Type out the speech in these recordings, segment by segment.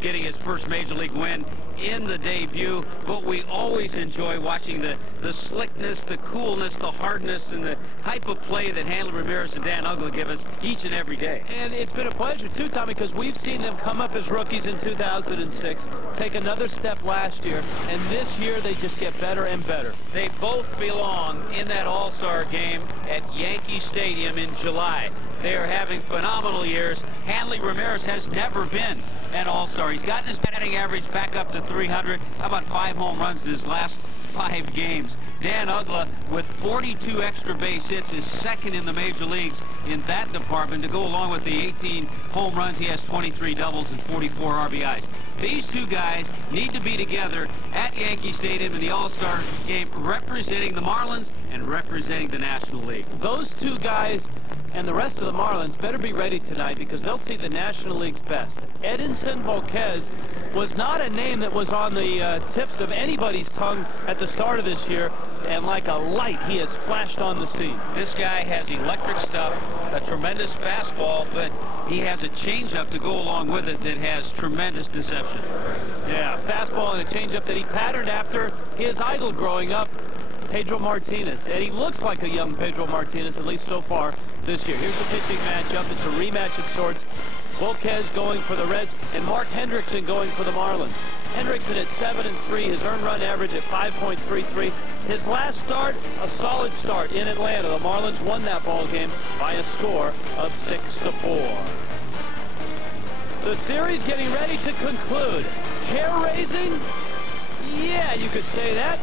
getting his first Major League win in the debut, but we always enjoy watching the slickness, the coolness, the hardness, and the type of play that Hanley Ramirez and Dan Uggla give us each and every day. And it's been a pleasure, too, Tommy, because we've seen them come up as rookies in 2006, take another step last year, and this year they just get better and better. They both belong in that All-Star game at Yankee Stadium in July. They are having phenomenal years. Hanley Ramirez has never been an All-Star. He's gotten his batting average back up to 300. How about 5 home runs in his last 5 games? Dan Uggla, with 42 extra base hits, is second in the major leagues in that department. To go along with the 18 home runs, he has 23 doubles and 44 RBIs. These two guys need to be together at Yankee Stadium in the All-Star game, representing the Marlins and representing the National League. Those two guys and the rest of the Marlins better be ready tonight because they'll see the National League's best. Edinson Volquez was not a name that was on the tips of anybody's tongue at the start of this year, and like a light, he has flashed on the scene. This guy has electric stuff, a tremendous fastball, but he has a changeup to go along with it that has tremendous deception. Yeah, fastball and a changeup that he patterned after his idol growing up, Pedro Martinez. And he looks like a young Pedro Martinez, at least so far this year. Here's the pitching matchup. It's a rematch of sorts. Volquez going for the Reds and Mark Hendrickson going for the Marlins. Hendrickson at 7-3, his earned run average at 5.33. His last start, a solid start in Atlanta. The Marlins won that ball game by a score of 6-4. The series getting ready to conclude. Hair-raising? Yeah, you could say that.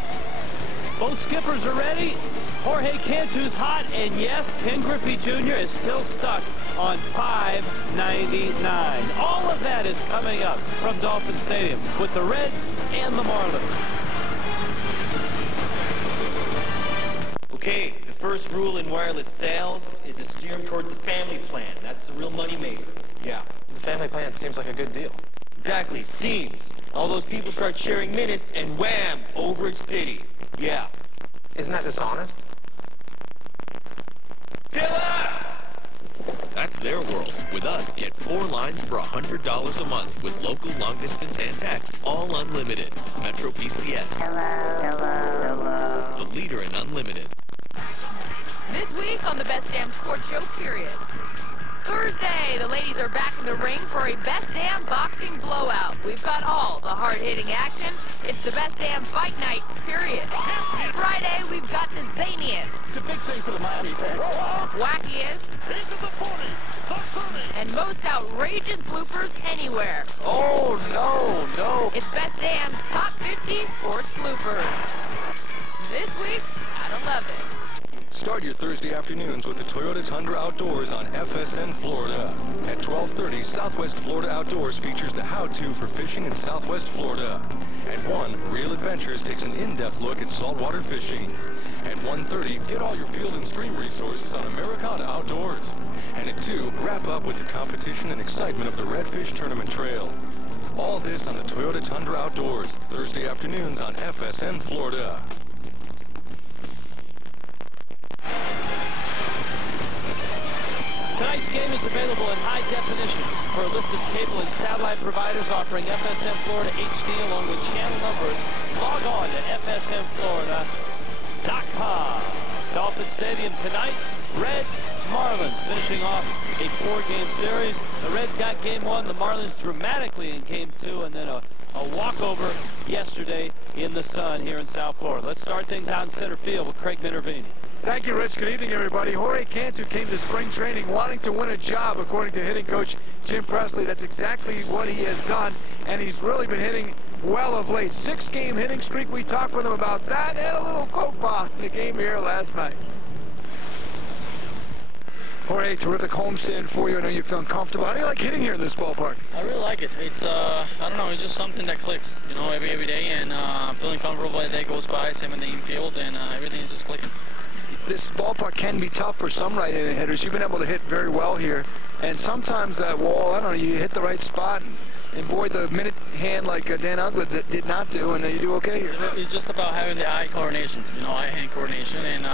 Both skippers are ready. Jorge Cantu's hot, and yes, Ken Griffey Jr. is still stuck on 599. All of that is coming up from Dolphin Stadium with the Reds and the Marlins. Okay, the first rule in wireless sales is to steer toward the family plan. That's the real money maker. Yeah. The family plan seems like a good deal. Exactly, seems. All those people start sharing minutes and wham, overage city. Yeah. Isn't that dishonest? Fill up! That's their world. With us, get 4 lines for $100 a month with local, long distance, and text, all unlimited. Metro PCS. The leader in unlimited. This week on the Best Damn Sports Show, period. Thursday, the ladies are back in the ring for a Best Damn Boxing Blowout. We've got all the hard-hitting action. It's the Best Damn Fight Night, period. Friday, we've got the zaniest. It's a big thing for the Miami fans. Wackiest. Into the 40, the 30. And most outrageous bloopers anywhere. Oh, no. It's Best Damn's Top 50 Sports Bloopers. This week at 11. Start your Thursday afternoons with the Toyota Tundra Outdoors on FSN Florida. At 12:30, Southwest Florida Outdoors features the how-to for fishing in Southwest Florida. At 1, Real Adventures takes an in-depth look at saltwater fishing. At 1:30, get all your field and stream resources on Americana Outdoors. And at 2, wrap up with the competition and excitement of the Redfish Tournament Trail. All this on the Toyota Tundra Outdoors, Thursday afternoons on FSN Florida. Tonight's game is available in high definition for a list of cable and satellite providers offering FSN Florida HD along with channel numbers. Log on to FSNFlorida.com. Dolphin Stadium tonight, Reds, Marlins finishing off a 4-game series. The Reds got game 1, the Marlins dramatically in game 2, and then a walkover yesterday in the sun here in South Florida. Let's start things out in center field with Craig Minervini. Thank you, Rich. Good evening, everybody. Jorge Cantu came to spring training wanting to win a job, according to hitting coach Jim Presley. That's exactly what he has done, and he's really been hitting well of late. 6-game hitting streak. We talked with him about that, and a little faux pas in the game here last night. Jorge, terrific homestand for you. I know you're feeling comfortable. How do you like hitting here in this ballpark? I really like it. It's, I don't know, it's just something that clicks, you know, every day, and I'm feeling comfortable as the day goes by, same in the infield, and everything is just clicking. This ballpark can be tough for some right-handed hitters. You've been able to hit very well here, and sometimes that wall, I don't know, you hit the right spot, and boy, the minute hand like Dan Uggla did not do, and you do okay here. It's just about having the eye coordination, you know, eye-hand coordination, and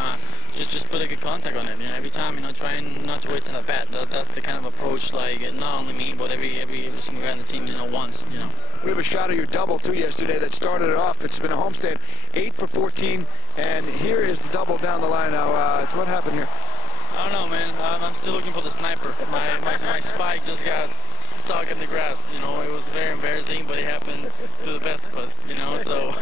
just put a good contact on it. You know, every time, you know, trying not to waste an at bat. That's the kind of approach, like, not only me, but every single guy on the team, you know, once, you know. We have a shot of your double, too, yesterday that started it off. It's been a homestand, 8 for 14, and here is the double down the line now. What happened here? I don't know, man. I'm still looking for the sniper. My spike just got stuck in the grass. You know, it was very embarrassing, but it happened to the best of us, you know, so.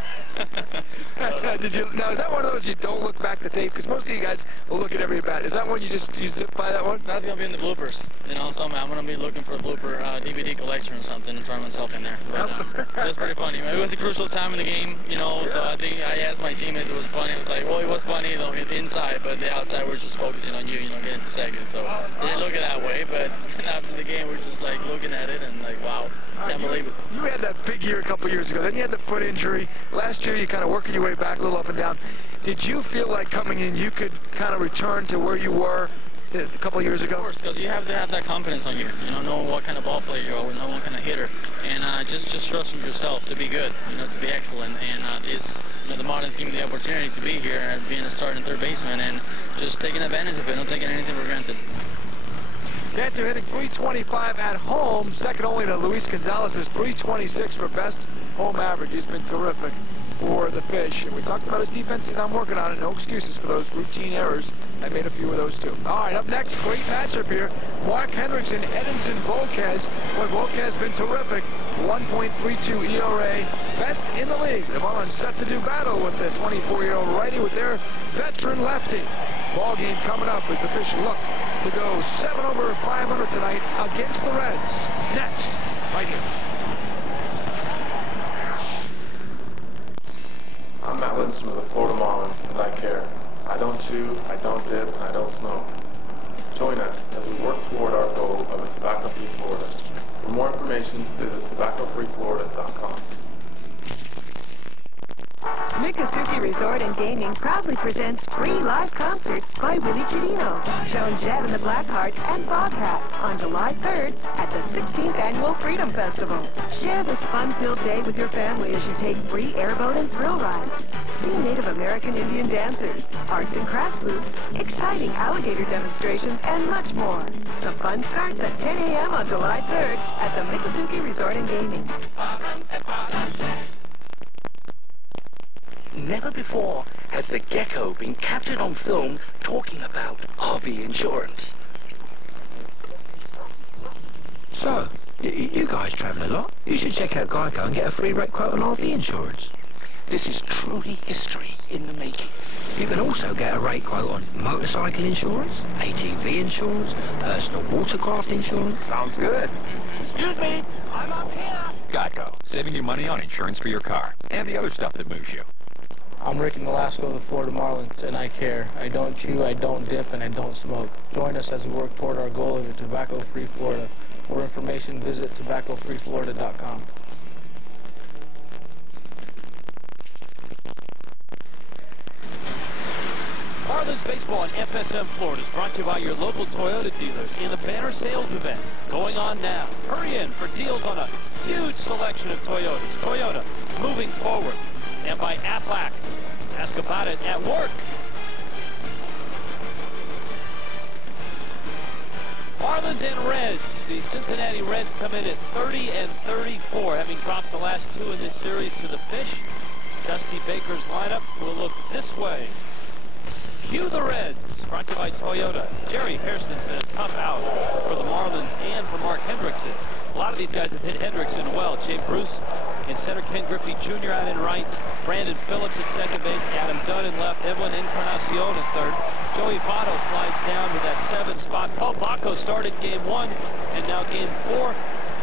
Now, is that one of those you don't look back the tape? Because most of you guys will look at every bat. Is that one you zip by that one? That's going to be in the bloopers. You know, somehow I'm going to be looking for a blooper DVD collection or something and throw myself in there. But it was pretty funny. It was a crucial time in the game, you know, so I think I asked my teammates if it was funny. It was like, well, it was funny, you know, inside, but the outside we're just focusing on you, you know, getting to second. So they didn't look at it that way, but after the game we're just like looking at it and like, wow, can't believe it. You had that big year a couple years ago. Then you had the foot injury. Last year you kind of working your way back a little up and down. Did you feel like coming in you could kind of return to where you were a couple of years ago? Of course, because you have to have that confidence on you. You know what kind of ball player you are, know what kind of hitter, and just trust in yourself to be good, you know, to be excellent. And you know, the Marlins give me the opportunity to be here and being a starting third baseman and just taking advantage of it, not taking anything for granted. Cantor hitting .325 at home, second only to Luis Gonzalez's .326 for best home average. He's been terrific for the Fish. And we talked about his defense, and I'm working on it. No excuses for those routine errors. I made a few of those too. All right, up next, great matchup here. Mark Hendrickson, Edinson Volquez. Boy, Volquez been terrific. 1.32 ERA, best in the league. The Marlins set to do battle with the 24-year-old righty with their veteran lefty. Ball game coming up as the Fish look to go 7 over 500 tonight against the Reds. Next, right here. I'm Matt Lindstrom of the Florida Marlins, and I care. I don't chew, I don't dip, and I don't smoke. Join us as we work toward our goal of a tobacco-free Florida. For more information, visit tobaccofreeflorida.com. Miccosukee Resort and Gaming proudly presents free live concerts by Willie Chirino, Joan Jett and the Blackhearts, and Bobcat on July 3rd at the 16th Annual Freedom Festival. Share this fun-filled day with your family as you take free airboat and thrill rides. See Native American Indian dancers, arts and crafts booths, exciting alligator demonstrations, and much more. The fun starts at 10 a.m. on July 3rd at the Miccosukee Resort and Gaming. Never before has the gecko been captured on film talking about RV insurance. So, you guys travel a lot. You should check out Geico and get a free rate quote on RV insurance. This is truly history in the making. You can also get a rate quote on motorcycle insurance, ATV insurance, personal watercraft insurance. Sounds good. Excuse me, I'm up here. Geico, saving you money on insurance for your car and the other stuff that moves you. I'm Rick Nolasco of the Florida Marlins, and I care. I don't chew, I don't dip, and I don't smoke. Join us as we work toward our goal of a tobacco-free Florida. For more information, visit tobaccofreeflorida.com. Marlins baseball on FSM Florida is brought to you by your local Toyota dealers in the banner sales event going on now. Hurry in for deals on a huge selection of Toyotas. Toyota, moving forward. And by Aflac. Ask about it at work. Marlins and Reds. The Cincinnati Reds come in at 30 and 34, having dropped the last two in this series to the Fish. Dusty Baker's lineup will look this way. Cue the Reds, brought to you by Toyota. Jerry Hairston's been a tough out for the Marlins and for Mark Hendrickson. A lot of these guys have hit Hendrickson well. Jay Bruce in center, Ken Griffey Jr. out in right, Brandon Phillips at second base, Adam Dunn in left, Edwin Encarnacion in third. Joey Votto slides down to that 7 spot. Paul Bacco started game 1 and now game 4.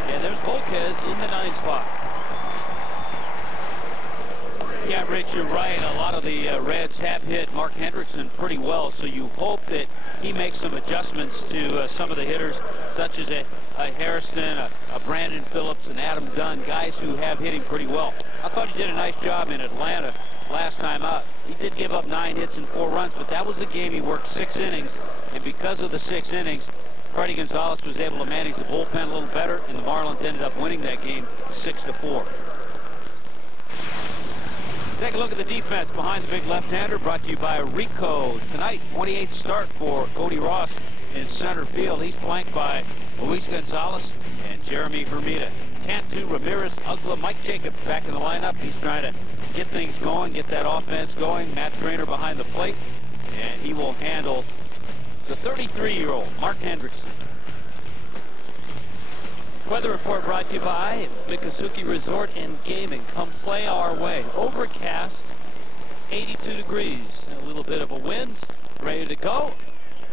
And there's Volquez in the 9 spot. Yeah, Rich, you're right. A lot of the Reds have hit Mark Hendrickson pretty well, so you hope that he makes some adjustments to some of the hitters, such as a Hairston, a Brandon Phillips, and Adam Dunn, guys who have hit him pretty well. I thought he did a nice job in Atlanta last time out. He did give up 9 hits and 4 runs, but that was the game he worked 6 innings, and because of the 6 innings, Freddie Gonzalez was able to manage the bullpen a little better, and the Marlins ended up winning that game 6-4. Take a look at the defense behind the big left-hander, brought to you by Rico. Tonight, 28th start for Cody Ross in center field. He's flanked by Luis Gonzalez and Jeremy Hermida. Cantu, Ramirez, Ugla, Mike Jacobs back in the lineup. He's trying to get things going, get that offense going. Matt Trainer behind the plate, and he will handle the 33-year-old Mark Hendrickson. Weather report brought to you by Miccosukee Resort and Gaming. Come play our way. Overcast, 82 degrees, and a little bit of a wind. Ready to go.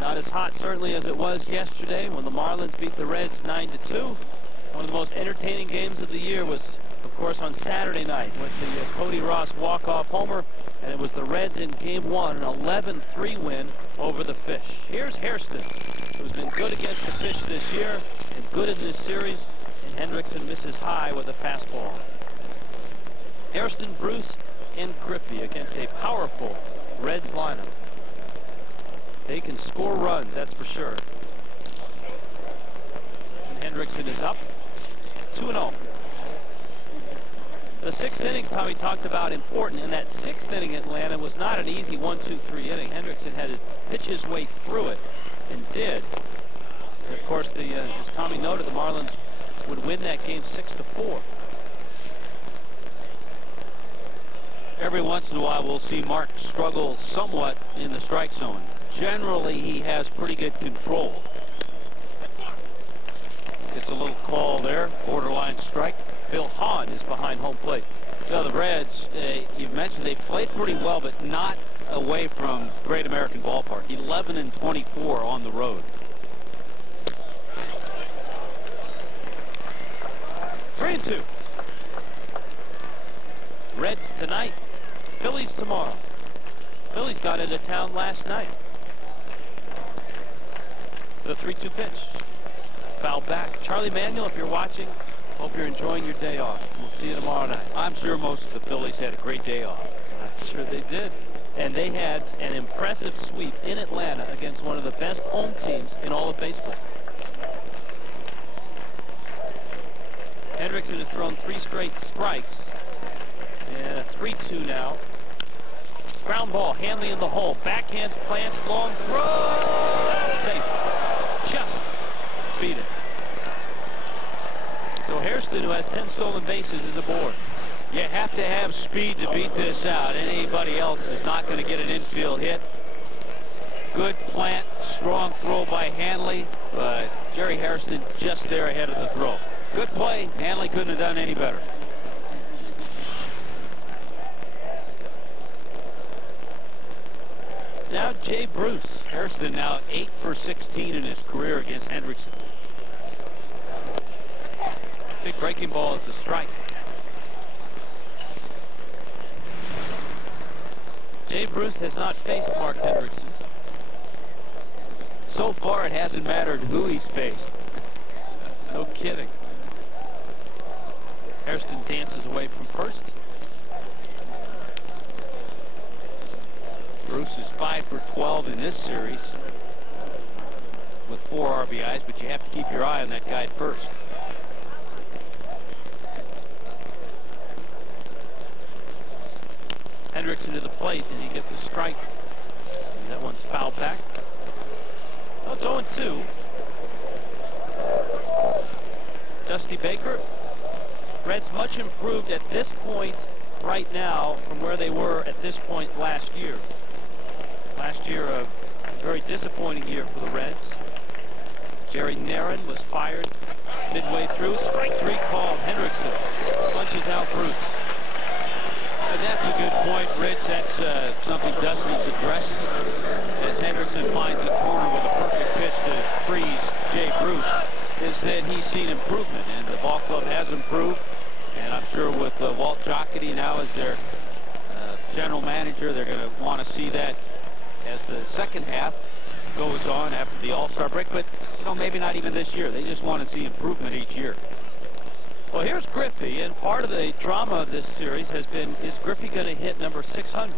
Not as hot certainly as it was yesterday when the Marlins beat the Reds 9-2. One of the most entertaining games of the year was, of course, on Saturday night with the Cody Ross walk-off homer, and it was the Reds in Game 1, an 11-3 win over the Fish. Here's Hairston, who's been good against the Fish this year and good in this series, and Hendrickson misses high with a fastball. Hairston, Bruce, and Griffey against a powerful Reds lineup. They can score runs, that's for sure. And Hendrickson is up 2-0. The 6th innings Tommy talked about important, and that 6th inning Atlanta was not an easy 1-2-3 inning. Hendrickson had to pitch his way through it and did. And of course, as Tommy noted, the Marlins would win that game 6-4. Every once in a while, we'll see Mark struggle somewhat in the strike zone. Generally, he has pretty good control. Gets a little call there, borderline strike. Bill Hahn is behind home plate. So the Reds, you've mentioned they played pretty well, but not away from Great American Ballpark. 11-24 on the road. 3-2. Reds tonight, Phillies tomorrow. Phillies got into town last night. The 3-2 pitch. Foul back. Charlie Manuel, if you're watching, hope you're enjoying your day off. We'll see you tomorrow night. I'm sure most of the Phillies had a great day off. I'm sure they did. And they had an impressive sweep in Atlanta against one of the best home teams in all of baseball. Hendrickson has thrown 3 straight strikes. And a 3-2 now. Ground ball, Hanley in the hole. Backhands, plants, long throw. Safe. Just beat it. So Hairston, who has 10 stolen bases, is aboard. You have to have speed to beat this out. Anybody else is not going to get an infield hit. Good plant, strong throw by Hanley, but Jerry Hairston just there ahead of the throw. Good play. Hanley couldn't have done any better. Now Jay Bruce. Hairston now 8 for 16 in his career against Hendrickson. Big breaking ball is a strike. Jay Bruce has not faced Mark Hendrickson. So far, it hasn't mattered who he's faced. No kidding. Hairston dances away from first. Bruce is 5 for 12 in this series with 4 RBIs, but you have to keep your eye on that guy at first. Hendrickson to the plate, and he gets a strike. And that one's fouled back. Oh, it's 0-2. Dusty Baker. Reds much improved at this point right now from where they were at this point last year. Last year, a very disappointing year for the Reds. Jerry Narron was fired midway through. Strike 3 called. Hendrickson punches out Bruce. And that's a good point, Rich. That's something Dusty's addressed. As Hendrickson finds the corner with a perfect pitch to freeze Jay Bruce, is that he's seen improvement, and the ball club has improved. And I'm sure with Walt Jocketty now as their general manager, they're going to want to see that as the second half goes on after the All-Star break. But, you know, maybe not even this year. They just want to see improvement each year. Well, here's Griffey, and part of the drama of this series has been, is Griffey going to hit number 600?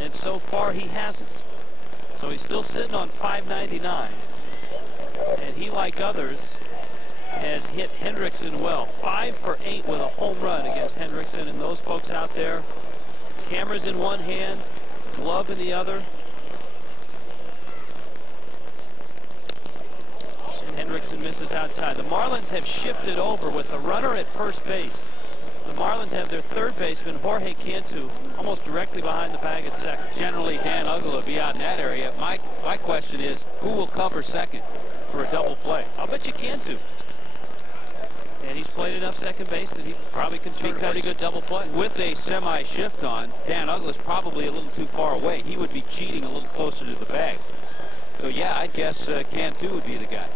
And so far, he hasn't. So he's still sitting on 599. And he, like others, has hit Hendrickson well. 5 for 8 with a home run against Hendrickson, and those folks out there Cameras in one hand, glove in the other. And Hendrickson misses outside. The Marlins have shifted over with the runner at first base. The Marlins have their third baseman, Jorge Cantu, almost directly behind the bag at second. Generally, Dan Uggla will be out in that area. My question is, who will cover second for a double play? I'll bet you Cantu. And he's played enough second base that he probably can turn a pretty good double play. With a semi-shift on, Dan Uggla's probably a little too far away. He would be cheating a little closer to the bag. So, yeah, I guess Cantu would be the guy.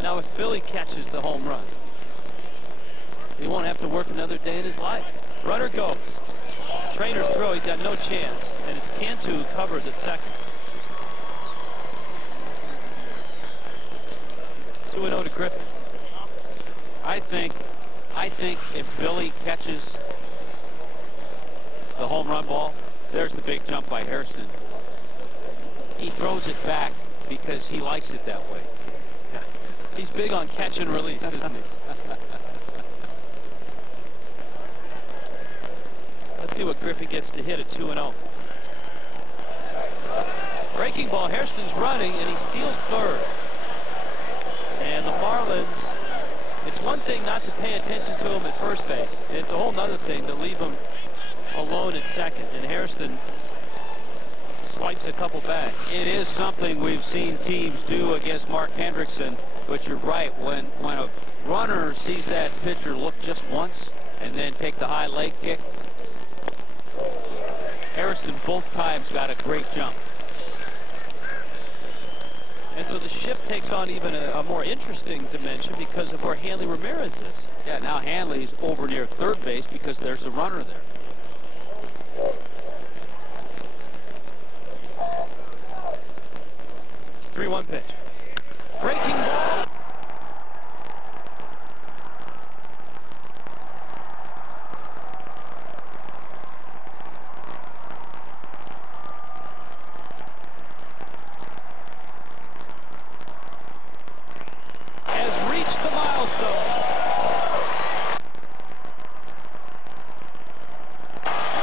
Now, if Billy catches the home run, he won't have to work another day in his life. Runner goes. Trainer's throw, he's got no chance. And it's Cantu who covers at second. 2-0 to Griffey. I think if Billy catches the home run ball, there's the big jump by Hairston. He throws it back because he likes it that way. Yeah. He's big on catch and release, isn't he? Let's see what Griffey gets to hit at 2-0. Breaking ball, Hairston's running, and he steals third. And the Marlins, it's one thing not to pay attention to him at first base. It's a whole nother thing to leave him alone at second. And Hairston swipes a couple back. It is something we've seen teams do against Mark Hendrickson, but you're right. When a runner sees that pitcher look just once and then take the high leg kick, Hairston both times got a great jump. And so the shift takes on even a more interesting dimension because of where Hanley Ramirez is. Yeah, now Hanley's over near third base because there's a runner there. 3-1 pitch. Breaking ball. The milestone.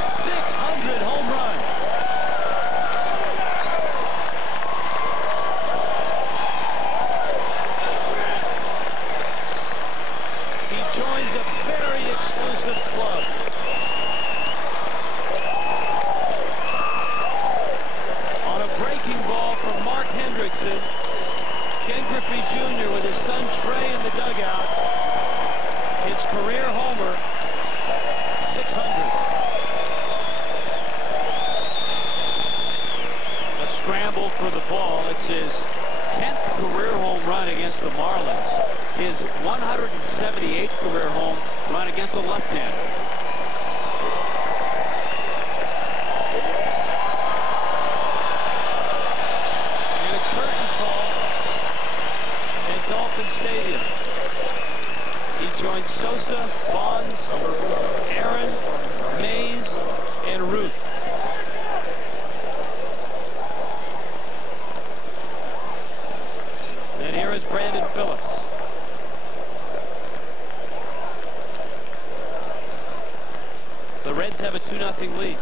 600 home runs. He joins a very exclusive club. On a breaking ball from Mark Hendrickson, Ken Griffey Jr. with his son Trey in the dugout hits career homer 600. A scramble for the ball. It's his 10th career home run against the Marlins. His 178th career home run against the left-hander. Stadium. He joined Sosa, Bonds, Aaron, Mays, and Ruth. And here is Brandon Phillips. The Reds have a 2-0 lead.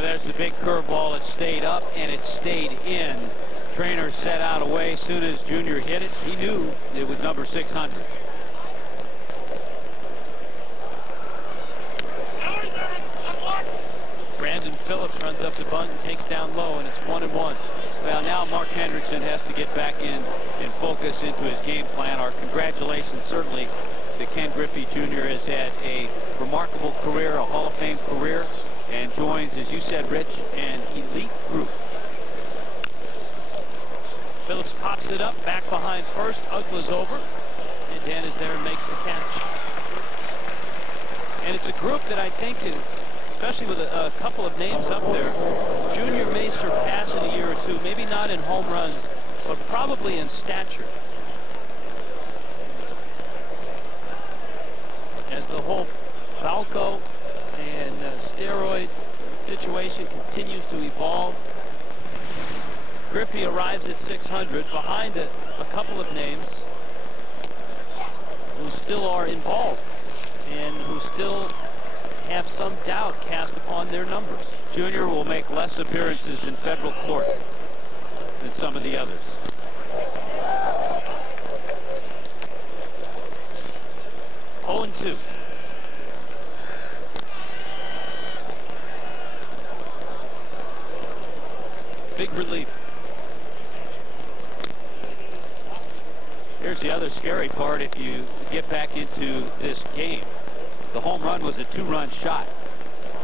There's the big curveball. It stayed up and it stayed in. Trainer set out away. As soon as Junior hit it, he knew it was number 600. Brandon Phillips runs up the bunt and takes down low, and it's 1-1. Well, now Mark Hendrickson has to get back in and focus into his game plan. Our congratulations certainly to Ken Griffey Jr. has had a remarkable career, a Hall of Fame career, and joins, as you said, Rich, an elite group. Phillips pops it up, back behind first. Uggla's over, and Dan is there and makes the catch. And it's a group that I think, especially with a couple of names up there, Junior may surpass in a year or two, maybe not in home runs, but probably in stature. As the whole Balco and steroid situation continues to evolve. Griffey arrives at 600 behind a couple of names who still are involved and who still have some doubt cast upon their numbers. Junior will make less appearances in federal court than some of the others. Oh, 0-2. Big relief. Here's the other scary part if you get back into this game. The home run was a 2-run shot.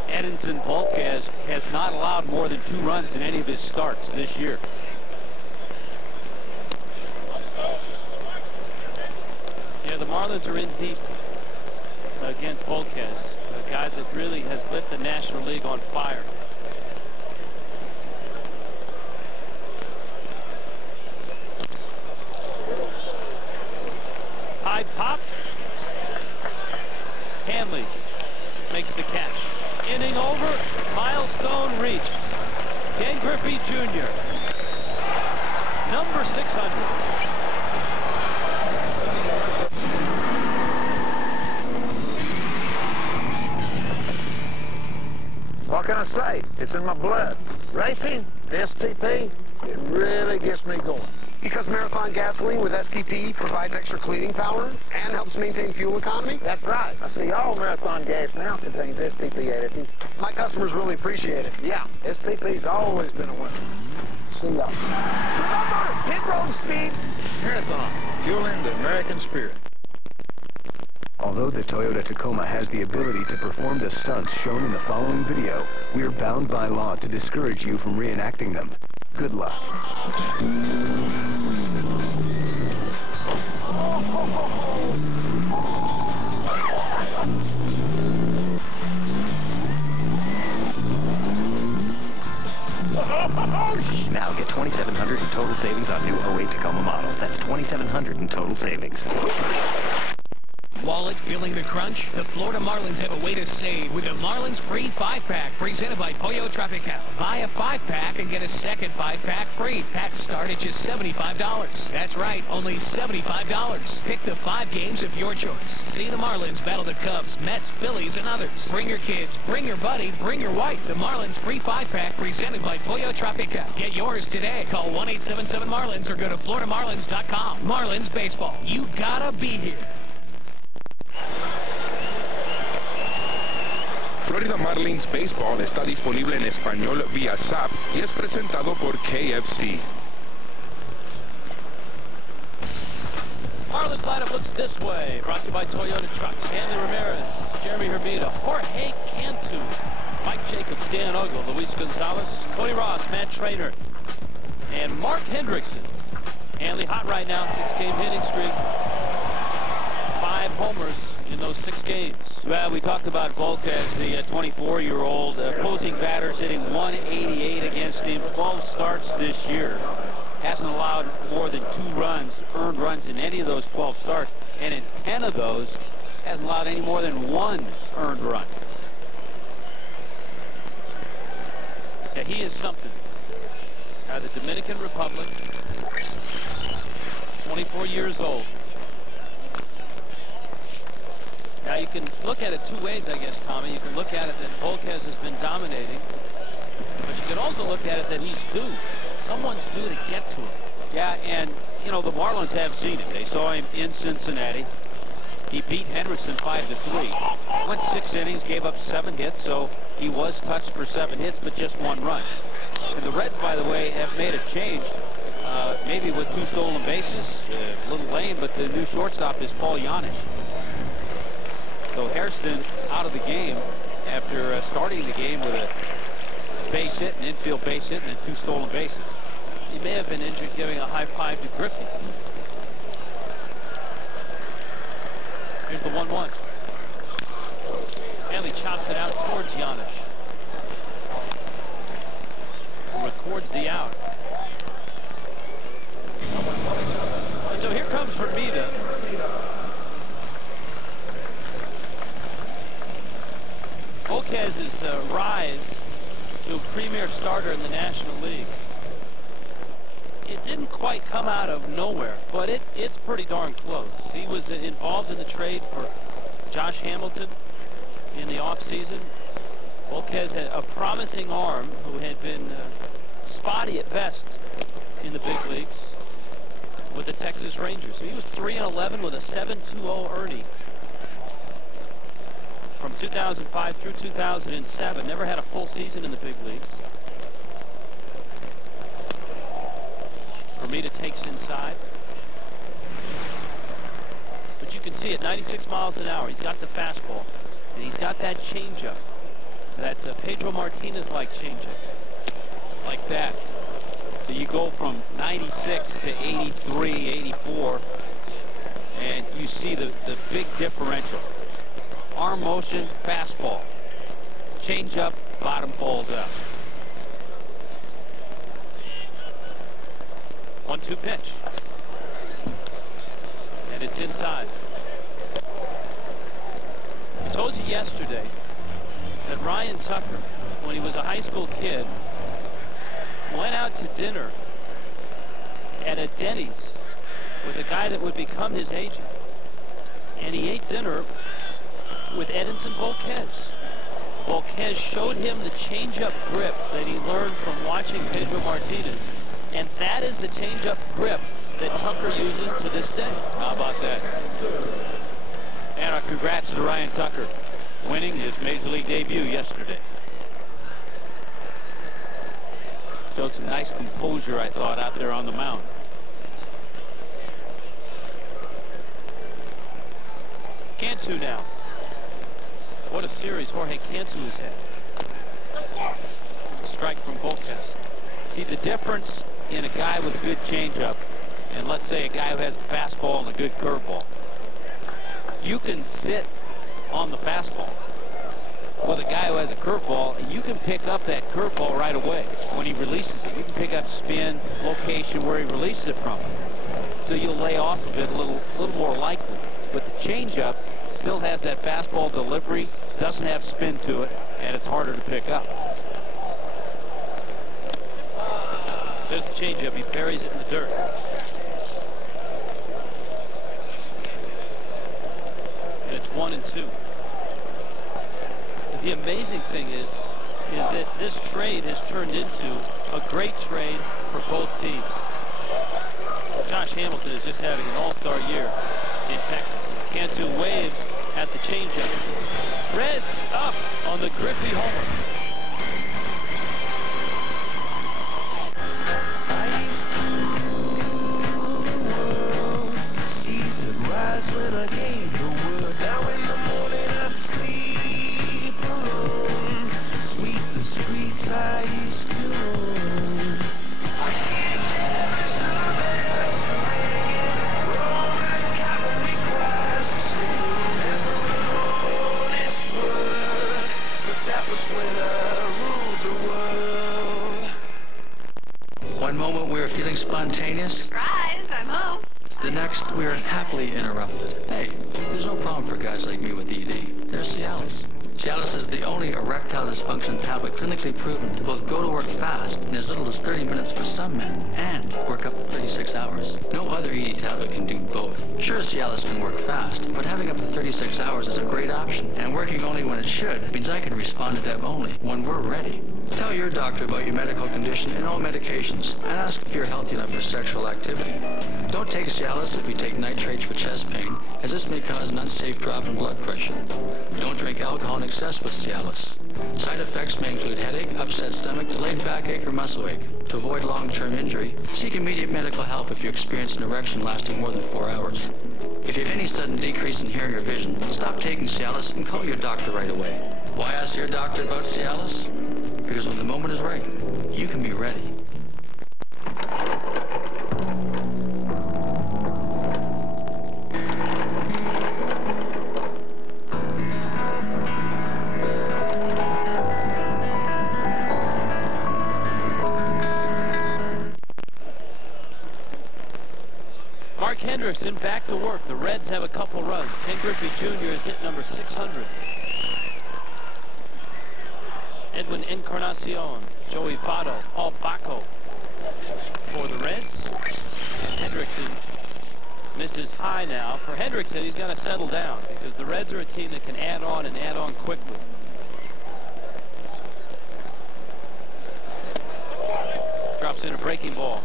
Edinson Volquez has not allowed more than 2 runs in any of his starts this year. Yeah, the Marlins are in deep against Volquez, a guy that really has lit the National League on fire. High pop. Hanley makes the catch. Inning over. Milestone reached. Ken Griffey Jr. Number 600. What can I say? It's in my blood. Racing, STP, it really gets me going. Because Marathon gasoline with STP provides extra cleaning power and helps maintain fuel economy? That's right. I see all Marathon gas now contains STP additives. My customers really appreciate it. Yeah, STP's always been a winner. See y'all. Remember, pit road speed. Marathon, fueling the American spirit. Although the Toyota Tacoma has the ability to perform the stunts shown in the following video, we are bound by law to discourage you from reenacting them. Good luck. Now get $2,700 in total savings on new 08 Tacoma models. That's $2,700 in total savings. Wallet feeling the crunch? The Florida Marlins have a way to save with the Marlins free 5-pack presented by Pollo Tropical. Buy a 5-pack and get a second 5-pack free. Packs start at just $75. That's right, only $75. Pick the 5 games of your choice. See the Marlins battle the Cubs, Mets, Phillies, and others. Bring your kids, bring your buddy, bring your wife. The Marlins free 5-pack presented by Pollo Tropical. Get yours today. Call 1-877-MARLINS or go to FloridaMarlins.com. Marlins Baseball. You gotta be here. Florida Marlins Baseball está disponible en español vía SAP y es presentado por KFC. Marlins lineup looks this way. Brought to you by Toyota Trucks. Hanley Ramirez, Jeremy Hermida, Jorge Cantu, Mike Jacobs, Dan Ogle, Luis Gonzalez, Cody Ross, Matt Trainer, and Mark Hendrickson. Hanley hot right now, 6-game hitting streak. 5 homers in those 6 games. Well, we talked about Volquez, the 24-year-old opposing batters hitting 188 against him. 12 starts this year. Hasn't allowed more than 2 runs, earned runs in any of those 12 starts. And in 10 of those, hasn't allowed any more than 1 earned run. Yeah, he is something. Out of the Dominican Republic, 24 years old. Now you can look at it 2 ways, I guess, Tommy. You can look at it that Volquez has been dominating, but you can also look at it that he's due. Someone's due to get to him. Yeah, and, you know, the Marlins have seen it. They saw him in Cincinnati. He beat Hendrickson 5-3. Went 6 innings, gave up 7 hits, so he was touched for 7 hits, but just 1 run. And the Reds, by the way, have made a change. Maybe with 2 stolen bases. A little lame, but the new shortstop is Paul Janisch. So Hairston out of the game after starting the game with a base hit, an infield base hit, and 2 stolen bases. He may have been injured giving a high five to Griffey. Here's the 1-1. Hanley chops it out towards Janisch, who records the out. And so here comes Hermida. Volquez's rise to a premier starter in the National League. It didn't quite come out of nowhere, but it's pretty darn close. He was involved in the trade for Josh Hamilton in the offseason. Volquez had a promising arm who had been spotty at best in the big leagues with the Texas Rangers. He was 3-11 with a 7.20 ERNIE from 2005 through 2007. Never had a full season in the big leagues. Bermuda takes inside. But you can see at 96 miles an hour, he's got the fastball. And he's got that changeup. That Pedro Martinez-like changeup. Like that. So you go from 96 to 83, 84. And you see the big differential. Arm motion, fastball. Changeup, bottom falls out. 1-2 pitch. And it's inside. I told you yesterday that Ryan Tucker, when he was a high school kid, went out to dinner at a Denny's with a guy that would become his agent. And he ate dinner with Edinson Volquez. Volquez showed him the changeup grip that he learned from watching Pedro Martinez. And that is the changeup grip that Tucker uses to this day. How about that? And congrats to Ryan Tucker, winning his Major League debut yesterday. Showed some nice composure, I thought, out there on the mound. Cantu now. What a series Jorge Cantu has had. A strike from Volquez. See the difference in a guy with a good changeup and let's say a guy who has a fastball and a good curveball. You can sit on the fastball with a guy who has a curveball, and you can pick up that curveball right away when he releases it. You can pick up spin, location where he releases it from. So you'll lay off of it a little more likely. But the changeup still has that fastball delivery, doesn't have spin to it, and it's harder to pick up. There's the changeup. He buries it in the dirt. And it's 1-2. The amazing thing is that this trade has turned into a great trade for both teams. Josh Hamilton is just having an all-star year in Texas. Cantu waves at the changeup. Reds up on the Griffey homer. When I gave the word, now in the morning I sleep alone. Sweep the streets I used to own. I hear cherish the bells ringing, Roman cavalry cries and singing. Never alone this word, but that was when I ruled the world. One moment we were feeling spontaneous. Surprise, I'm home. The next, we are happily interrupted. Hey, there's no problem for guys like me with ED. There's Cialis. Cialis is the only erectile dysfunction tablet clinically proven to both go to work fast in as little as 30 minutes for some men and work up to 36 hours. No other ED tablet can do both. Sure, Cialis can work fast, but having up to 36 hours is a great option, and working only when it should means I can respond to them only when we're ready. Tell your doctor about your medical condition and all medications, and ask if you're healthy enough for sexual activity. Don't take Cialis if you take nitrates for chest pain, as this may cause an unsafe drop in blood pressure. Don't drink alcohol in excess with Cialis. Side effects may include headache, upset stomach, delayed backache, or muscle ache. To avoid long-term injury, seek immediate medical help if you experience an erection lasting more than 4 hours. If you have any sudden decrease in hearing or vision, stop taking Cialis and call your doctor right away. Why ask your doctor about Cialis? Because when the moment is right, you can be ready. Mark Henderson back to work. The Reds have a couple runs. Ken Griffey Jr. has hit number 600. Edwin Encarnacion, Joey Votto, Paul Bacco for the Reds. Hendrickson misses high now. For Hendrickson, he's got to settle down because the Reds are a team that can add on and add on quickly. Drops in a breaking ball.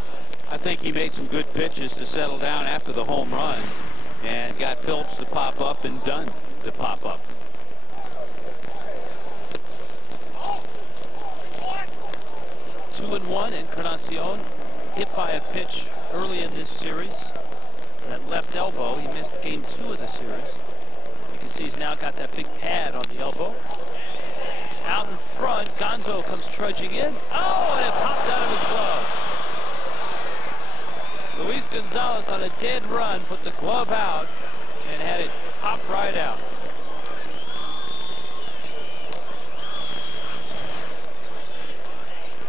I think he made some good pitches to settle down after the home run and got Phillips to pop up and Dunn to pop up. Two and one. Encarnacion hit by a pitch early in this series. That left elbow. He missed game 2 of the series. You can see he's now got that big pad on the elbow. Out in front, Gonzo comes trudging in. Oh, and it pops out of his glove. Luis Gonzalez on a dead run put the glove out and had it pop right out.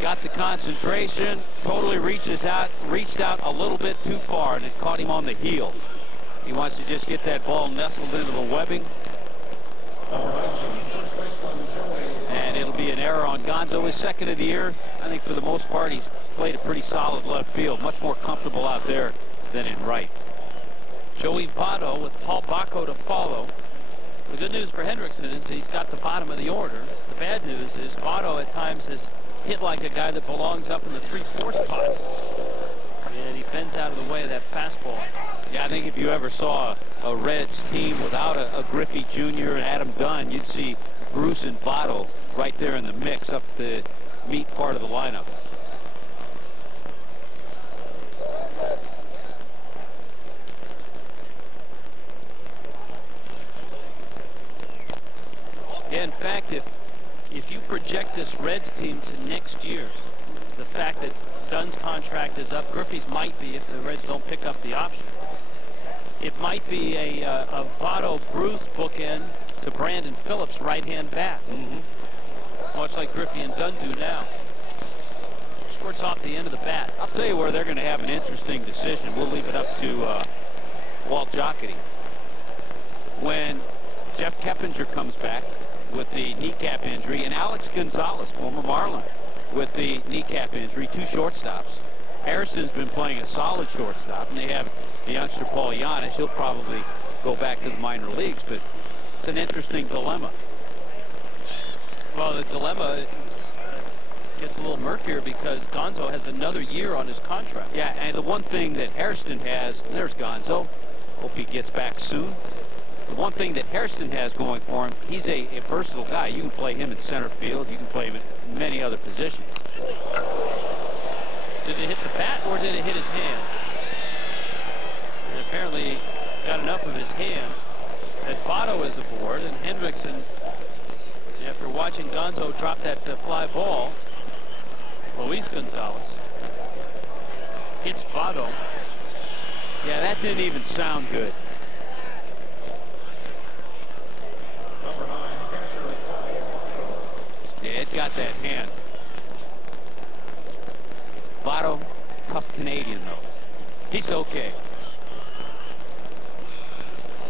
Got the concentration, totally reached out a little bit too far, and it caught him on the heel. He wants to just get that ball nestled into the webbing. And it'll be an error on Gonzo, his second of the year. I think for the most part he's played a pretty solid left field, much more comfortable out there than in right. Joey Votto with Paul Bacco to follow. The good news for Hendrickson is he's got the bottom of the order. The bad news is Votto at times has hit like a guy that belongs up in the 3-4 spot. And he bends out of the way of that fastball. Yeah, I think if you ever saw a Reds team without a Griffey Jr. and Adam Dunn, you'd see Bruce and Votto right there in the mix up the meat part of the lineup. Yeah, in fact, if you project this Reds team to next year, the fact that Dunn's contract is up, Griffey's might be if the Reds don't pick up the option. It might be a Votto-Bruce bookend to Brandon Phillips' right-hand bat. Much like Griffey and Dunn do now. Squirts off the end of the bat. I'll tell you where they're going to have an interesting decision. We'll leave it up to Walt Jocketty. When Jeff Keppinger comes back with the kneecap injury, and Alex Gonzalez, former Marlin, with the kneecap injury, 2 shortstops. Harrison's been playing a solid shortstop, and they have the youngster Paul Giannis. He'll probably go back to the minor leagues, but it's an interesting dilemma. Well, the dilemma gets a little murkier because Gonzo has another year on his contract. Yeah, and the one thing that Harrison has, there's Gonzo. Hope he gets back soon. The one thing that Hairston has going for him, he's a versatile guy. You can play him in center field. You can play him in many other positions. Did it hit the bat or did it hit his hand? And apparently got enough of his hand that Votto is aboard, and Hendrickson, after watching Gonzo drop that fly ball, Luis Gonzalez hits Votto. Yeah, that didn't even sound good. Yeah, it got that hand. Votto, tough Canadian though. He's okay.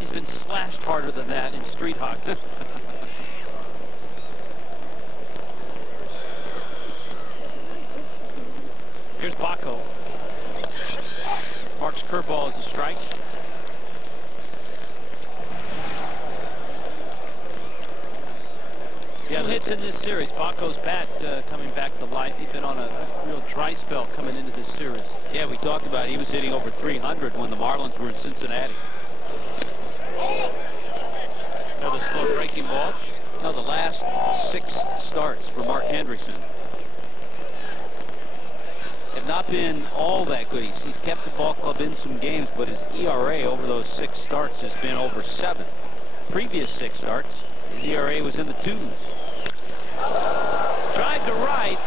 He's been slashed harder than that in street hockey. Here's Bacco. Marks curveball as a strike. Yeah, hits in this series. Bacco's bat coming back to life. He'd been on a real dry spell coming into this series. Yeah, we talked about he was hitting over 300 when the Marlins were in Cincinnati. Another slow breaking ball. You know, the last 6 starts for Mark Hendrickson have not been all that good. He's kept the ball club in some games, but his ERA over those 6 starts has been over 7. Previous 6 starts, his ERA was in the 2s. Drive to right.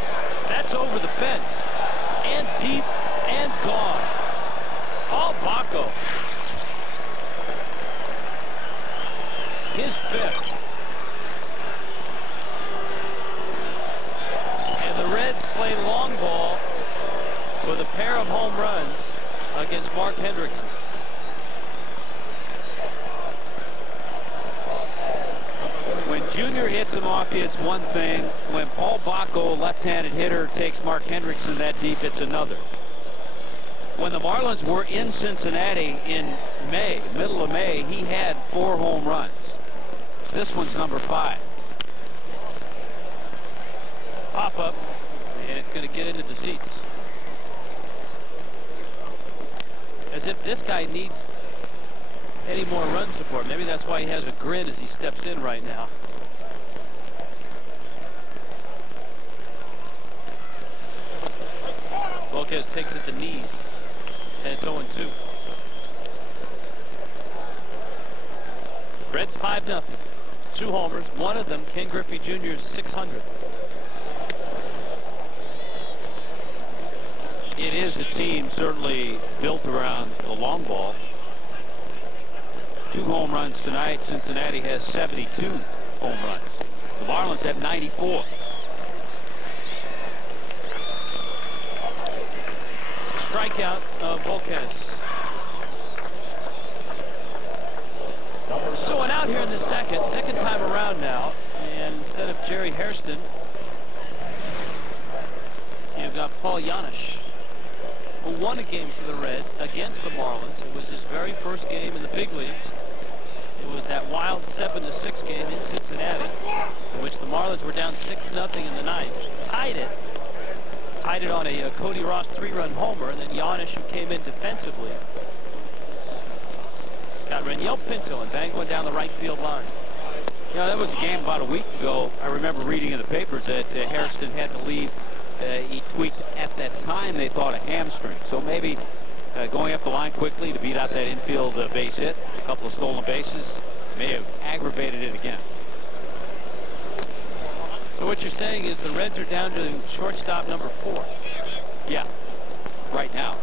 That's over the fence. And deep and gone. Paul Bacco. His 5th. And the Reds play long ball with a pair of home runs against Mark Hendrickson. When Junior hits him off, it's one thing. When Paul Bacco, left-handed hitter, takes Mark Hendrickson that deep, it's another. When the Marlins were in Cincinnati in May, middle of May, he had 4 home runs. This one's number 5. Pop up, and it's going to get into the seats. As if this guy needs any more run support. Maybe that's why he has a grin as he steps in right now. Volquez takes it to knees, and it's 0-2. Reds 5-0. 2 homers, one of them Ken Griffey Jr.'s 600th. It is a team certainly built around the long ball. 2 home runs tonight. Cincinnati has 72 home runs. The Marlins have 94. Strikeout of Volquez. So an out here in the second time around now, and instead of Jerry Hairston, you've got Paul Janisch, who won a game for the Reds against the Marlins. It was his very first game in the big leagues. It was that wild 7-6 game in Cincinnati, in which the Marlins were down 6-0 in the ninth. Tied it on a Cody Ross 3-run homer, and then Janisch, who came in defensively, got Raniel Pinto and banged one down the right field line. You know, that was a game about a week ago. I remember reading in the papers that Hairston had to leave. He tweaked at that time, they thought, a hamstring. So maybe going up the line quickly to beat out that infield base hit, a couple of stolen bases, may have aggravated it again. So what you're saying is the Reds are down to shortstop number 4. Yeah, right now.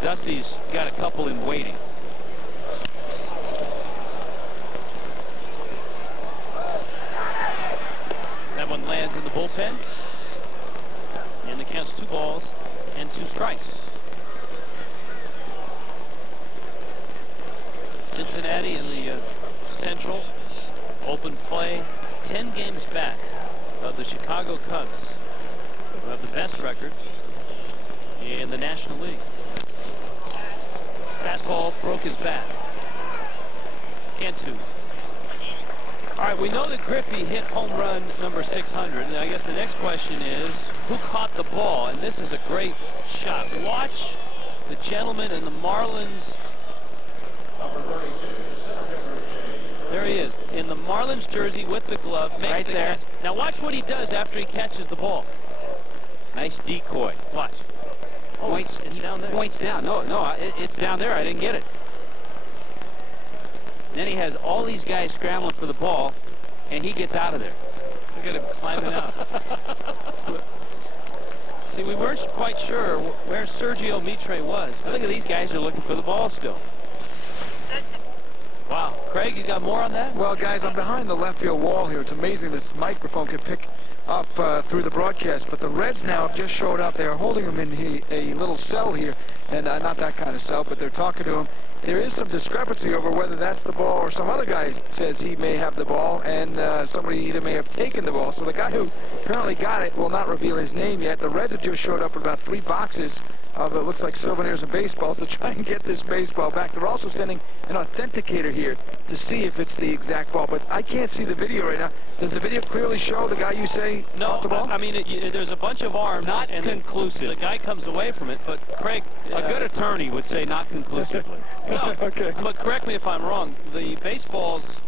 Dusty's got a couple in waiting. That one lands in the bullpen. And the count's 2 balls and 2 strikes. Cincinnati in the Central. Open play, 10 games back of the Chicago Cubs, who have the best record in the National League. Fastball broke his bat. Cantu. All right, we know that Griffey hit home run number 600, and I guess the next question is, who caught the ball? And this is a great shot. Watch the gentleman in the Marlins. Number 32. There he is, in the Marlins jersey with the glove, makes right the there. catch. Now watch what he does after he catches the ball. Nice decoy. Watch. Oh, it's down there. Points down. No, it's down there. I didn't get it. Then he has all these guys scrambling for the ball, and he gets out of there. Look at him climbing out. See, we weren't quite sure where Sergio Mitre was. But look at these guys are looking for the ball still. Wow. Craig, you got more on that? Well, guys, I'm behind the left field wall here. It's amazing this microphone can pick up through the broadcast. But the Reds now have just showed up. They're holding him in a little cell here. And not that kind of cell, but they're talking to him. There is some discrepancy over whether that's the ball or some other guy says he may have the ball, and somebody either may have taken the ball. So the guy who apparently got it will not reveal his name yet. The Reds have just showed up with about 3 boxes of it looks like souvenirs and baseballs to try and get this baseball back. They're also sending an authenticator here to see if it's the exact ball, but I can't see the video right now. Does the video clearly show the guy you say caught the ball? I mean, there's a bunch of arms. Not and conclusive. The guy comes away from it, but Craig... a good attorney would say not conclusively. No, okay. But correct me if I'm wrong. The baseballs,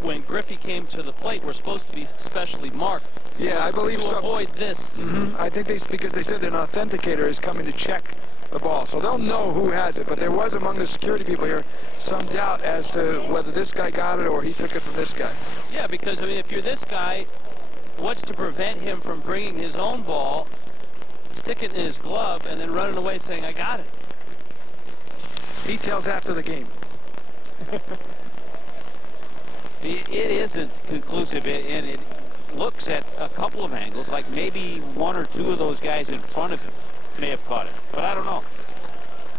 when Griffey came to the plate, were supposed to be specially marked. Yeah, I believe so. To avoid this. I think because they said an authenticator is coming to check the ball, so they'll know who has it. But there was among the security people here some doubt as to whether this guy got it or he took it from this guy. Yeah, because I mean, if you're this guy, what's to prevent him from bringing his own ball, stick it in his glove, and then running away saying, "I got it"? Details after the game. See, it isn't conclusive, and it looks at a couple of angles, like maybe 1 or 2 of those guys in front of him may have caught it, but I don't know.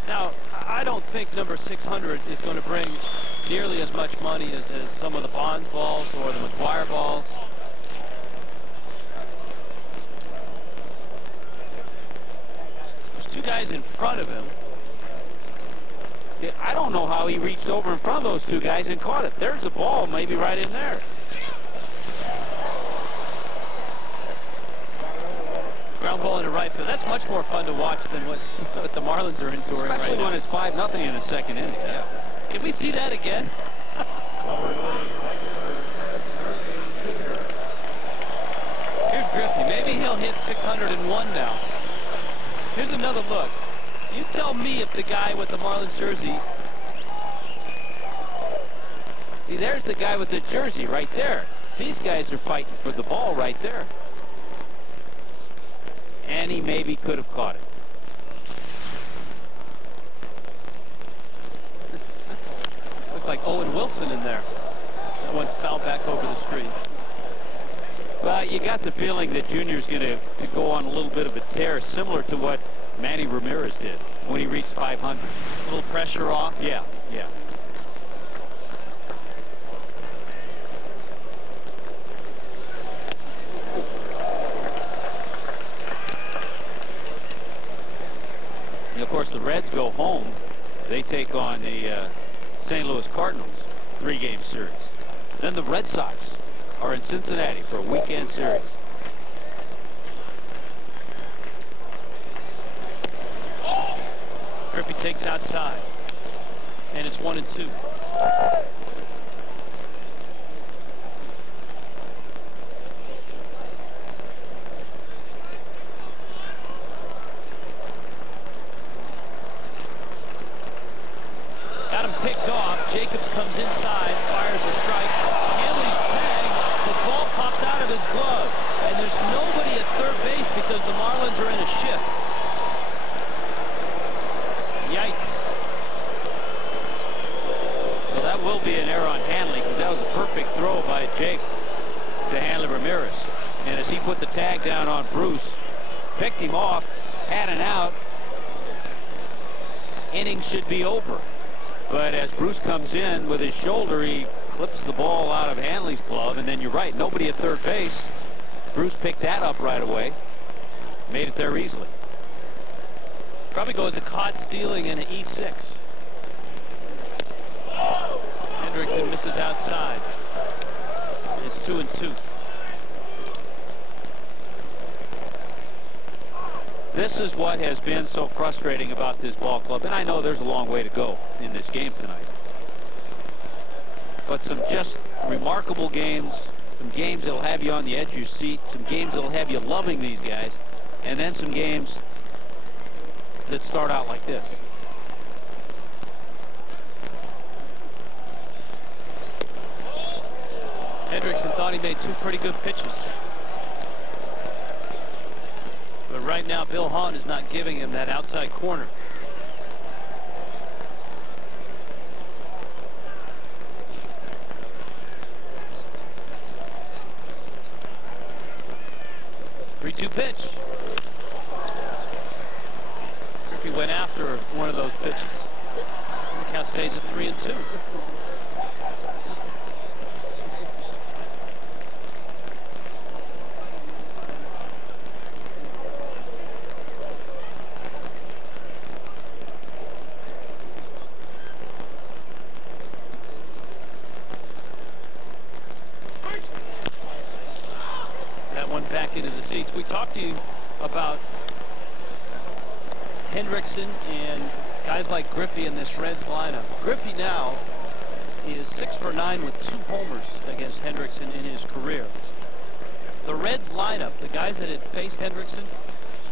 Now, I don't think number 600 is going to bring nearly as much money as some of the Bonds balls or the McGuire balls. There's two guys in front of him. See, I don't know how he reached over in front of those two guys and caught it. There's a ball maybe right in there. Ground ball into right field. That's much more fun to watch than what the Marlins are enduring right now. Especially when it's 5-0 in the second inning. Yeah. Can we see that again? Here's Griffey. Maybe he'll hit 601 now. Here's another look. You tell me if the guy with the Marlins jersey. See, there's the guy with the jersey right there. These guys are fighting for the ball right there. And he maybe could have caught it. Looked like Owen Wilson in there. That one fell back over the screen. Well, you got the feeling that Junior's going to go on a little bit of a tear, similar to what Manny Ramirez did when he reached 500. A little pressure off. Yeah, yeah. And of course, the Reds go home. They take on the St. Louis Cardinals, 3-game series. Then the Red Sox are in Cincinnati for a weekend series. Griffey takes outside, and it's 1-2. Got him picked off. Jacobs comes inside, fires a strike. Hanley's tag. The ball pops out of his glove, and there's nobody at third base because the Marlins are in a shift. Yikes. Well, that will be an error on Hanley because that was a perfect throw by Jake to Hanley Ramirez. And as he put the tag down on Bruce, picked him off, had an out, inning should be over. But as Bruce comes in with his shoulder, he clips the ball out of Hanley's glove. And then you're right, nobody at third base. Bruce picked that up right away. Made it there easily. Probably goes a caught stealing and an E6. Hendrickson misses outside. It's 2-2. This is what has been so frustrating about this ball club. And I know there's a long way to go in this game tonight. But some just remarkable games. Some games that'll have you on the edge of your seat. Some games that'll have you loving these guys. And then some games that start out like this. Hendrickson thought he made two pretty good pitches. But right now, Bill Hahn is not giving him that outside corner. Three-two pitch. He went after one of those pitches. The count stays at 3-2. That one back into the seats. We talked to you about Hendrickson and guys like Griffey in this Reds lineup. Griffey now is 6 for 9 with 2 homers against Hendrickson in his career. The Reds lineup, the guys that had faced Hendrickson,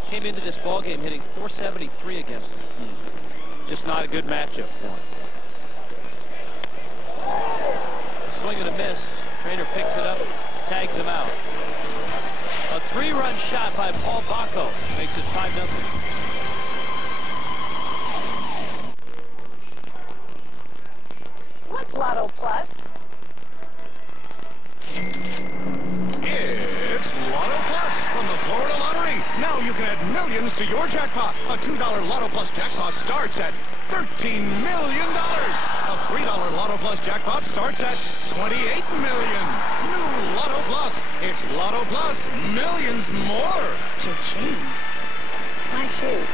came into this ball game hitting .473 against him. Just not a good matchup for him. Swing and a miss. Trainer picks it up, tags him out. A 3-run shot by Paul Bacco makes it 5-0. What's Lotto Plus? It's Lotto Plus from the Florida Lottery. Now you can add millions to your jackpot. A $2 Lotto Plus jackpot starts at $13 million. A $3 Lotto Plus jackpot starts at $28 million. New Lotto Plus. It's Lotto Plus millions more. Cha-ching. My shoes.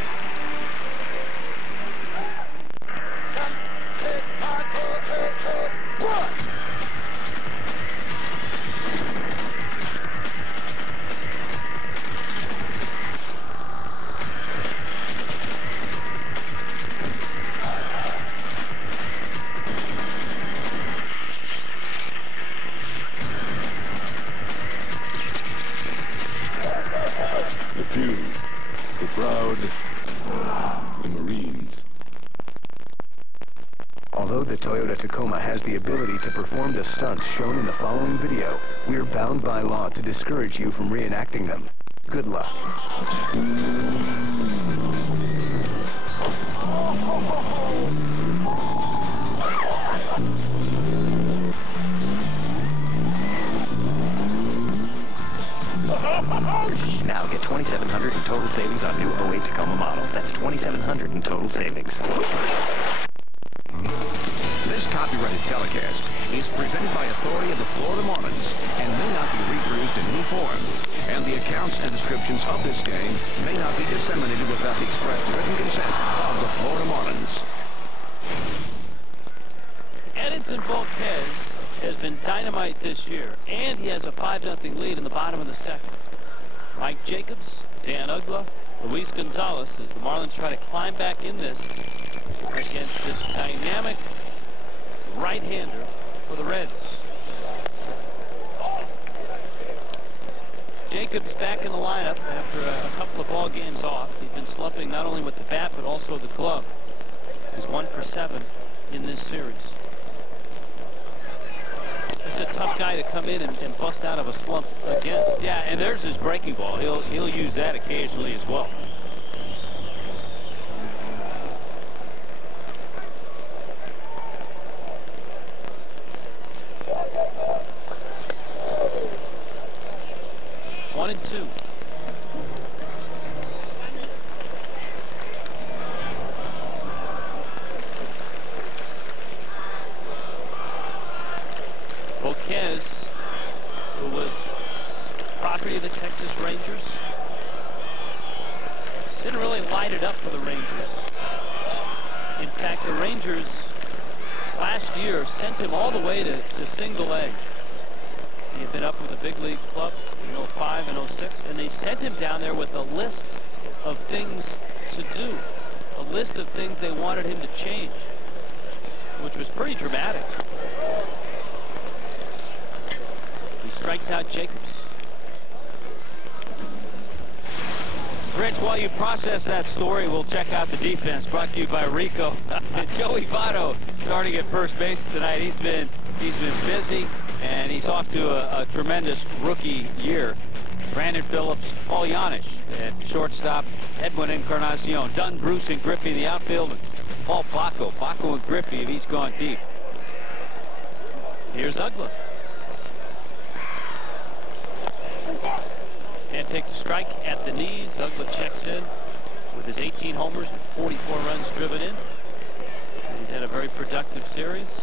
The few, the proud, the Marines. Although the Toyota Tacoma has the ability to perform the stunts shown in the following video, we're bound by law to discourage you from reenacting them. Good luck. Now get $2,700 in total savings on new 08 Tacoma models. That's $2,700 in total savings. This copyrighted telecast is presented by authority of the Florida Marlins and may not be reproduced in any form. And the accounts and descriptions of this game may not be disseminated without the express written consent of the Florida Marlins. Edinson Volquez has been dynamite this year, and he has a 5-0 lead in the bottom of the second. Mike Jacobs, Dan Uggla, Luis Gonzalez as the Marlins try to climb back in this against this dynamic right-hander for the Reds. Jacobs back in the lineup after a couple of ball games off. He's been slumping not only with the bat but also the glove. He's 1 for 7 in this series. This is a tough guy to come in and bust out of a slump against. Yeah, and there's his breaking ball. He'll use that occasionally as well. One and two. Volquez, who was property of the Texas Rangers, didn't really light it up for the Rangers. In fact, the Rangers last year sent him all the way to single A. He had been up with a big league club in 05 and 06, and they sent him down there with a list of things to do, a list of things they wanted him to change, which was pretty dramatic. He strikes out Jacobs. Rich, while you process that story, we'll check out the defense brought to you by Rico. Joey Votto starting at first base tonight. He's been busy, and he's off to a tremendous rookie year. Brandon Phillips, Paul Yanish at shortstop, Edwin Encarnacion, Dunn, Bruce, and Griffey in the outfield, and Paul Bacco. Bacco and Griffey have each gone deep. Here's Uggla. And takes a strike at the knees. Uggla checks in with his 18 homers and 44 runs driven in. And he's had a very productive series.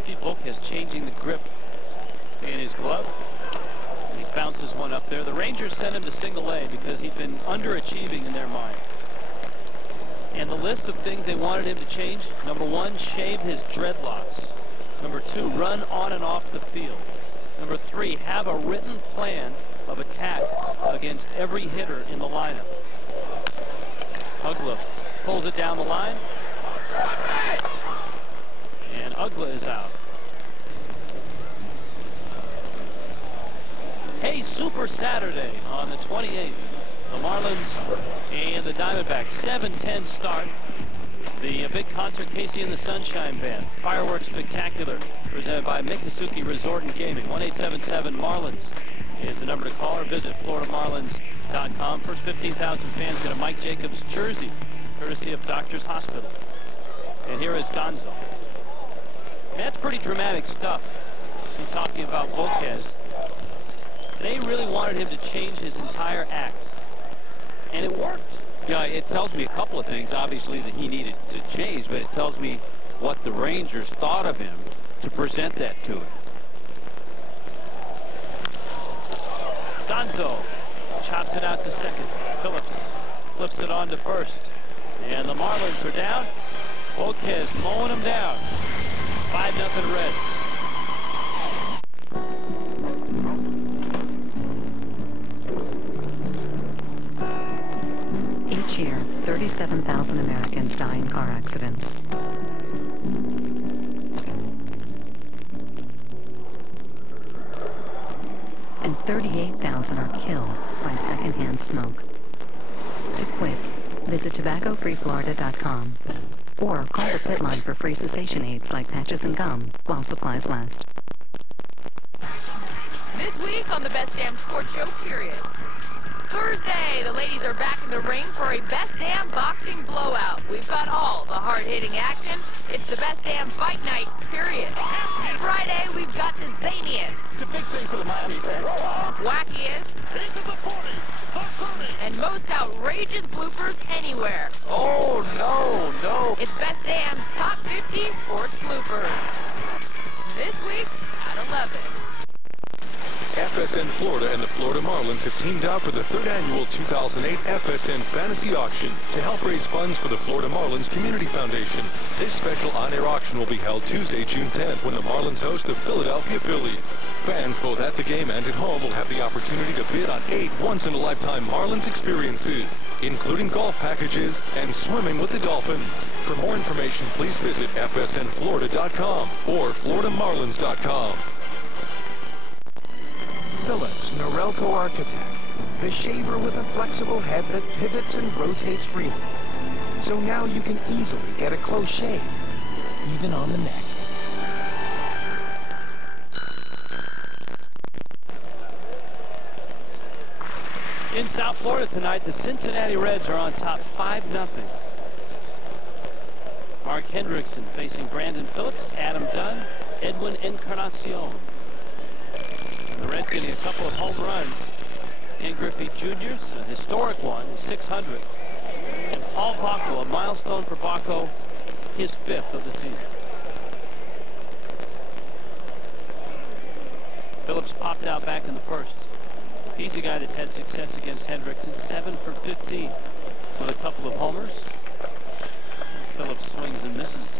See Volquez changing the grip in his glove. And he bounces one up there. The Rangers sent him to single A because he'd been underachieving in their mind. And the list of things they wanted him to change: number 1, shave his dreadlocks. Number 2, run on and off the field. Number 3, have a written plan of attack against every hitter in the lineup. Uggla pulls it down the line. And Uggla is out. Hey, Super Saturday on the 28th. The Marlins and the Diamondbacks. 7:10 start. The big concert, Casey and the Sunshine Band. Fireworks Spectacular, presented by Miccosukee Resort and Gaming. 1-877-MARLINS is the number to call, or visit FloridaMarlins.com. First 15,000 fans get a Mike Jacobs jersey, courtesy of Doctors Hospital. And here is Gonzo. That's pretty dramatic stuff. He's talking about Volquez. They really wanted him to change his entire act. And it worked. Yeah, it tells me a couple of things, obviously, that he needed to change, but it tells me what the Rangers thought of him to present that to him. Donzo chops it out to second. Phillips flips it on to first. And the Marlins are down. Volquez mowing them down. 5-0 Reds. Each year, 37,000 Americans die in car accidents. And 38,000 are killed by secondhand smoke. To quit, visit tobaccofreeflorida.com or call the pit line for free cessation aids like patches and gum while supplies last. This week on the Best Damn Sports Show, period. Thursday, the ladies are back in the ring for a Best Damn Boxing Blowout. We've got all the hard-hitting action. It's the Best Damn Fight Night, period. Friday, we've got the zaniest. It's a big thing for the Miami fans. Wackiest. Into the 40, the 30. And most outrageous bloopers anywhere. Oh, no. It's Best Damn's Top 50 Sports Bloopers. This week at 11. FSN Florida and the Florida Marlins have teamed out for the 3rd annual 2008 FSN Fantasy Auction to help raise funds for the Florida Marlins Community Foundation. This special on-air auction will be held Tuesday, June 10th, when the Marlins host the Philadelphia Phillies. Fans both at the game and at home will have the opportunity to bid on 8 once-in-a-lifetime Marlins experiences, including golf packages and swimming with the Dolphins. For more information, please visit fsnflorida.com or floridamarlins.com. Phillips Norelco Architect, the shaver with a flexible head that pivots and rotates freely. So now you can easily get a close shave, even on the neck. In South Florida tonight, the Cincinnati Reds are on top 5-0. Mark Hendrickson facing Brandon Phillips, Adam Dunn, Edwin Encarnacion. The Reds getting a couple of home runs. Ken Griffey Jr.'s a historic one, 600. And Paul Bacco, a milestone for Bacco, his 5th of the season. Phillips popped out back in the first. He's the guy that's had success against Hendrickson, 7 for 15 with a couple of homers. Phillips swings and misses.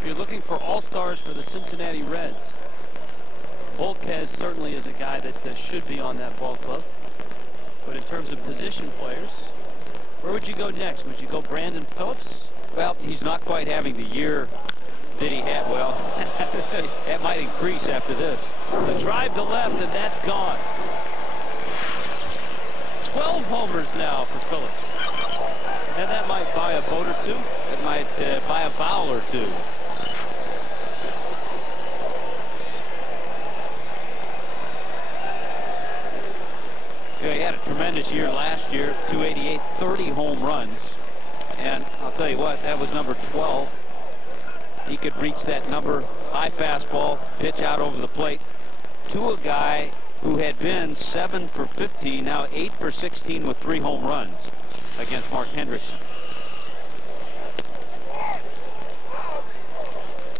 If you're looking for all-stars for the Cincinnati Reds, Volquez certainly is a guy that should be on that ball club. But in terms of position players, where would you go next? Would you go Brandon Phillips? Well, he's not quite having the year that he had. Well, that might increase after this. The drive to left, and that's gone. 12 homers now for Phillips. And that might buy a vote or two. That might buy a foul or two. Yeah, he had a tremendous year last year, 288, 30 home runs. And I'll tell you what, that was number 12. He could reach that number, high fastball, pitch out over the plate, to a guy who had been 7 for 15, now 8 for 16 with 3 home runs against Mark Hendrickson.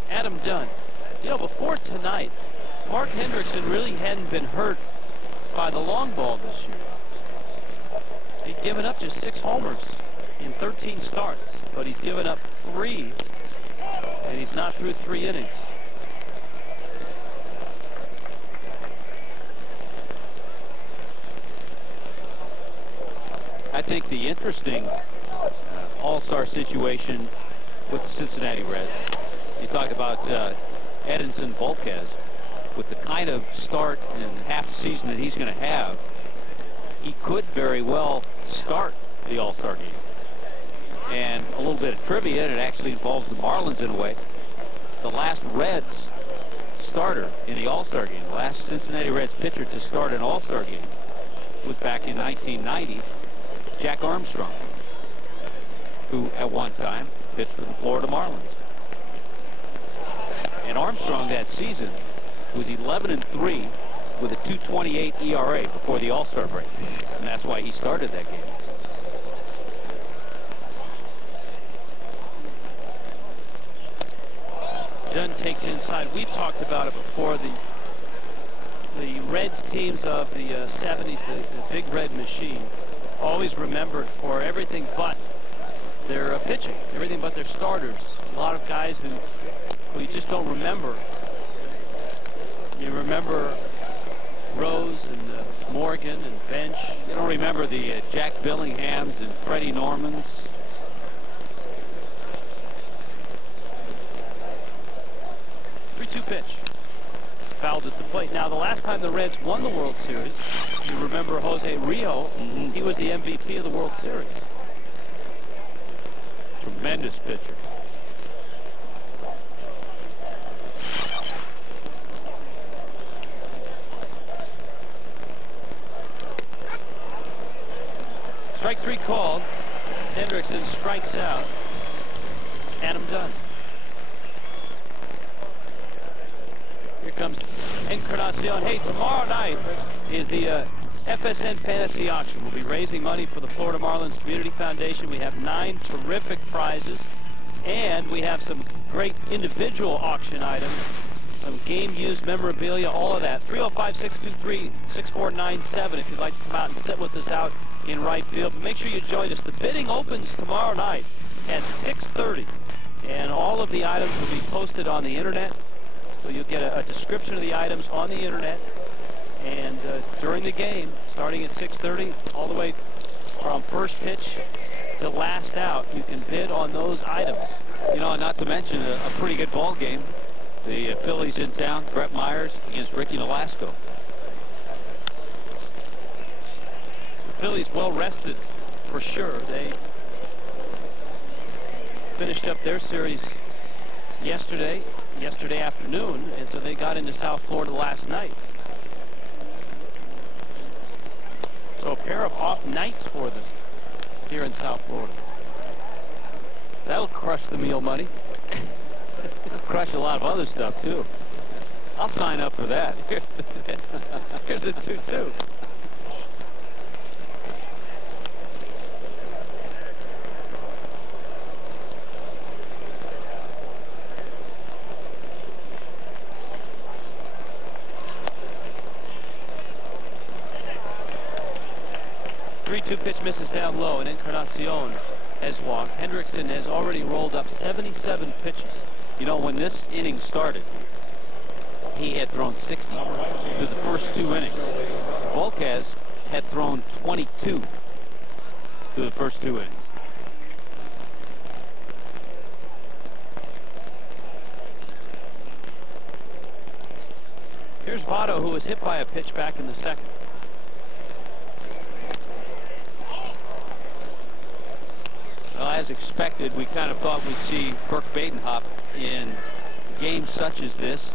Adam Dunn. You know, before tonight, Mark Hendrickson really hadn't been hurt by the long ball this year. He'd given up just 6 homers in 13 starts, but he's given up 3, and he's not through 3 innings. I think the interesting all-star situation with the Cincinnati Reds, you talk about Edinson Volquez, with the kind of start and half the season that he's going to have, he could very well start the All-Star game. And a little bit of trivia, and it actually involves the Marlins in a way. The last Reds starter in the All-Star game, the last Cincinnati Reds pitcher to start an All-Star game, was back in 1990, Jack Armstrong, who at one time pitched for the Florida Marlins. And Armstrong that season was 11-3 with a 2.28 ERA before the All-Star break. And that's why he started that game. Dunn takes inside. We've talked about it before. The Reds teams of the 70s, the Big Red Machine, always remembered for everything but their pitching, everything but their starters. A lot of guys who you just don't remember. You remember Rose and Morgan and Bench. You don't remember the Jack Billinghams and Freddie Normans. Pitch. Fouled at the plate. Now, the last time the Reds won the World Series, you remember Jose Rio. He was the MVP of the World Series. Tremendous pitcher. Strike 3 called. Hendrickson strikes out. Adam Dunn. Here comes Encarnacion. Hey, tomorrow night is the FSN Fantasy Auction. We'll be raising money for the Florida Marlins Community Foundation. We have 9 terrific prizes, and we have some great individual auction items, some game-used memorabilia, all of that. 305-623-6497 if you'd like to come out and sit with us out in right field. But make sure you join us. The bidding opens tomorrow night at 6:30, and all of the items will be posted on the internet. So you'll get a description of the items on the internet, and during the game, starting at 6:30, all the way from first pitch to last out, you can bid on those items. You know, not to mention a pretty good ball game. The Phillies in town, Brett Myers against Ricky Nolasco. The Phillies well rested for sure. They finished up their series yesterday afternoon, and so they got into South Florida last night. So a pair of off nights for them here in South Florida. That'll crush the meal money. Crush a lot of other stuff too. I'll sign up for that. Here's the 2-2. Pitch misses down low, and Encarnacion has walked. Hendrickson has already rolled up 77 pitches. You know, when this inning started, he had thrown 60 through the first 2 innings. Volquez had thrown 22 through the first 2 innings. Here's Votto, who was hit by a pitch back in the second. Well, as expected, we kind of thought we'd see Burke Badenhop in games such as this,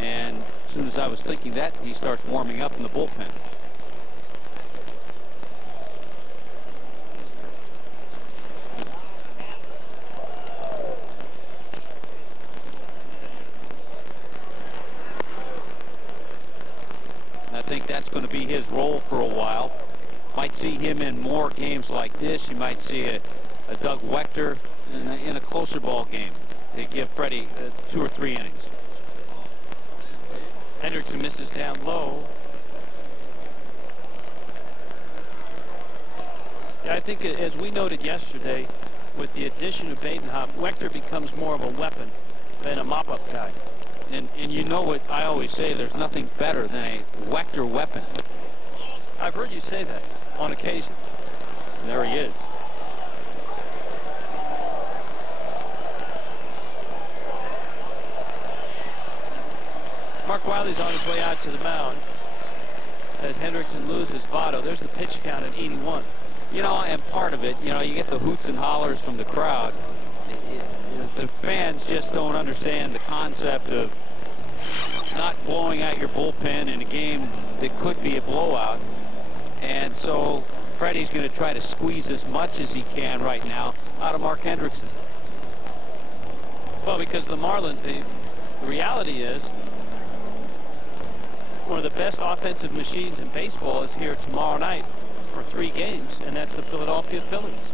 and as soon as I was thinking that, he starts warming up in the bullpen. I think that's going to be his role for a while. Might see him in more games like this. You might see a Doug Wechter in a closer ball game. They give Freddie 2 or 3 innings. Hendrickson misses down low. Yeah, I think as we noted yesterday, with the addition of Badenhop, Wechter becomes more of a weapon than a mop-up guy. And you know what I always say, there's nothing better than a Wechter weapon. I've heard you say that on occasion. And there he is. Mark Wiley's on his way out to the mound as Hendrickson loses Votto. There's the pitch count at 81. You know, and part of it, you know, you get the hoots and hollers from the crowd. The fans just don't understand the concept of not blowing out your bullpen in a game that could be a blowout. And so Freddie's going to try to squeeze as much as he can right now out of Mark Hendrickson. Well, because the Marlins, the reality is, one of the best offensive machines in baseball is here tomorrow night for 3 games, and that's the Philadelphia Phillies.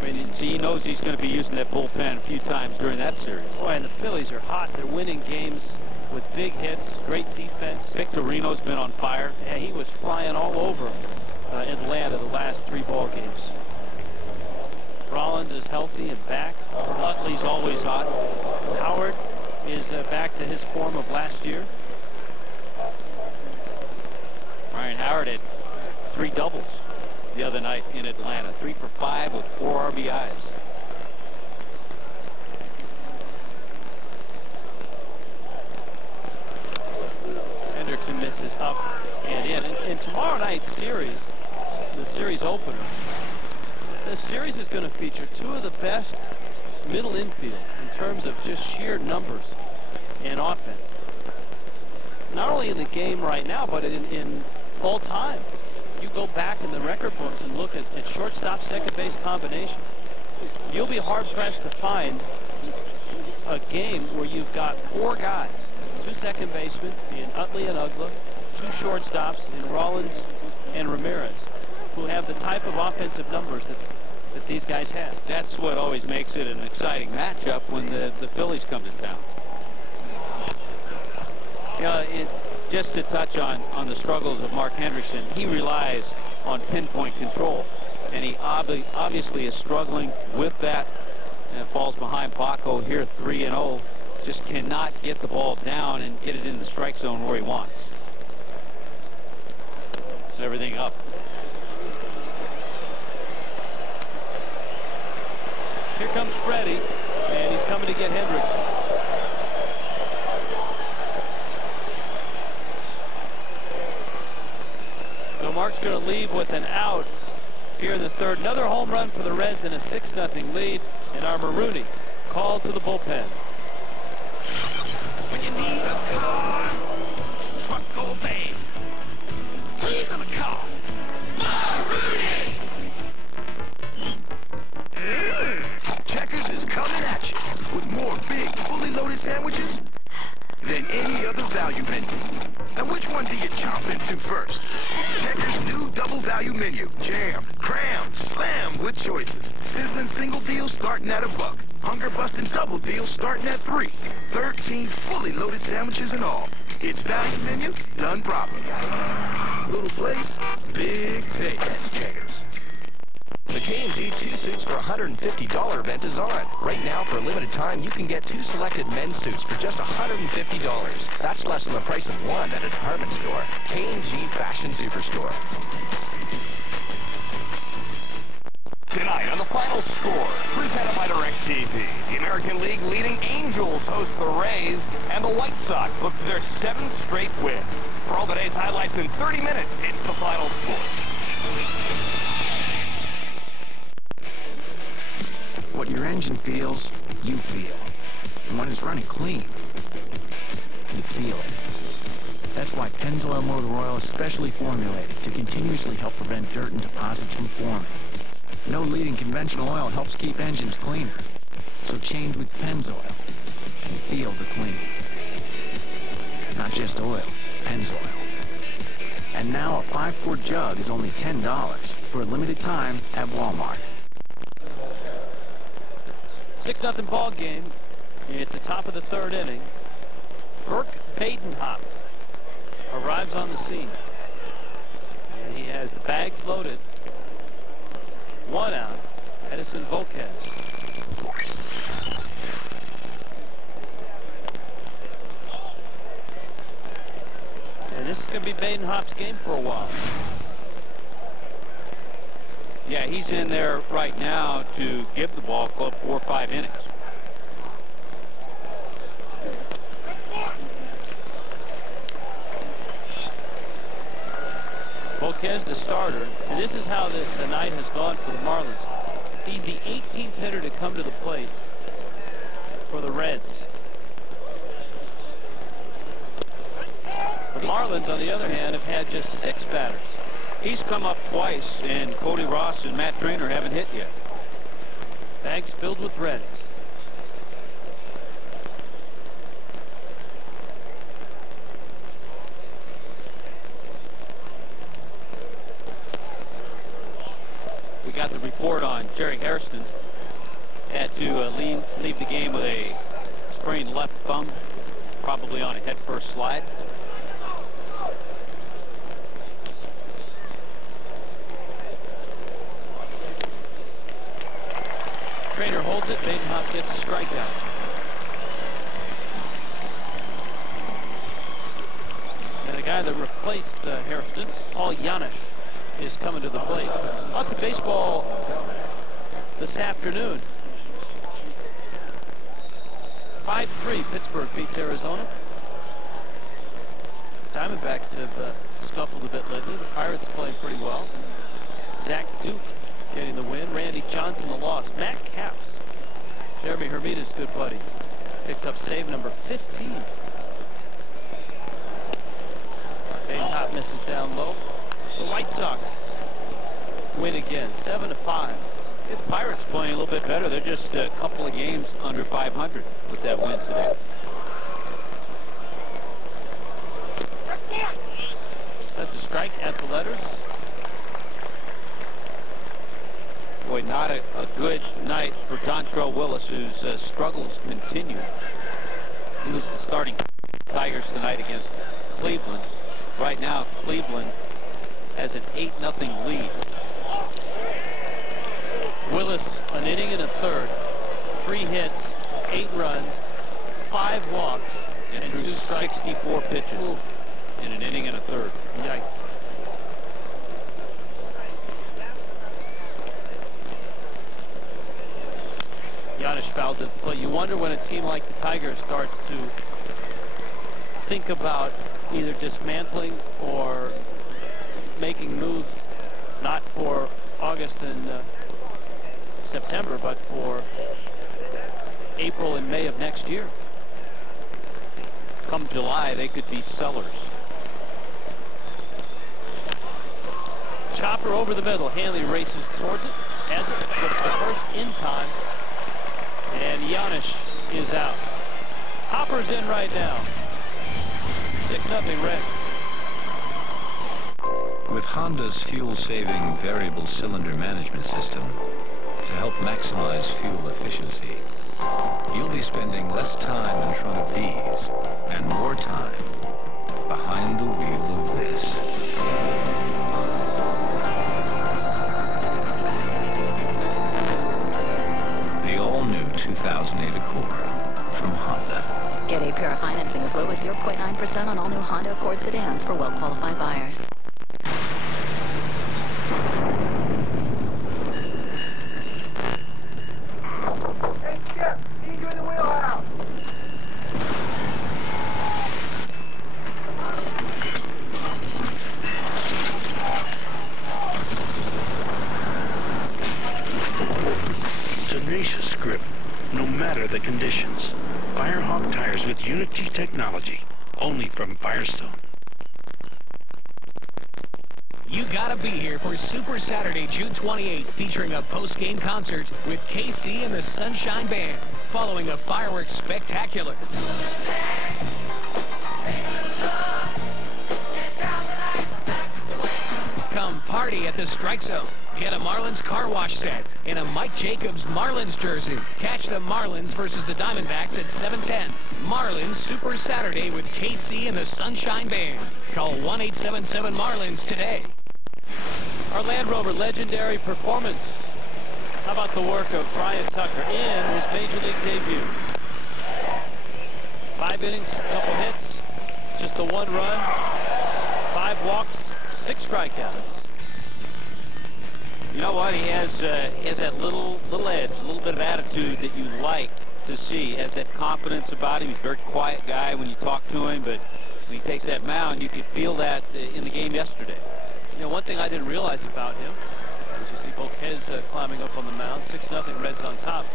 I mean, he knows he's going to be using that bullpen a few times during that series. Boy, and the Phillies are hot. They're winning games with big hits, great defense. Victorino's been on fire. Yeah, he was flying all over Atlanta the last 3 ball games. Rollins is healthy and back. Utley's always hot. Howard is back to his form of last year. Ryan Howard had 3 doubles the other night in Atlanta. 3 for 5 with 4 RBIs. Hendrickson misses up and in. And tomorrow night's series, the series opener, this series is going to feature 2 of the best middle infields in terms of just sheer numbers and offense. Not only in the game right now, but in all time. You go back in the record books and look at shortstop, second base combination. You'll be hard pressed to find a game where you've got 4 guys, 2 second basemen in Utley and Ugla, 2 shortstops in Rollins and Ramirez, who have the type of offensive numbers that these guys have. That's what always makes it an exciting matchup when the Phillies come to town. Just to touch on the struggles of Mark Hendrickson, he relies on pinpoint control, and he obviously is struggling with that, and falls behind Baco here 3-0. Just cannot get the ball down and get it in the strike zone where he wants. Everything up. Here comes Freddie, and he's coming to get Hendrickson. So Mark's going to leave with an out here in the 3rd. Another home run for the Reds and a 6-0 lead. And our Marooney called to the bullpen. When you need a car, truck or van, who you gonna call? Marooney! Checkers is coming at you with more big, fully loaded sandwiches than any other value menu. Now, which one do you chomp into first? Checkers' new double value menu. Jam, cram, slam with choices. Sizzling single deals starting at $1. Hunger busting double deals starting at $3. 13 fully loaded sandwiches and all. It's value menu done properly. Little place, big taste. Checkers. The K&G 2 suits for $150 event is on. Right now, for a limited time, you can get 2 selected men's suits for just $150. That's less than the price of one at a department store. K&G Fashion Superstore. Tonight on the Final Score, presented by DirecTV, the American League leading Angels host the Rays, and the White Sox look for their 7th straight win. For all today's highlights in 30 minutes, it's the Final Score. What your engine feels, you feel. And when it's running clean, you feel it. That's why Pennzoil Motor Oil is specially formulated to continuously help prevent dirt and deposits from forming. No leading conventional oil helps keep engines cleaner. So change with Pennzoil and feel the clean. Not just oil, Pennzoil. And now a 5-quart jug is only $10 for a limited time at Walmart. 6-0 ball game. It's the top of the 3rd inning. Burke Badenhop arrives on the scene. And he has the bags loaded. 1 out. Edison Volquez. And this is going to be Badenhop's game for a while. Yeah, he's in there right now to give the ball club 4 or 5 innings. Volquez, the starter, and this is how the night has gone for the Marlins. He's the 18th hitter to come to the plate for the Reds. The Marlins, on the other hand, have had just 6 batters. He's come up twice, and Cody Ross and Matt Traynor haven't hit yet. Bags filled with Reds. report on Jerry Hairston. Had to leave the game with a sprained left thumb, probably on a head-first slide. Trainer holds it. Badenhop gets a strikeout. And the guy that replaced Hairston, Paul Janisch, is coming to the plate. Lots of baseball this afternoon. 5-3, Pittsburgh beats Arizona. Diamondbacks have scuffled a bit lately. The Pirates playing pretty well. Zach Duke getting the win. Randy Johnson the loss. Matt Capps, Jeremy Hermita's good buddy, picks up save number 15. Badenhop misses down low. The White Sox win again, 7-5. The Pirates playing a little bit better. They're just a couple of games under 500 with that win today. That's a strike at the letters. Boy, not a good night for Dontrell Willis, whose struggles continue. He was the starting Tigers tonight against Cleveland. Right now, Cleveland has an 8-0 lead. Willis, an inning and a third, 3 hits, 8 runs, 5 walks, and 2 64 pitches in an inning and a third. Yikes. Janisch fouls it, but you wonder when a team like the Tigers starts to think about either dismantling or making moves, not for August and September, but for April and May of next year. Come July, they could be sellers. Chopper over the middle. Hanley races towards it. As it gets the first in time. And Janisch is out. Hopper's in right now. 6-0 Reds. With Honda's fuel-saving variable cylinder management system, to help maximize fuel efficiency, you'll be spending less time in front of these and more time behind the wheel of this. The all-new 2008 Accord from Honda. Get APR financing as low as 0.9% on all new Honda Accord sedans for well-qualified buyers. Hey, Skip, need you in the wheelhouse. Tenacious grip, no matter the conditions. Firehawk tires with Unity technology, only from Firestone. You gotta be here for Super Saturday, June 28th, featuring a post-game concert with KC and the Sunshine Band, following a fireworks spectacular. Come party at the Strike Zone. Get a Marlins car wash set and a Mike Jacobs Marlins jersey. Catch the Marlins versus the Diamondbacks at 7:10. Marlins Super Saturday with KC and the Sunshine Band. Call 1-877-MARLINS today. Our Land Rover legendary performance. How about the work of Brian Tucker in his Major League debut? 5 innings, couple hits, just the 1 run, 5 walks, 6 strikeouts. You know what? He has that little edge, a little bit of attitude that you like to see. He has that confidence about him. He's a very quiet guy when you talk to him, but when he takes that mound, you can feel that in the game yesterday. You know, one thing I didn't realize about him, as you see Boquez climbing up on the mound, 6-0 Reds on top,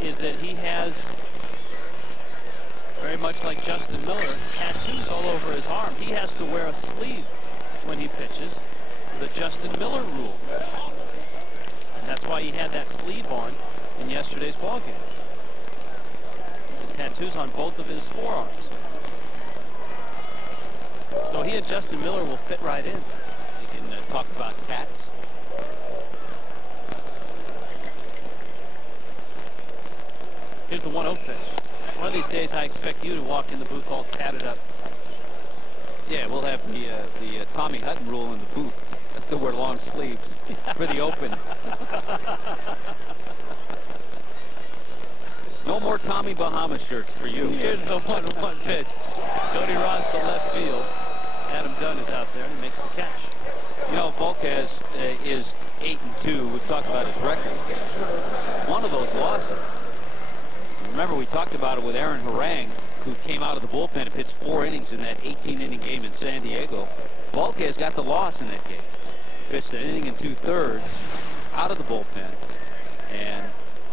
is that he has, very much like Justin Miller, tattoos all over his arm. He has to wear a sleeve when he pitches, the Justin Miller rule. And that's why he had that sleeve on in yesterday's ballgame. The tattoos on both of his forearms. So he and Justin Miller will fit right in. You can talk about tats. Here's the 1-0 pitch. One of these days, I expect you to walk in the booth all tatted up. Yeah, we'll have the Tommy Hutton rule in the booth. Have to wear long sleeves for the open. No more Tommy Bahama shirts for you. Here's the 1-1 pitch. Cody Ross to left field. Adam Dunn is out there and he makes the catch. You know, Volquez is 8-2. We've talked about his record. One of those losses. Remember, we talked about it with Aaron Harang, who came out of the bullpen and pitched 4 innings in that 18-inning game in San Diego. Volquez got the loss in that game. Pitched an inning and 2/3 out of the bullpen and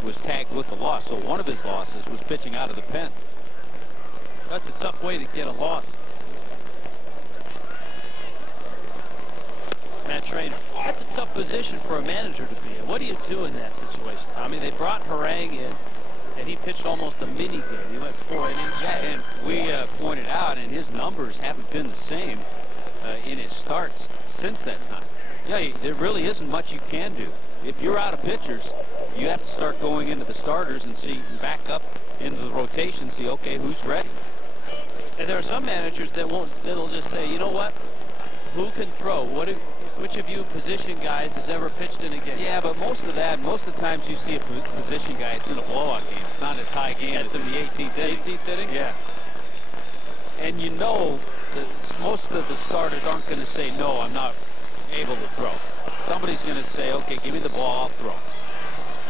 was tagged with the loss. So one of his losses was pitching out of the pen. That's a tough way to get a loss. Matt Trainer. That's a tough position for a manager to be in. What do you do in that situation, Tommy? They brought Harang in, and he pitched almost a mini game. He went 4 innings. Yeah, and we pointed out, and his numbers haven't been the same in his starts since that time. Yeah, there really isn't much you can do. If you're out of pitchers, you have to start going into the starters and see, back up into the rotation, see, okay, who's ready. And there are some managers that won't. That'll just say, you know what? Who can throw? Which of you position guys has ever pitched in a game? Yeah, but most of the times you see a position guy, it's in a blowout game. It's not a tie game. It's in the 18th inning. 18th inning? Yeah. And you know that most of the starters aren't going to say, no, I'm not able to throw. Somebody's going to say, okay, give me the ball, I'll throw.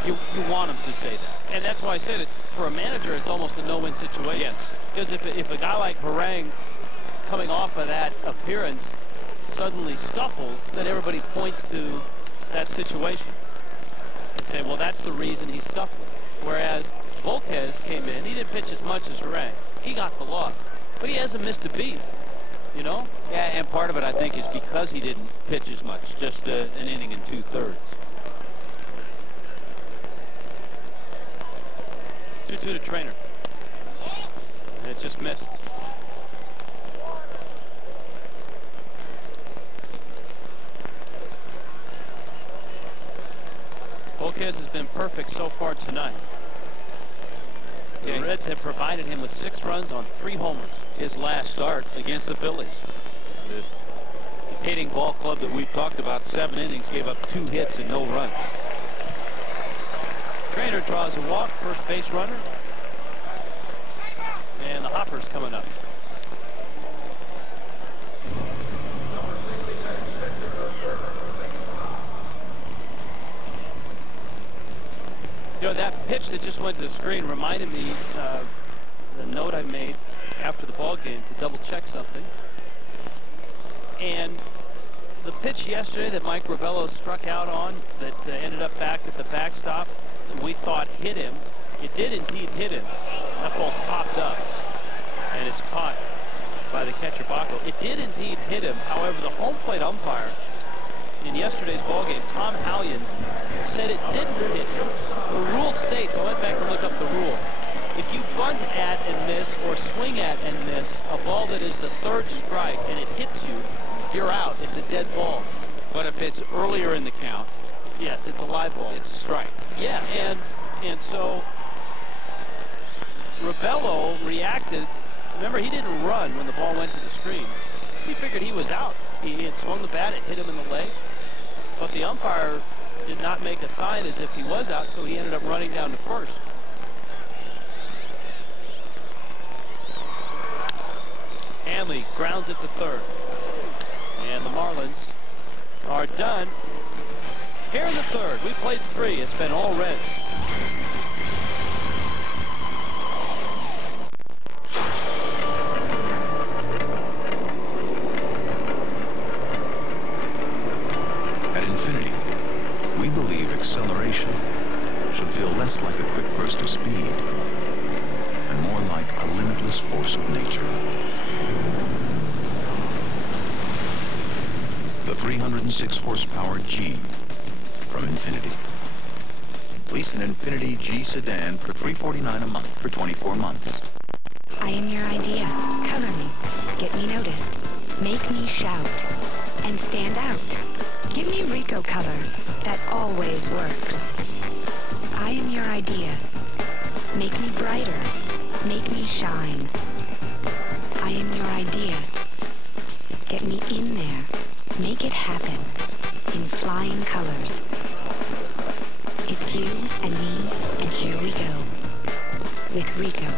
You want them to say that. And that's why I said it. For a manager, it's almost a no-win situation. Yes. Because if a guy like Harang, coming off of that appearance, suddenly scuffles, then everybody points to that situation and say, well, that's the reason he scuffled. Whereas Volquez came in, he didn't pitch as much as Harang. He got the loss, but he hasn't missed a beat, you know? Yeah, and part of it, I think, is because he didn't pitch as much, just an inning and 2/3. 2-2 to Trainer. And it just missed. Volquez has been perfect so far tonight. The Reds have provided him with 6 runs on 3 homers. His last start against the Phillies. The hitting ball club that we've talked about, 7 innings, gave up 2 hits and no runs. Trainer draws a walk, first base runner. And the hopper's coming up. You know, that pitch that just went to the screen reminded me of the note I made after the ball game to double check something. And the pitch yesterday that Mike Ravello struck out on that ended up back at the backstop that we thought hit him, it did indeed hit him. That ball's popped up and it's caught by the catcher Bacco. It did indeed hit him. However, the home plate umpire in yesterday's ball game, Tom Hallion, said it didn't hit him. The rule states, I went back to look up the rule, if you bunt at and miss or swing at and miss a ball that is the 3rd strike and it hits you, you're out. It's a dead ball. But if it's earlier in the count, yes, it's a live ball. It's a strike. Yeah, and so Ravello reacted. Remember, he didn't run when the ball went to the screen. He figured he was out. He had swung the bat, it hit him in the leg. But the umpire did not make a sign as if he was out, so he ended up running down to first. Hanley grounds it to 3rd. And the Marlins are done. Here in the 3rd, we played 3. It's been all Reds. At Infinity, we believe acceleration should feel less like a quick burst of speed and more like a limitless force of nature. The 306 horsepower G from Infinity. Lease an Infinity G sedan for $349 a month for 24 months. I am your idea. Color me. Get me noticed. Make me shout. And stand out. Give me Rico color. That always works. I am your idea. Make me brighter. Make me shine. I am your idea. Get me in there. Make it happen. In flying colors. It's you and me, and here we go. With Rico.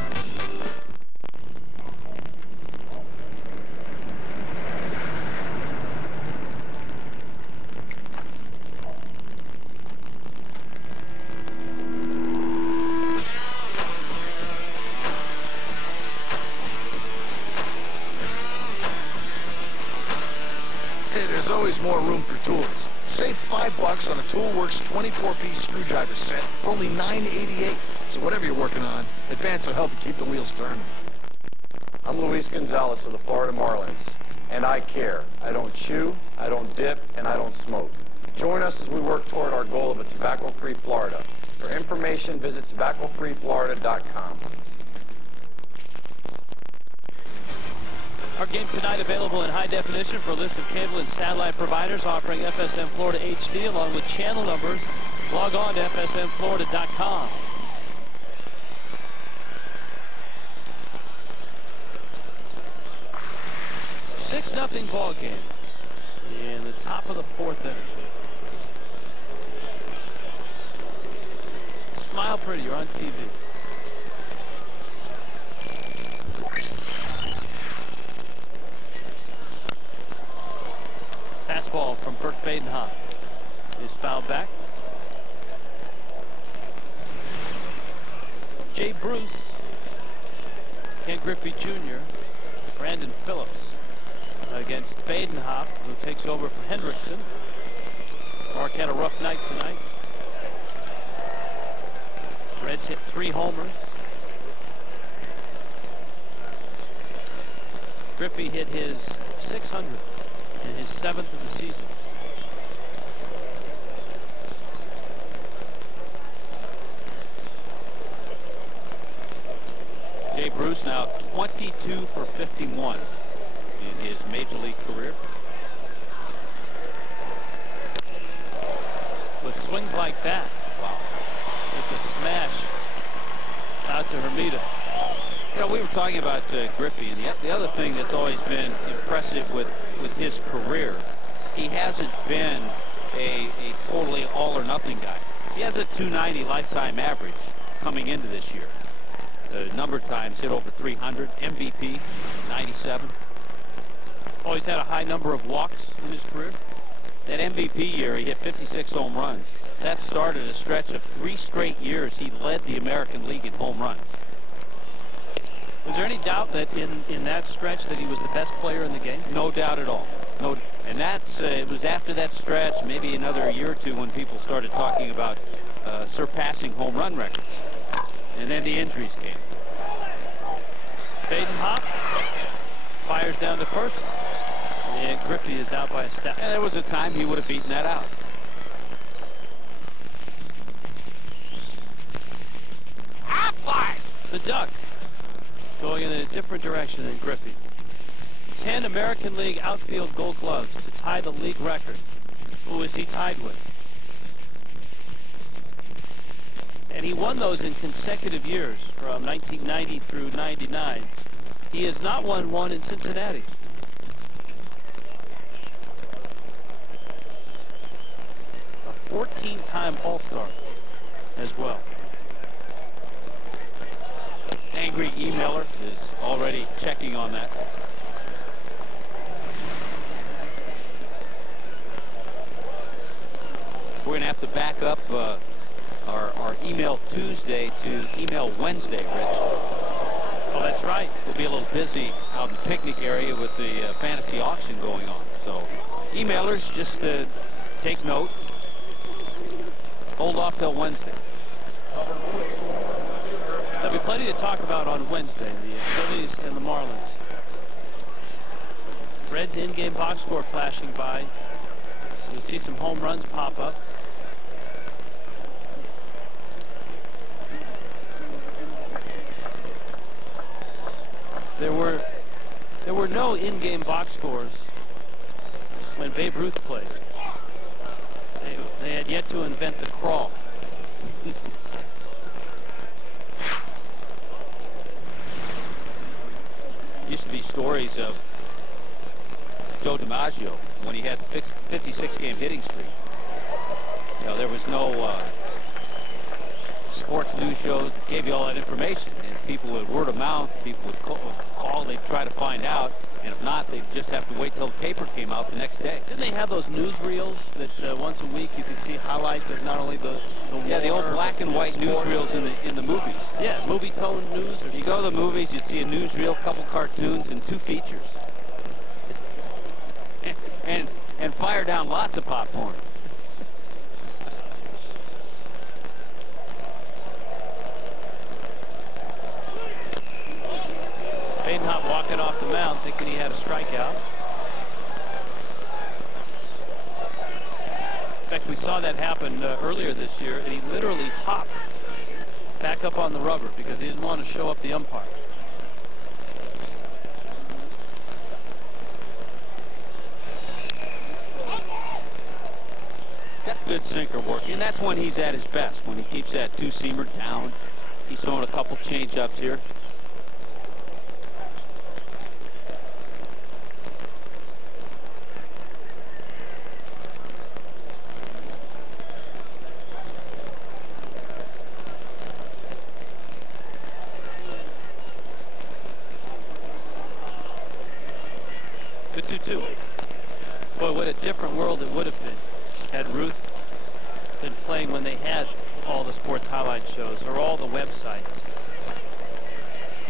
There's always more room for tools. Save $5 on a Toolworks 24-piece screwdriver set for only $9.88. So whatever you're working on, Advance will help you keep the wheels turning. I'm Luis Gonzalez of the Florida Marlins, and I care. I don't chew, I don't dip, and I don't smoke. Join us as we work toward our goal of a tobacco-free Florida. For information, visit tobaccofreeflorida.com. Our game tonight available in high definition for a list of cable and satellite providers offering FSM Florida HD along with channel numbers. Log on to fsmflorida.com. Six-0 ball game in the top of the fourth inning. Smile pretty, you're on TV. Fastball from Burt Badenhop is fouled back. Jay Bruce, Ken Griffey Jr., Brandon Phillips against Badenhop, who takes over for Hendrickson. Mark had a rough night tonight. Reds hit 3 homers. Griffey hit his 600th in his 7th of the season. Jay Bruce now 22 for 51 in his major league career. With swings like that, wow. Just a smash out to Hermida. You know, we were talking about Griffey, and the other thing that's always been impressive with his career, he hasn't been a totally all-or-nothing guy. He has a 290 lifetime average coming into this year. A number of times hit over 300, MVP, 97. Always had a high number of walks in his career. That MVP year, he hit 56 home runs. That started a stretch of 3 straight years he led the American League in home runs. Was there any doubt that in that stretch that he was the best player in the game? No doubt at all. No, and that's it was after that stretch, maybe another year or two, when people started talking about surpassing home run records. And then the injuries came. Badenhop fires down to first, and Griffey is out by a step. And there was a time he would have beaten that out. The Duck going in a different direction than Griffey. 10 American League outfield Gold Gloves to tie the league record. Who is he tied with? And he won those in consecutive years from 1990 through 99. He has not won one in Cincinnati. A 14-time All-Star as well. Angry emailer is already checking on that. We're going to have to back up our email Tuesday to email Wednesday, Rich. Oh, that's right. We'll be a little busy out in the picnic area with the fantasy auction going on. So emailers, just take note. Hold off till Wednesday. There'll be plenty to talk about on Wednesday, the Phillies and the Marlins. Reds in-game box score flashing by. You'll see some home runs pop up. There were no in-game box scores when Babe Ruth played. They had yet to invent the crawl. Used to be stories of Joe DiMaggio when he had the 56-game hitting streak. You know, there was no sports news shows that gave you all that information, and people would word of mouth, people would call, they'd try to find out, and if not, they'd just have to wait till the paper came out the next day. Didn't they have those newsreels that once a week you could see highlights of not only the yeah, the old black and white newsreels in the movies. Yeah, movie tone news. If you go to the movies, you'd see a newsreel, a couple cartoons, and 2 features. And fire down lots of popcorn. Badenhop walking off the mound thinking he had a strikeout. In fact, we saw that happen earlier this year, and he literally hopped back up on the rubber because he didn't want to show up the umpire. Got the good sinker working, and that's when he's at his best, when he keeps that 2-seamer down. He's throwing a couple change-ups here. Good 2-2. Boy, what a different world it would have been had Ruth been playing when they had all the sports highlight shows or all the websites,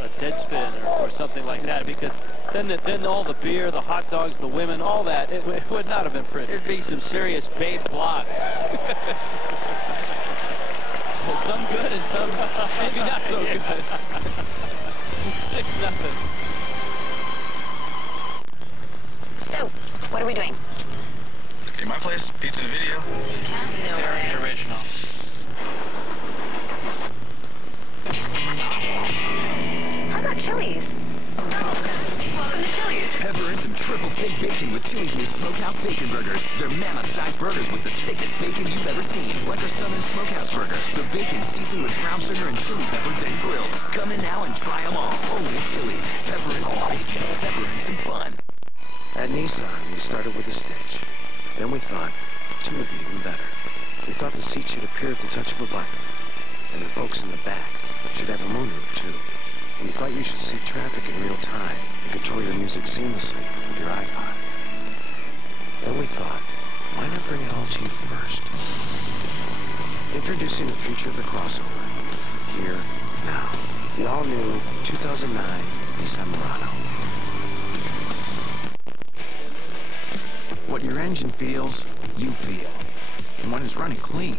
a Deadspin or something like that, because then all the beer, the hot dogs, the women, all that, it would not have been pretty. There'd be some serious babe blogs. Some good and some maybe not so good. 6-0. So, what are we doing? In my place, pizza and a video. No way. The original. How about Chili's? Welcome to Chili's. Pepper and some triple thick bacon with Chili's new Smokehouse Bacon Burgers. They're mammoth-sized burgers with the thickest bacon you've ever seen. Like our Southern Smokehouse Burger. The bacon seasoned with brown sugar and chili pepper, then grilled. Come in now and try them all. Only at Chili's. Pepper and some bacon. Pepper and some fun. At Nissan, we started with a stitch. Then we thought 2 would be even better. We thought the seat should appear at the touch of a button. And the folks in the back should have a moonroof, too. We thought you should see traffic in real time and control your music seamlessly with your iPod. Then we thought, why not bring it all to you first? Introducing the future of the crossover. Here, now. The all-new 2009 Nissan Murano. What your engine feels, you feel. And when it's running clean,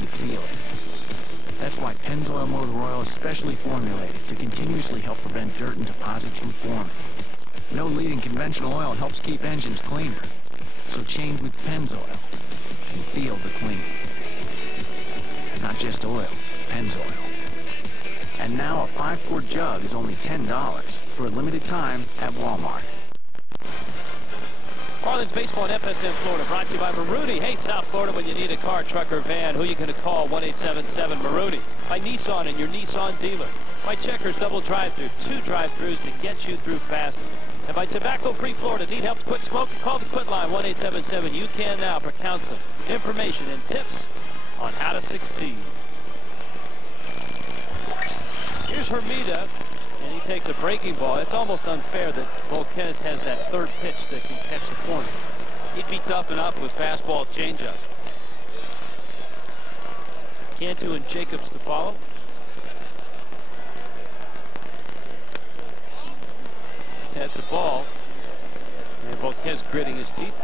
you feel it. That's why Pennzoil Motor Oil is specially formulated to continuously help prevent dirt and deposits from forming. No leading conventional oil helps keep engines cleaner. So change with Pennzoil and feel the clean. Not just oil, Pennzoil. And now a 5-quart jug is only $10 for a limited time at Walmart. Marlins baseball and FSN Florida brought to you by Marooney. Hey, South Florida, when you need a car, truck, or van, who you going to call? 1-877-MAROONEY. By Nissan and your Nissan dealer. By Checkers Double Drive-Thru, 2 drive-thrus to get you through faster. And by Tobacco-Free Florida. Need help to quit smoking? Call the Quit Line, 1-877-YOU-CAN-NOW for counseling, information, and tips on how to succeed. Here's Hermida. And he takes a breaking ball. It's almost unfair that Volquez has that 3rd pitch that can catch the corner. He'd be tough enough with fastball changeup. Cantu and Jacobs to follow. That's a ball. And Volquez gritting his teeth.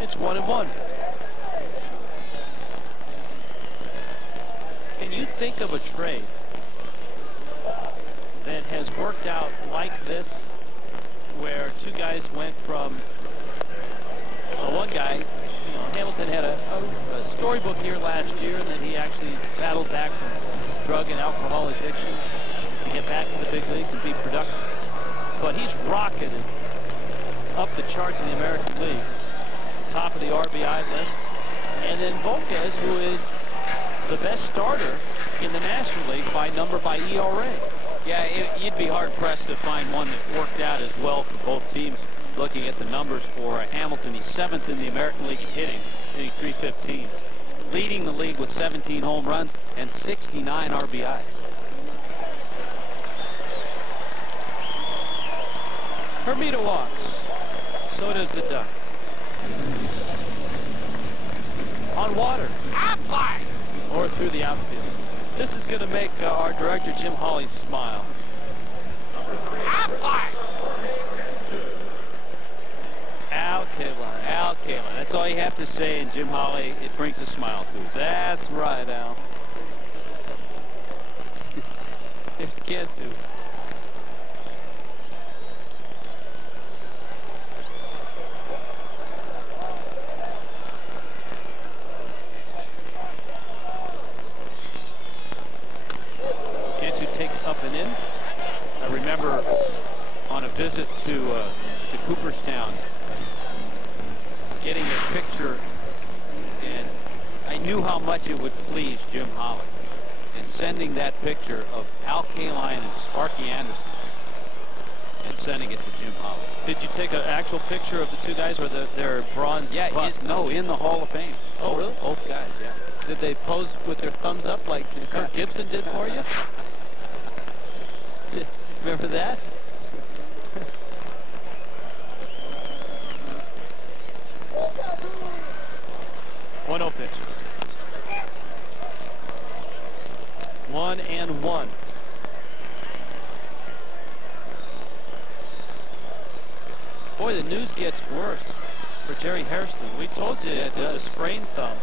It's 1-1. Can you think of a trade that has worked out like this, where 2 guys went from, well, one guy, you know, Hamilton had a storybook year last year, and then he actually battled back from drug and alcohol addiction to get back to the big leagues and be productive. But he's rocketed up the charts in the American League, top of the RBI list. And then Volquez, who is the best starter in the National League by ERA. Yeah, you'd be hard-pressed to find one that worked out as well for both teams. Looking at the numbers for Hamilton, he's 7th in the American League in hitting 315. Leading the league with 17 home runs and 69 RBIs. Hermida walks. So does the duck. On water. Or through the outfield. This is going to make our director, Jim Hawley, smile. Al Kaline. Al Kaline. That's all you have to say, and Jim Hawley, it brings a smile to us. That's right, Al. There's Cantu. Cantu takes up and in. I remember on a visit to Cooperstown, getting a picture, and I knew how much it would please Jim Hawley, and sending that picture of Al Kaline and Sparky Anderson and sending it to Jim Hawley. Did you take an actual picture of the two guys, or their bronze busts? No, in the Hall of Fame. Oh, really? Both guys, yeah. Did they pose with their thumbs up like Kirk Gibson did for you? Remember that? 1-0 pitch. 1-1. Boy, the news gets worse for Jerry Hairston. We told you it was a sprained thumb,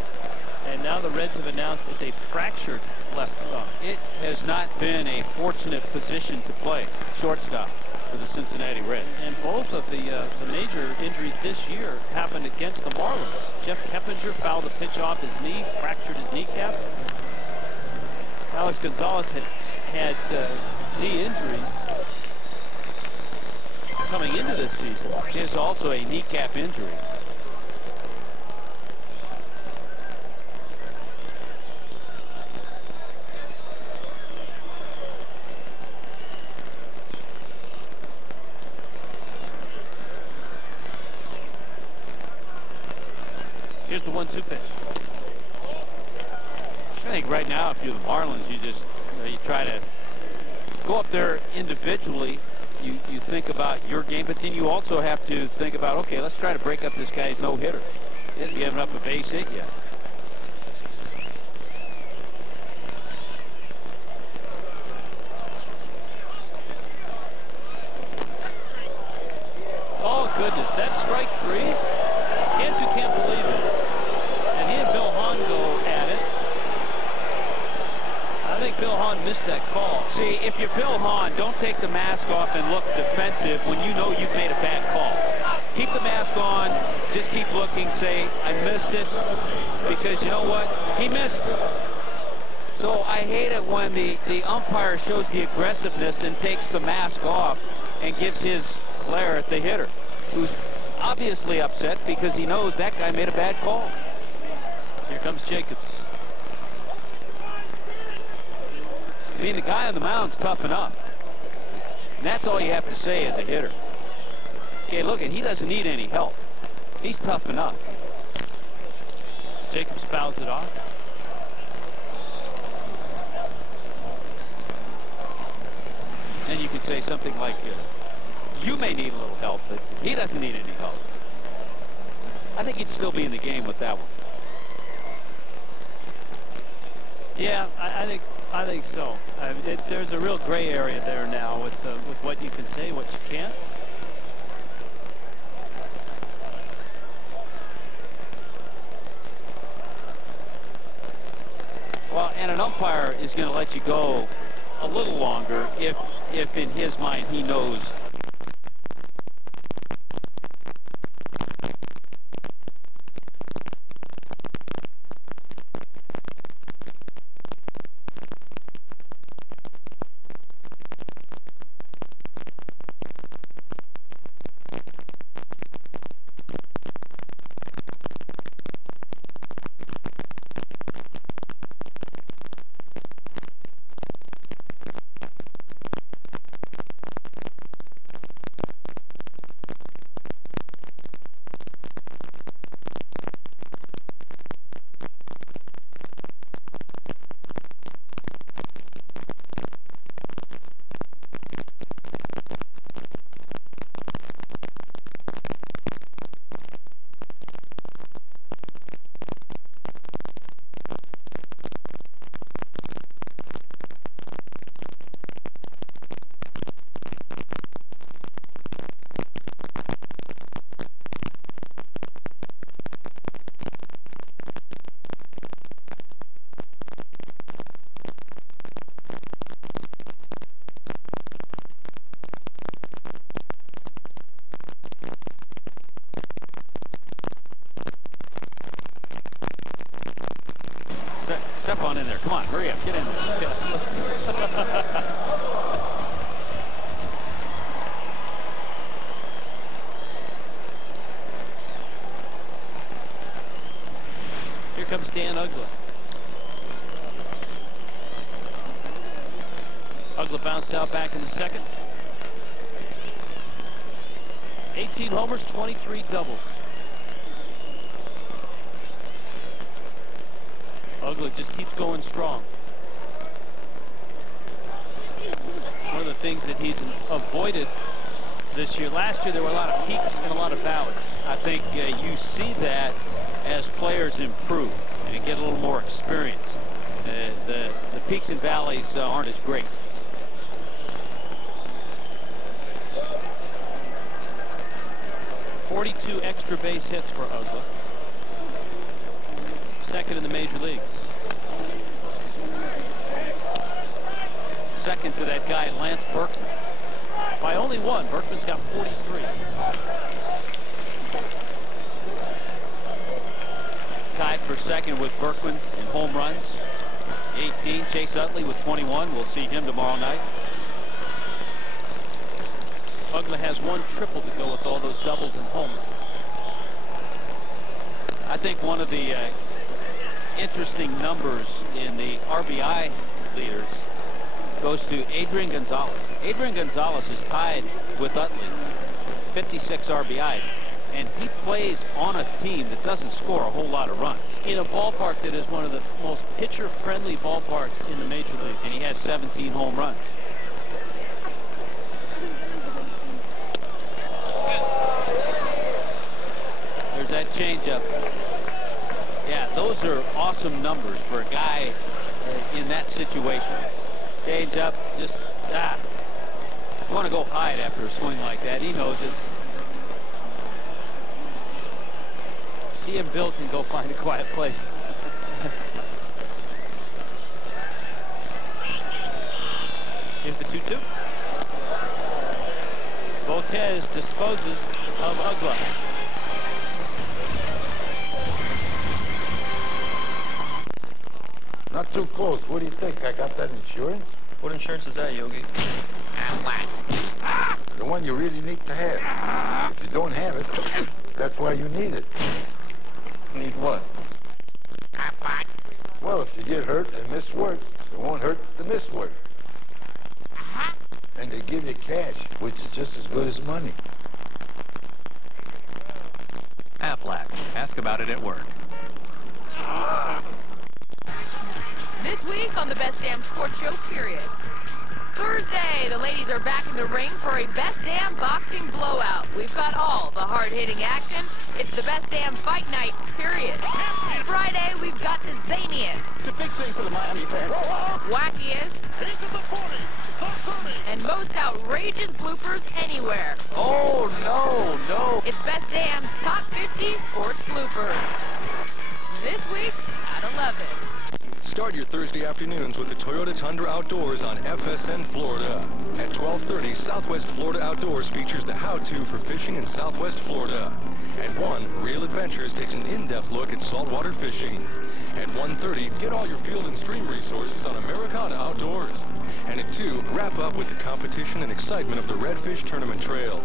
and now the Reds have announced it's a fractured left thumb. It has not been a fortunate position to play shortstop for the Cincinnati Reds. And both of the major injuries this year happened against the Marlins. Jeff Keppinger fouled a pitch off his knee, fractured his kneecap. Alex Gonzalez had knee injuries coming into this season. He has also a kneecap injury. Here's the 1-2 pitch. I think right now, if you're the Marlins, you just you try to go up there individually. You think about your game, but then you also have to think about, okay, let's try to break up this guy's no-hitter. He hasn't given up a base hit yet. Oh, goodness, that's strike 3. Cantu can't believe it. And he and Bill Hahn go at it. I think Bill Hahn missed that call. See, if you're Bill Hahn, don't take the mask off and look defensive when you know you've made a bad call. Keep the mask on, just keep looking, say, I missed it, because you know what? He missed it. So I hate it when the umpire shows the aggressiveness and takes the mask off and gives his glare at the hitter, who's obviously upset because he knows that guy made a bad call. Here comes Jacobs. I mean, the guy on the mound's tough enough. And that's all you have to say as a hitter. Okay, look, and he doesn't need any help. He's tough enough. Jacobs fouls it off. Then you can say something like, you may need a little help, but he doesn't need any help. I think he'd still be in the game with that one. Yeah, I think so. There's a real gray area there now with what you can say, what you can't. Well, and an umpire is going to let you go a little longer if in his mind he knows Step on in there. Come on, hurry up. Get in there. Here comes Dan Uggla. Uggla bounced out back in the second. 18 homers, 23 doubles. Uggla just keeps going strong. One of the things that he's avoided this year. Last year there were a lot of peaks and a lot of valleys. I think you see that as players improve and get a little more experience. The peaks and valleys aren't as great. .42 extra base hits for Uggla. Second in the major leagues. Second to that guy, Lance Berkman. By only one. Berkman's got 43. Tied for second with Berkman in home runs. 18. Chase Utley with 21. We'll see him tomorrow night. Uggla has one triple to go with all those doubles and homers. I think one of the interesting numbers in the RBI leaders goes to Adrian Gonzalez. Adrian Gonzalez is tied with Utley, 56 RBIs, and he plays on a team that doesn't score a whole lot of runs. In a ballpark that is one of the most pitcher-friendly ballparks in the major league. And he has 17 home runs. There's that changeup. Yeah, those are awesome numbers for a guy in that situation. Change up, just you want to go hide after a swing like that. He knows it. He and Bill can go find a quiet place. Here's the 2-2. Volquez disposes of Uggla. Not too close. What do you think? I got that insurance? What insurance is that, Yogi? The one you really need to have. If you don't have it, that's why you need it. Need what? Well, if you get hurt and miss work, it won't hurt to miss work. And they give you cash, which is just as good as money. Aflac. Ask about it at work. This week on the Best Damn Sports Show, period. Thursday, the ladies are back in the ring for a Best Damn Boxing Blowout. We've got all the hard-hitting action. It's the Best Damn Fight Night, period. Friday, we've got the zaniest. It's a big thing for the Miami fans. Wackiest. Into the 40, the 30. And most outrageous bloopers anywhere. Oh, no. It's Best Damn's Top 50 Sports Bloopers. This week, out of 11. Start your Thursday afternoons with the Toyota Tundra Outdoors on FSN Florida. At 12:30, Southwest Florida Outdoors features the how-to for fishing in Southwest Florida. At 1, Real Adventures takes an in-depth look at saltwater fishing. At 1:30, get all your field and stream resources on Americana Outdoors. And at 2, wrap up with the competition and excitement of the Redfish Tournament Trail.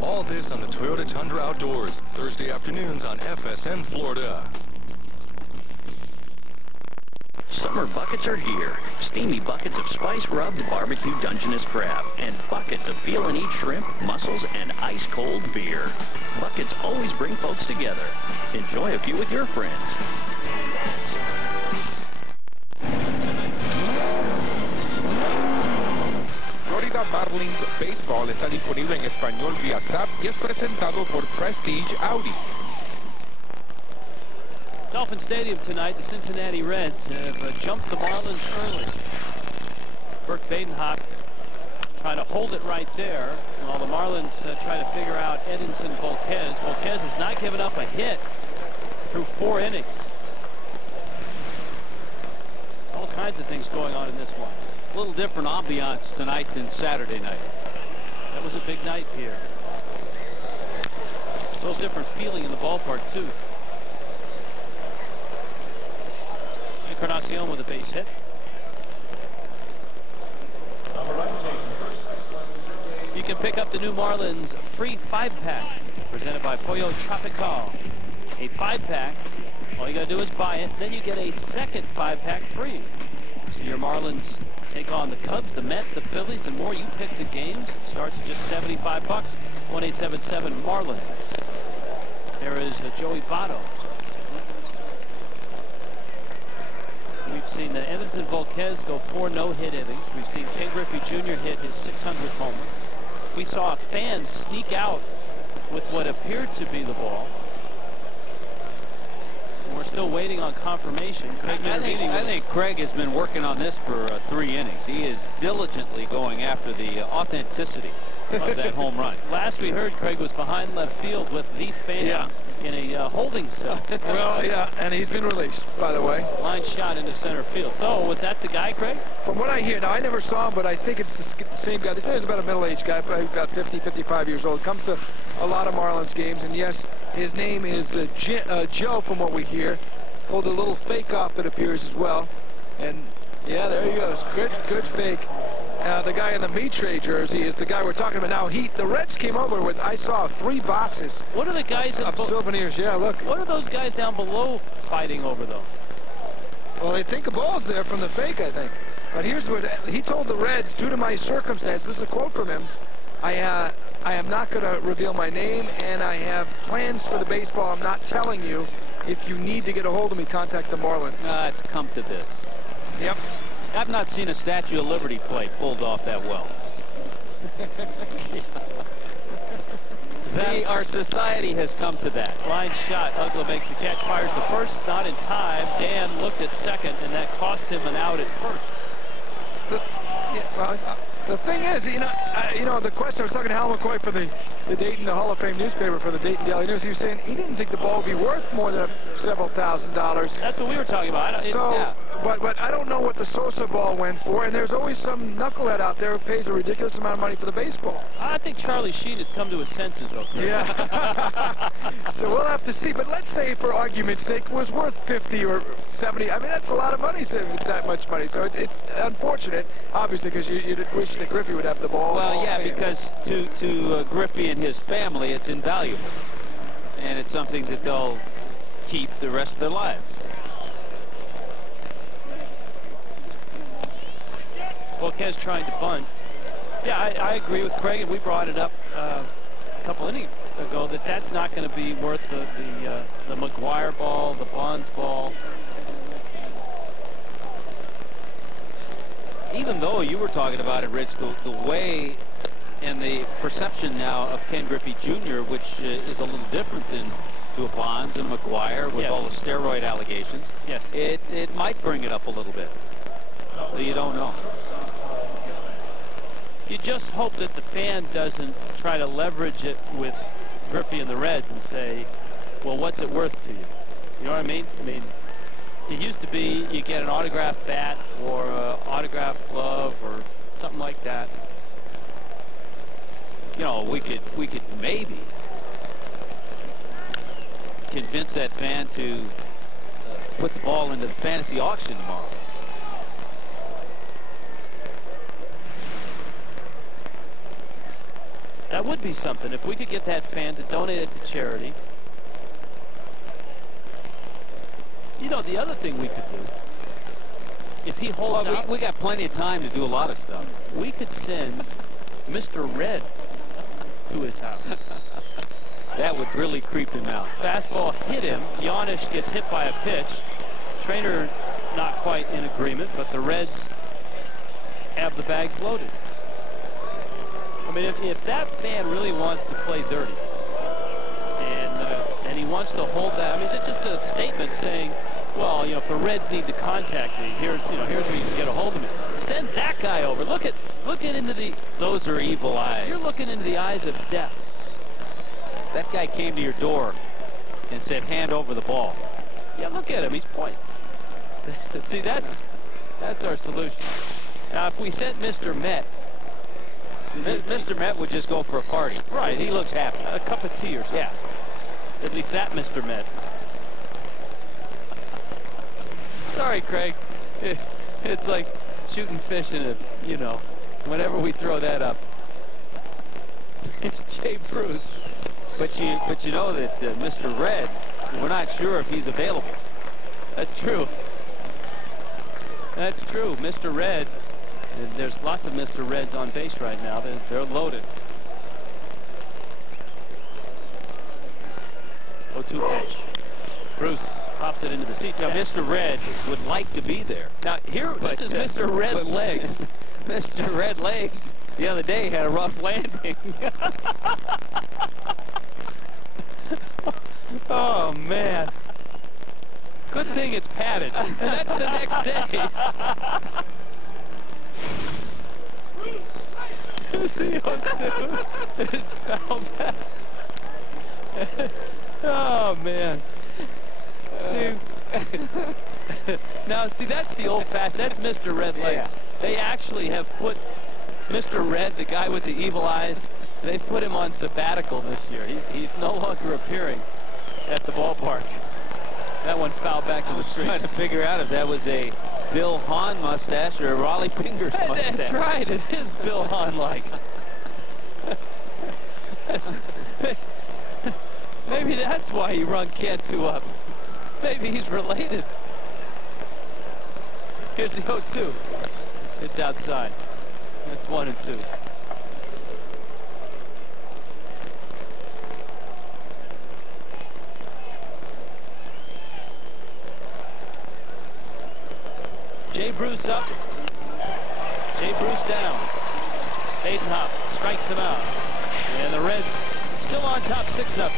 All this on the Toyota Tundra Outdoors, Thursday afternoons on FSN Florida. Summer buckets are here. Steamy buckets of spice-rubbed barbecue Dungeness crab and buckets of peel and eat shrimp, mussels, and ice-cold beer. Buckets always bring folks together. Enjoy a few with your friends. Florida Marlins Baseball está disponible en español vía SAP y es presentado por Prestige Audi. Dolphin Stadium tonight, the Cincinnati Reds have jumped the Marlins early. Burt Badenhock trying to hold it right there while the Marlins try to figure out Edinson Volquez. Volquez has not given up a hit through 4 innings. All kinds of things going on in this one. A little different ambiance tonight than Saturday night. That was a big night here. A little different feeling in the ballpark, too. Encarnacion with a base hit. You can pick up the new Marlins free 5-pack presented by Pollo Tropical. A 5-pack, all you got to do is buy it, then you get a second 5-pack free. So your Marlins take on the Cubs, the Mets, the Phillies, and more. You pick the games. It starts at just $75. 1-877 Marlins. There is Joey Votto. We've seen Emerson Volquez go 4 no-hit innings. We've seen Ken Griffey Jr. hit his 600th homer. We saw a fan sneak out with what appeared to be the ball. And we're still waiting on confirmation. I think Craig has been working on this for 3 innings. He is diligently going after the authenticity of that home run. Last we heard, Craig was behind left field with the fan in a holding cell. Well, yeah, and he's been released, by the way. Line shot into center field. So, was that the guy, Craig? From what I hear, now I never saw him, but I think it's the same guy. They say he's about a middle-aged guy, probably about 50, 55 years old. Comes to a lot of Marlins games, and yes, his name is Joe, from what we hear. Pulled a little fake off, it appears, as well. And, yeah, there he goes. Good fake. The guy in the meat tray jersey is the guy we're talking about now. The Reds came over with, I saw 3 boxes. What are the guys of souvenirs? Yeah, look. What are those guys down below fighting over, though? Well, they think a ball's there from the fake, I think. But here's what he told the Reds: due to my circumstance, this is a quote from him, I am not going to reveal my name, and I have plans for the baseball I'm not telling you. If you need to get a hold of me, contact the Marlins. It's come to this. Yep. I've not seen a Statue of Liberty play pulled off that well. Our society has come to that. Line shot. Ugla makes the catch, fires the first, not in time. Dan looked at second, and that cost him an out at first. The thing is, the question, I was talking to Hal McCoy for the Dayton, the Hall of Fame newspaper for the Dayton Daily News. He was saying he didn't think the ball would be worth more than several $1,000s. That's what we were talking about. But I don't know what the Sosa ball went for, and there's always some knucklehead out there who pays a ridiculous amount of money for the baseball. I think Charlie Sheen has come to his senses, though. Yeah. So we'll have to see. But let's say, for argument's sake, it was worth 50 or 70. I mean, that's a lot of money, so it's that much money. So it's unfortunate, obviously, because you wish that Griffey would have the ball. Well, yeah, because to Griffey and his family, it's invaluable. And it's something that they'll keep the rest of their lives. Volquez trying to bunt. Yeah, I agree with Craig, and we brought it up a couple innings ago that that's not going to be worth the McGuire ball, the Bonds ball. Even though you were talking about it, Rich, the way and the perception now of Ken Griffey Jr., which is a little different than to a Bonds and McGuire with all the steroid allegations. Yes. It might bring it up a little bit. So you don't know. You just hope that the fan doesn't try to leverage it with Griffey and the Reds and say, well, what's it worth to you? You know what I mean? I mean, it used to be you get an autographed bat or an autographed glove or something like that. You know, we could maybe convince that fan to put the ball into the fantasy auction tomorrow. That would be something if we could get that fan to donate it to charity. You know, the other thing we could do, if he holds out, we got plenty of time to do a lot of stuff. We could send Mr. Red to his house. That would really creep him out. Fastball hit him. Giannis gets hit by a pitch. Trainer not quite in agreement, but the Reds have the bags loaded. I mean, if that fan really wants to play dirty, and he wants to hold that, I mean, it's just a statement saying, well, you know, if the Reds need to contact me, here's where you can get a hold of me. Send that guy over. Look into the. Those are evil eyes. You're looking into the eyes of death. That guy came to your door and said, hand over the ball. Yeah, look at him. He's pointing. See, that's our solution. Now, if we sent Mr. Met. Mr. Met would just go for a party. Right. He looks happy. A cup of tea or something. Yeah. At least that Mr. Met. Sorry, Craig. It's like shooting fish in a, you know, whenever we throw that up. It's Jay Bruce. But you know that Mr. Red, we're not sure if he's available. That's true. That's true. Mr. Red, there's lots of Mr. Reds on base right now. They're loaded. 0-2 pitch. Bruce pops it into the seats. Now, Mr. Red would like to be there. Now, here, this is Mr. Red Legs. Mr. Red Legs the other day had a rough landing. Oh, man. Good thing it's padded. And that's the next day. Here's the 0-2. It's foul back. Oh, man. Now, see, that's the old-fashioned. That's Mr. Red Legs. Yeah. They actually have put Mr. Red, the guy with the evil eyes, they put him on sabbatical this year. He's no longer appearing at the ballpark. That one fouled back to the street. Trying to figure out if that was a Bill Hahn mustache or a Raleigh Fingers mustache. That's right. It is Bill Hahn-like. Maybe that's why he run Cantu up. Maybe he's related. Here's the 0-2. It's outside. That's 1-2. Jay Bruce up. Jay Bruce down. Badenhop strikes him out. And the Reds still on top 6-0.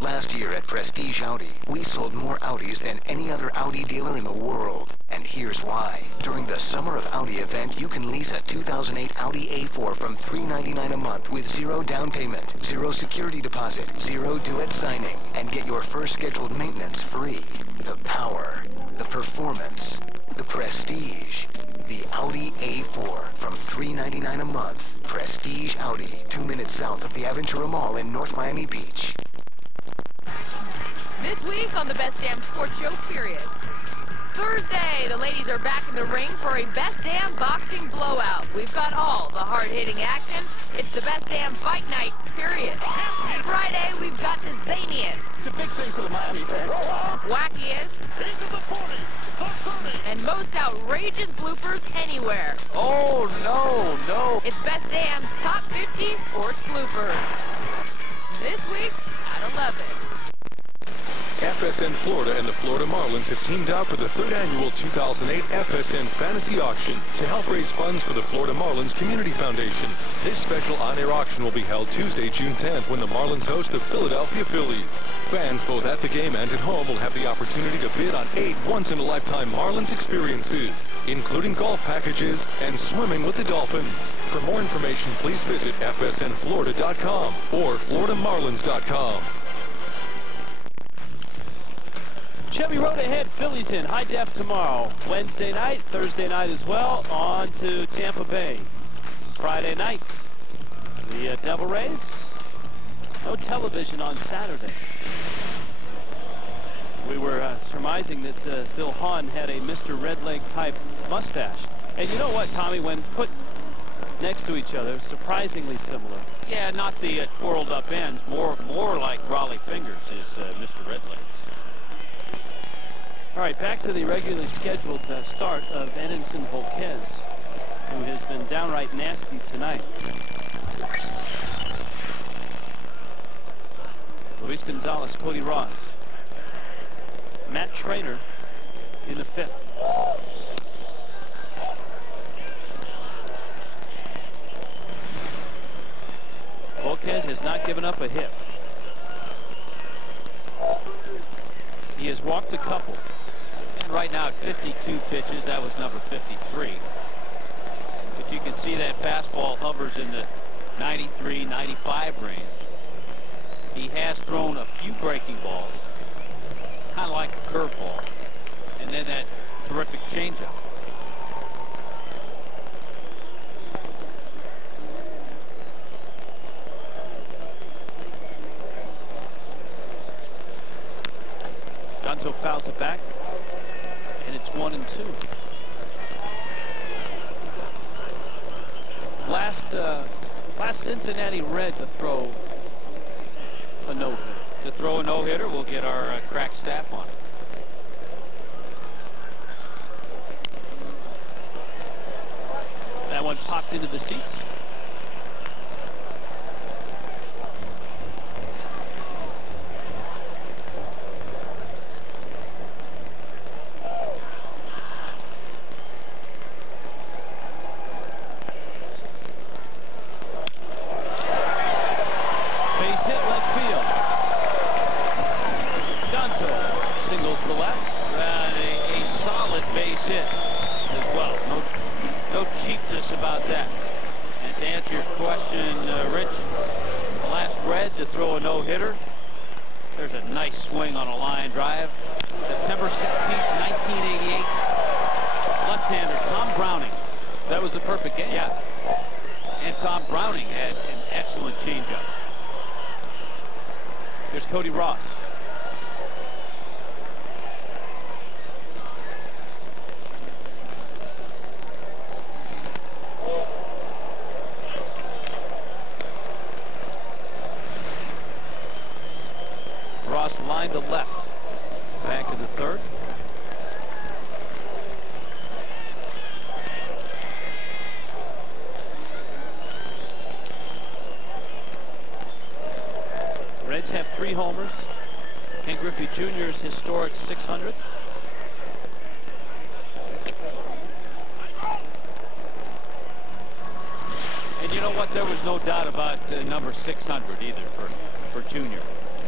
Last year at Prestige Audi, we sold more Audis than any other Audi dealer in the world. And here's why. During the Summer of Audi event, you can lease a 2008 Audi A4 from $399 a month with 0 down payment, 0 security deposit, 0 due at signing, and get your first scheduled maintenance free. The power, the performance, the prestige. The Audi A4 from $399 a month. Prestige Audi, 2 minutes south of the Aventura Mall in North Miami Beach. This week on the Best Damn Sports Show, period. Thursday, the ladies are back in the ring for a Best Damn Boxing Blowout. We've got all the hard-hitting action. It's the Best Damn Fight Night, period. Friday, we've got the zaniest. It's a big thing for the Miami fans. Wackiest. Into the 40, the 30. And most outrageous bloopers anywhere. Oh, no. It's Best Damn's Top 50 Sports Bloopers. This week, at 11. FSN Florida and the Florida Marlins have teamed up for the 3rd annual 2008 FSN Fantasy Auction to help raise funds for the Florida Marlins Community Foundation. This special on-air auction will be held Tuesday, June 10th, when the Marlins host the Philadelphia Phillies. Fans both at the game and at home will have the opportunity to bid on 8 once-in-a-lifetime Marlins experiences, including golf packages and swimming with the Dolphins. For more information, please visit fsnflorida.com or floridamarlins.com. Chevy Road ahead, Phillies in high def tomorrow. Wednesday night, Thursday night as well, on to Tampa Bay. Friday night, the Devil Rays. No television on Saturday. We were surmising that Bill Hahn had a Mr. Red Leg type mustache. And you know what, Tommy, when put next to each other, surprisingly similar. Yeah, not the twirled up ends. More like Raleigh Fingers is Mr. Red Legs. All right, back to the regularly scheduled start of Edinson Volquez, who has been downright nasty tonight. Luis Gonzalez, Cody Ross. Matt Trainer in the 5th. Volquez has not given up a hit. He has walked a couple. And right now at 52 pitches, that was number 53. But you can see that fastball hovers in the 93, 95 range. He has thrown a few breaking balls, kind of like a curveball, and then that terrific changeup. Alonso fouls it back, and it's 1-2. Last Cincinnati Red to throw a no-hitter. To throw a no-hitter, we'll get our crack staff on it. That one popped into the seats. Base hit left field. Gonzo singles the left. A solid base hit as well. No cheapness about that. And to answer your question, Rich, the last Red to throw a no-hitter. There's a nice swing on a line drive. September 16th, 1988. Left-hander Tom Browning. That was a perfect game. Yeah. And Tom Browning had an excellent changeup. Here's Cody Ross. Ross lined to left. Back in the third. Reds have 3 homers. Ken Griffey Jr.'s historic 600. And you know what? There was no doubt about number 600 either for Junior.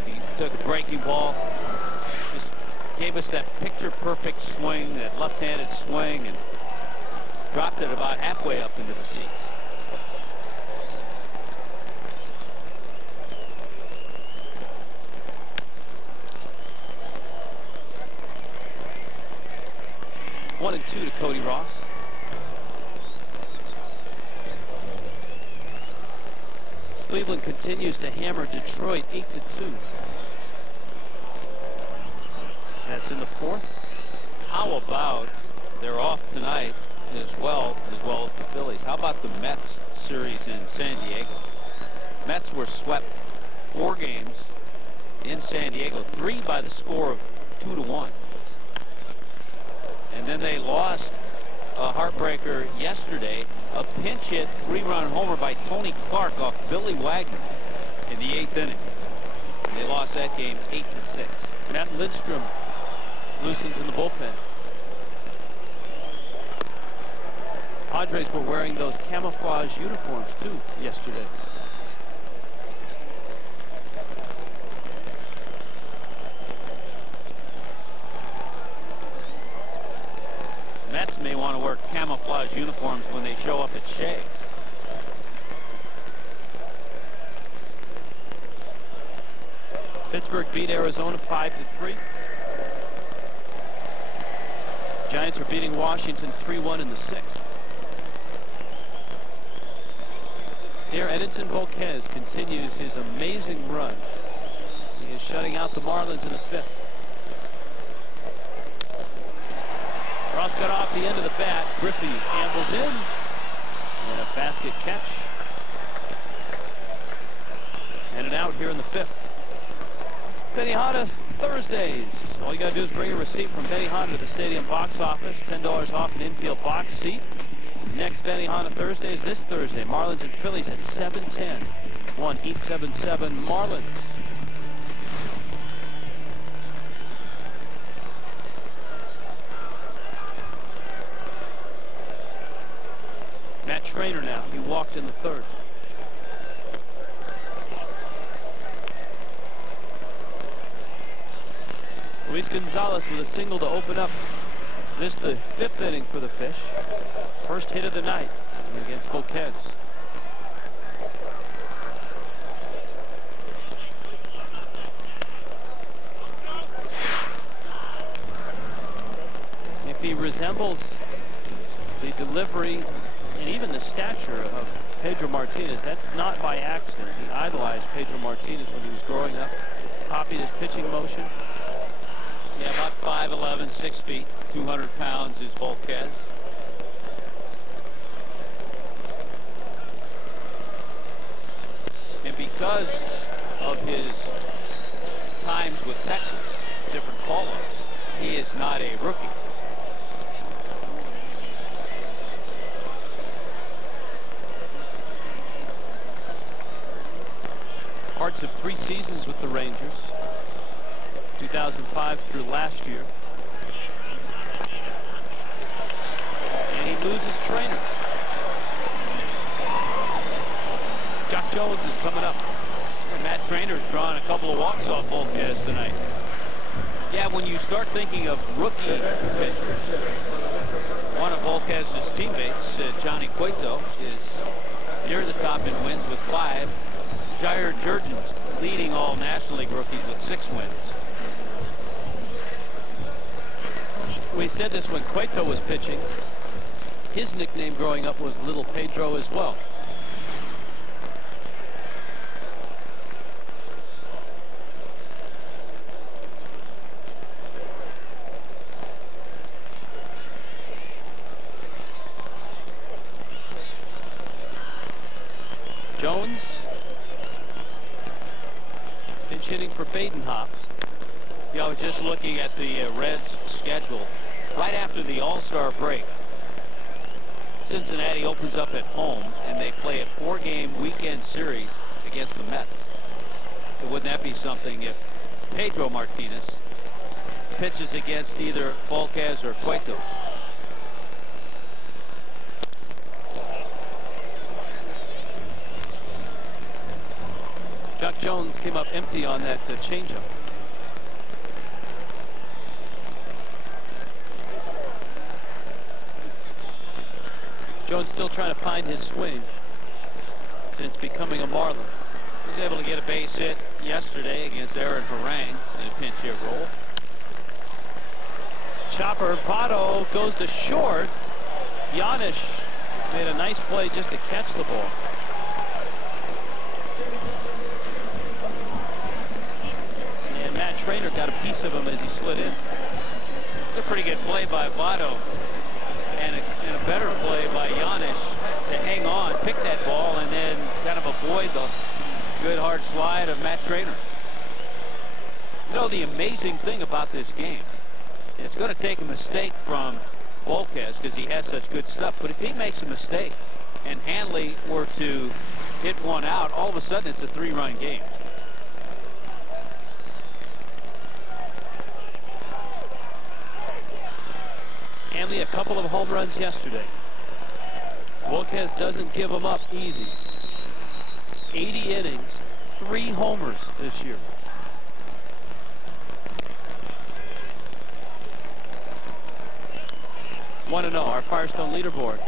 He took a breaking ball, just gave us that picture-perfect swing, that left-handed swing, and dropped it about halfway up into the seats. One and 2 to Cody Ross. Cleveland continues to hammer Detroit 8-2. That's in the fourth. How about they're off tonight as well as the Phillies? How about the Mets series in San Diego? Mets were swept 4 games in San Diego, 3 by the score of 2-1. And then they lost a heartbreaker yesterday, a pinch hit 3-run homer by Tony Clark off Billy Wagner in the 8th inning. They lost that game 8-6. Matt Lindstrom loosens in the bullpen. Padres were wearing those camouflage uniforms too yesterday. Mets may want to wear camouflage uniforms when they show up at Shea. Pittsburgh beat Arizona 5-3. Giants are beating Washington 3-1 in the 6th. Here, Edinson Volquez continues his amazing run. He is shutting out the Marlins in the 5th. Ross got off the end of the bat. Griffey ambles in. And a basket catch. And an out here in the 5th. Benihana Thursdays. All you got to do is bring a receipt from Benihana to the stadium box office. $10 off an infield box seat. Next Benihana Thursdays this Thursday. Marlins and Phillies at 7:10. 1-877 Marlins. Matt Trainer now. He walked in the 3rd. Luis Gonzalez with a single to open up this, the 5th inning for the Fish. First hit of the night against Volquez. If he resembles the delivery and even the stature of Pedro Martinez, that's not by accident. He idolized Pedro Martinez when he was growing up, copied his pitching motion. Yeah, about 5'11", 6 feet, 200 pounds is Volquez. And because of his times with Texas, different call-ups, he is not a rookie. Parts of 3 seasons with the Rangers, 2005 through last year. And he loses trainer. Jock Jones is coming up. And Matt Trainor's drawing a couple of walks off Volquez tonight. Yeah, when you start thinking of rookie pitchers, one of Volquez's teammates, Johnny Cueto, is near the top in wins with 5. Jair Jurgens leading all National League rookies with 6 wins. We said this when Cueto was pitching. His nickname growing up was Little Pedro as well. Jones pinch hitting for Badenhop. Yeah, I was just looking at the Reds schedule. Right after the All-Star break, Cincinnati opens up at home and they play a 4-game weekend series against the Mets. So wouldn't that be something if Pedro Martinez pitches against either Volquez or Cueto? Jock Jones came up empty on that changeup. Jones still trying to find his swing since becoming a Marlin. He was able to get a base hit yesterday against Aaron Harang in a pinch hit role. Chopper, Votto goes to short. Giannis made a nice play just to catch the ball. And Matt Trainer got a piece of him as he slid in. It's a pretty good play by Votto. And a better play by Giannis to hang on, pick that ball, and then kind of avoid the good hard slide of Matt Trainer. You know, the amazing thing about this game, it's going to take a mistake from Volquez because he has such good stuff. But if he makes a mistake and Hanley were to hit one out, all of a sudden it's a 3-run game. Hanley a couple of home runs yesterday. Volquez doesn't give them up easy. 80 innings, 3 homers this year. One and 0, our Firestone leaderboard.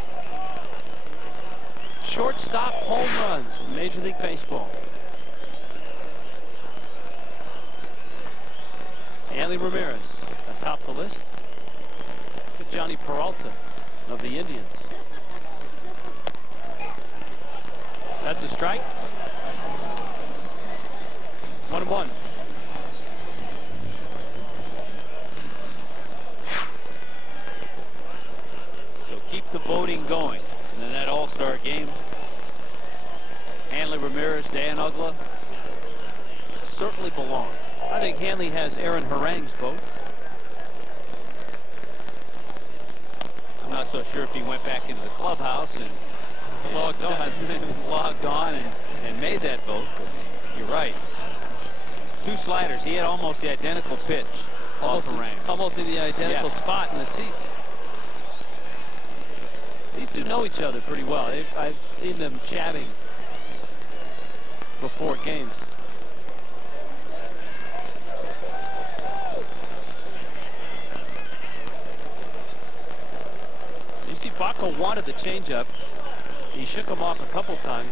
Shortstop home runs in Major League Baseball. Hanley Ramirez atop the list with Johnny Peralta of the Indians. That's a strike. 1-1. So keep the voting going. And then that All-Star game, Hanley Ramirez, Dan Uggla certainly belong. I think Hanley has Aaron Harang's vote. I'm not so sure if he went back into the clubhouse and logged on and made that vote, but you're right. 2 sliders. He had almost the identical pitch off Harang. Almost in the identical spot in the seats. These two know each other pretty well. I've seen them chatting before games. You see, Baco wanted the changeup. He shook him off a couple times.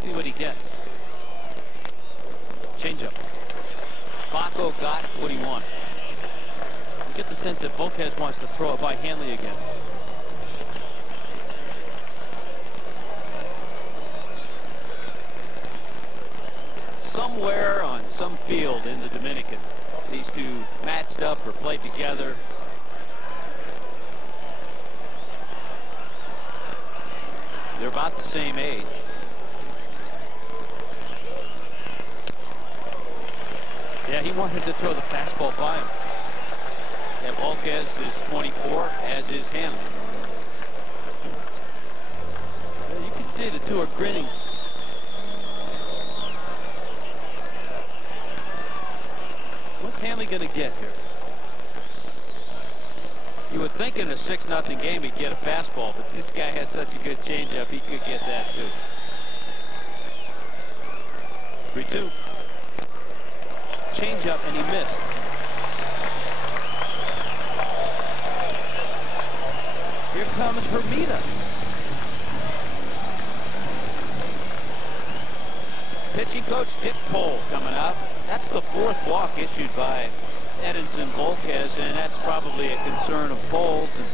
See what he gets. Changeup. Baco got what he wanted. You get the sense that Volquez wants to throw it by Hanley again. Somewhere on some field in the Dominican, these two matched up or played together. They're about the same age. Yeah, he wanted to throw the fastball by him. Yeah, Volquez is 24, as is Hanley. Yeah, you can see the two are grinning. What's Hanley going to get here? You would think in a 6-0 game he'd get a fastball, but this guy has such a good changeup, he could get that too. 3-2. Changeup, and he missed. Here comes Hermida. Pitching coach Dick Pohl coming up. That's the 4th walk issued by Edinson Volquez, and that's probably a concern of Pohl's. And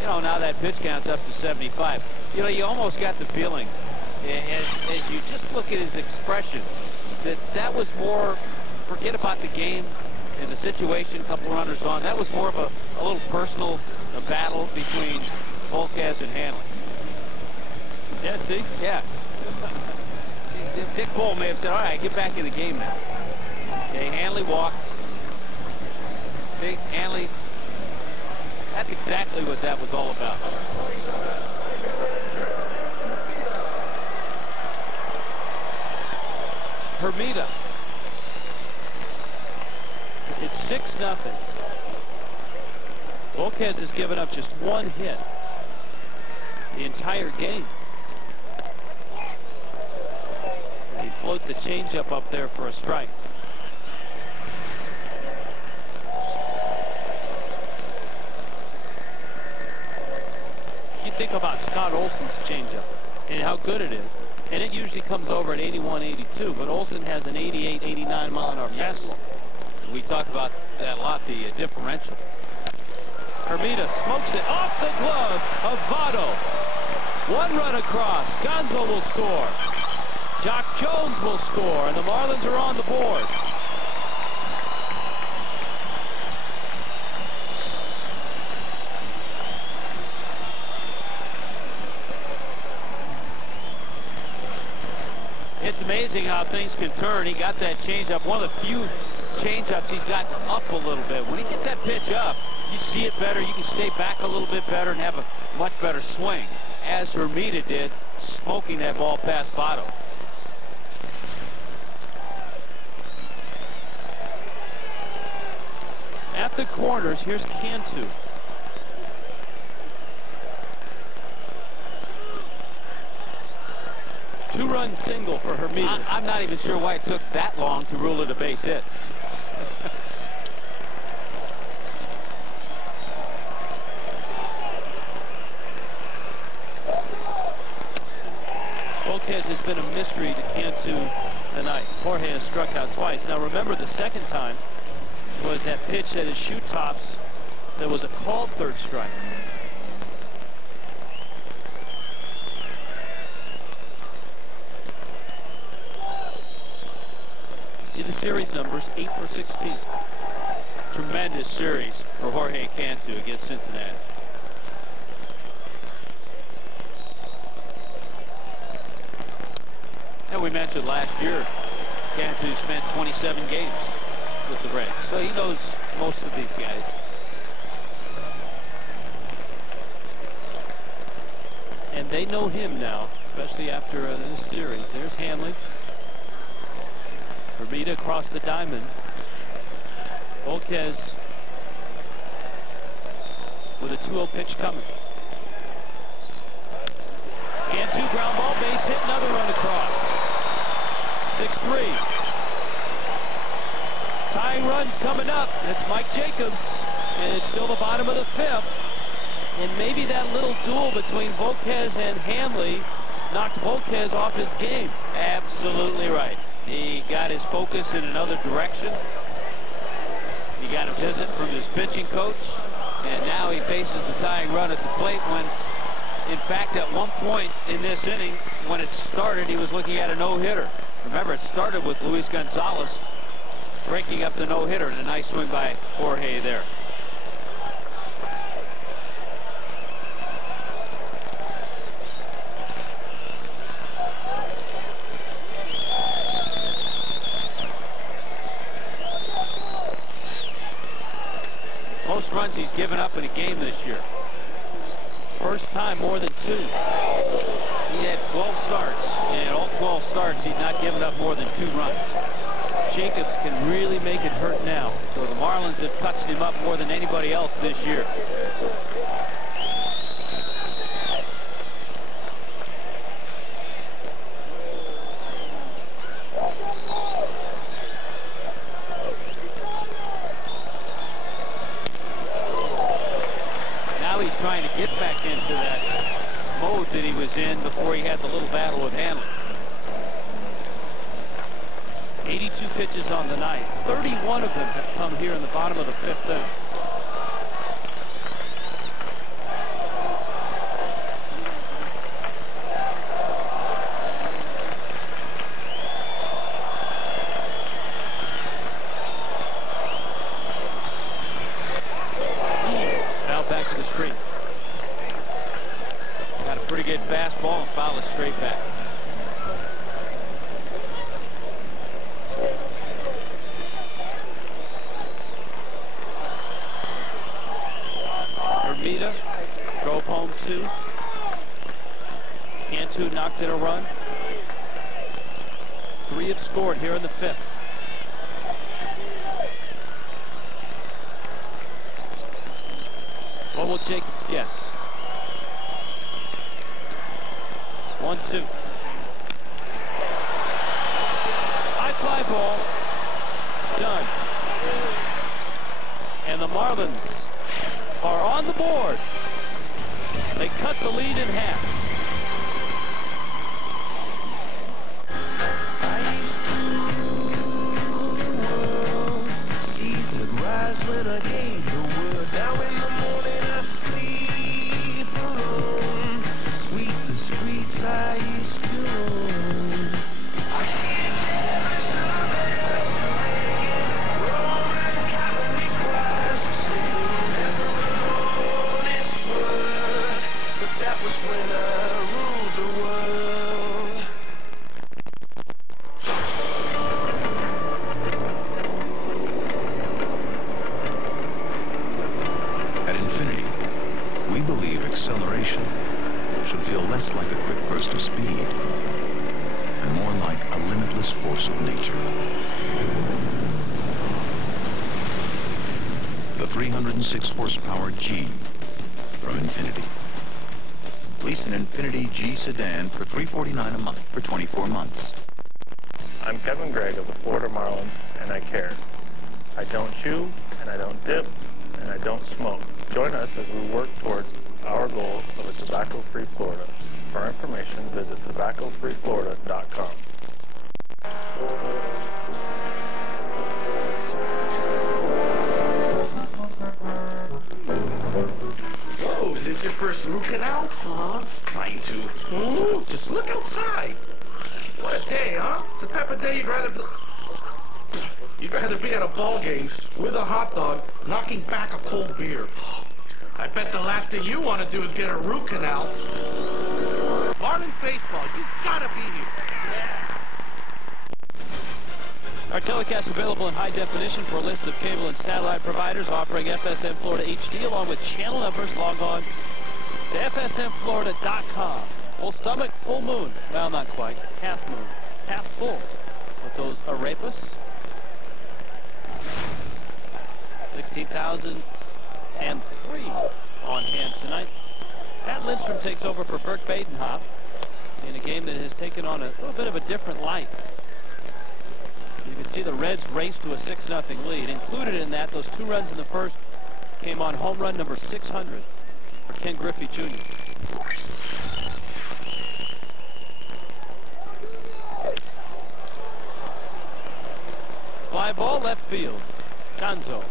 you know, now that pitch count's up to 75. You know, you almost got the feeling, as you just look at his expression, that was more, forget about the game and the situation, a couple runners on. That was more of a little personal battle between Volquez and Hanley. Yeah, see? Yeah. Dick Pohl may have said, all right, get back in the game now. Okay, Hanley walked. See, Hanley's, that's exactly what that was all about. Hermida. It's 6-0. Volquez has given up just 1 hit the entire game. And he floats a changeup up there for a strike. You think about Scott Olson's changeup and how good it is. And it usually comes over at 81, 82, but Olson has an 88, 89 mile-an-hour fastball. And we talk about that a lot, the differential. Hermida smokes it off the glove of Votto. 1 run across. Gonzo will score. Jock Jones will score, and the Marlins are on the board. It's amazing how things can turn. He got that changeup, one of the few changeups he's gotten up a little bit. When he gets that pitch up, you see it better. You can stay back a little bit better and have a much better swing, as Hermida did, smoking that ball past Votto. At the corners, here's Cantu. Two-run single for Hermida. I'm not even sure why it took that long to rule it a base hit. Volquez has been a mystery to Cantu tonight. Jorge has struck out twice. Now remember, the second time was that pitch at his shoot tops that was a called 3rd strike. See the series numbers, 8 for 16. Tremendous series for Jorge Cantu against Cincinnati. And we mentioned last year, Cantu spent 27 games with the Reds, so he knows most of these guys. And they know him now, especially after this series. There's Hanley. Hermida across the diamond. Volquez with a 2-0 pitch coming. Cantu ground ball, base hit, another run across. 6-3. Tying runs coming up. That's Mike Jacobs, and it's still the bottom of the 5th. And maybe that little duel between Volquez and Hanley knocked Volquez off his game. Absolutely right. He got his focus in another direction. He got a visit from his pitching coach, and now he faces the tying run at the plate when, in fact, at one point in this inning, when it started, he was looking at a no-hitter. Remember, it started with Luis Gonzalez breaking up the no-hitter, and a nice swing by Jorge there. Most runs he's given up in a game this year. First time more than 2. He had 12 starts, and all 12 starts he'd not given up more than 2 runs. Jacobs can really make it hurt now. So the Marlins have touched him up more than anybody else this year. Now he's trying to get back into that mode that he was in before he had the little battle with Hanley. 82 pitches on the night. 31 of them have come here in the bottom of the 5th inning. Foul back to the screen. Got a pretty good fastball and foul it straight back. Drove home 2. Cantu knocked in a run. 3 have scored here in the 5th. What will Jacobs get? 1-2. High fly ball. Done. And the Marlins are on the board. They cut the lead in half. I used to rule the world. Seas would rise when I gave the word. Now in the morning I sleep alone. Sweep the streets I used to own. I hear Jerusalem bells ringing. Roman cavalry choirs sing. Never alone this word. But that was when I ruled the world. At Infinity, we believe acceleration should feel less like a quick burst of speed and more like a limitless force of nature. The 306 horsepower G from Infinity. Lease an Infinity G sedan for $349 a month for 24 months. I'm Kevin Gregg of the Florida Marlins, and I care. I don't chew, and I don't dip, and I don't smoke. Join us as we work towards our goal of a tobacco-free Florida. For information, visit tobaccofreeflorida.com. So, is this your first root canal? Trying to. Just look outside. What a day, huh? It's the type of day you'd rather be at a ball game with a hot dog, knocking back a cold beer. I bet the last thing you want to do is get a root canal. Marlins baseball, you gotta be here. Yeah. Our telecast available in high definition for a list of cable and satellite providers offering FSM Florida HD along with channel numbers. Log on to FSMFlorida.com. Full stomach, full moon. Well, not quite. Half moon. Half full with those arepas. 16,003 on hand tonight. Pat Lindstrom takes over for Bert Badenhop in a game that has taken on a little bit of a different light. You can see the Reds race to a 6-0 lead. Included in that, those 2 runs in the first came on home run number 600 for Ken Griffey Jr. Fly ball left field. Gonzo.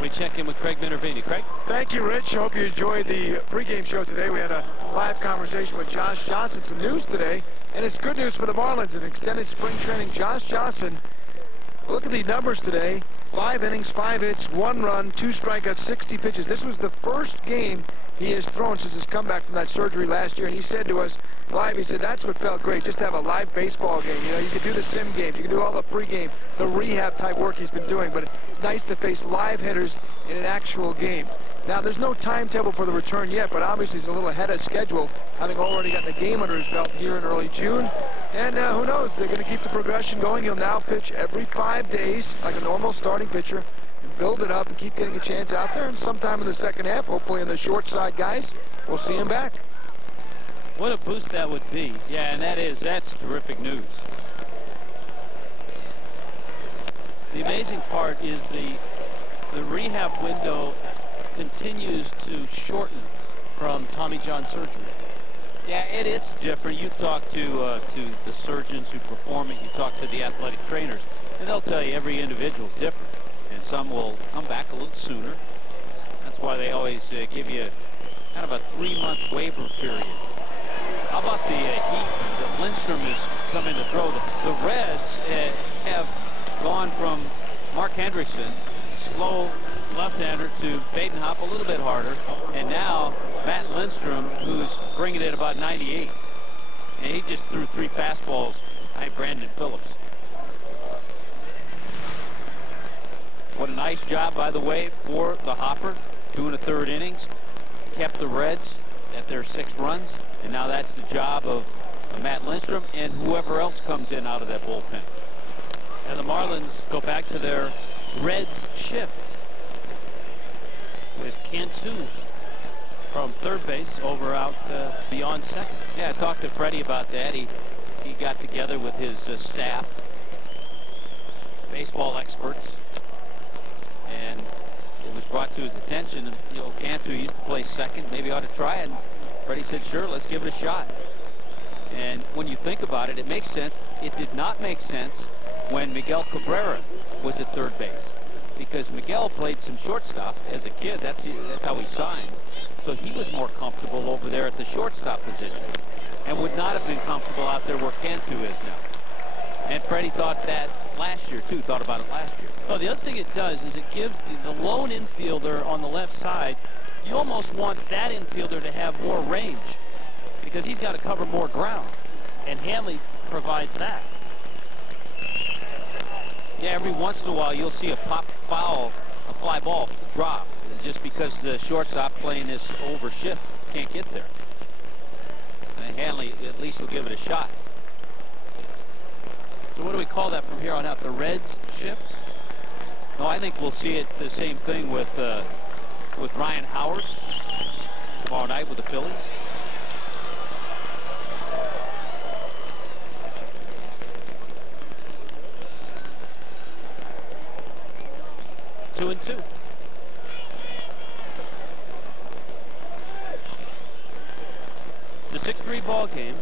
We check in with Craig Minervini. Craig? Thank you, Rich. Hope you enjoyed the pregame show today. We had a live conversation with Josh Johnson. Some news today, and it's good news for the Marlins. An extended spring training. Josh Johnson, look at the numbers today. 5 innings, 5 hits, 1 run, 2 strikeouts, 60 pitches. This was the first game he has thrown since his comeback from that surgery last year. And he said to us live, he said, that's what felt great, just to have a live baseball game. You know, you can do the sim games, you can do all the pregame, the rehab type work he's been doing, but it's nice to face live hitters in an actual game. Now, there's no timetable for the return yet, but obviously he's a little ahead of schedule, having already got the game under his belt here in early June. And who knows, they're going to keep the progression going. He'll now pitch every 5 days like a normal starting pitcher and build it up and keep getting a chance out there. And sometime in the second half, hopefully in the short side guys, we'll see him back. What a boost that would be. Yeah, and that's terrific news. The amazing part is the rehab window continues to shorten from Tommy John surgery. Yeah, it's different. You talk to the surgeons who perform it, you talk to the athletic trainers, and they'll tell you every individual is different. And some will come back a little sooner. That's why they always give you kind of a 3-month waiver period. How about the heat that Lindstrom has come in to throw? The Reds have gone from Mark Hendrickson, slow left-hander, to Badenhop, a little bit harder, and now Matt Lindstrom, who's bringing it about 98, and he just threw 3 fastballs behind Brandon Phillips. What a nice job, by the way, for the Hopper. 2 1/3 innings, kept the Reds at their 6 runs, and now that's the job of Matt Lindstrom and whoever else comes in out of that bullpen. And the Marlins go back to their Reds shift with Cantu from third base over out beyond second. Yeah, I talked to Freddie about that. He got together with his staff, baseball experts, and it was brought to his attention, and, you know, Cantu used to play second, maybe ought to try it. And Freddie said, sure, let's give it a shot. And when you think about it, it makes sense. It did not make sense when Miguel Cabrera was at third base, because Miguel played some shortstop as a kid. That's how he signed. So he was more comfortable over there at the shortstop position and would not have been comfortable out there where Cantu is now. And Freddie thought that last year, too, thought about it last year. Oh, the other thing it does is it gives the lone infielder on the left side, you almost want that infielder to have more range because he's got to cover more ground, and Hanley provides that. Yeah, every once in a while you'll see a pop foul, a fly ball drop, just because the shortstop playing this over shift can't get there. And Hanley at least will give it a shot. So what do we call that from here on out? The Reds shift? No, I think we'll see it the same thing with Ryan Howard tomorrow night with the Phillies. Two and two. It's a 6-3 ball game.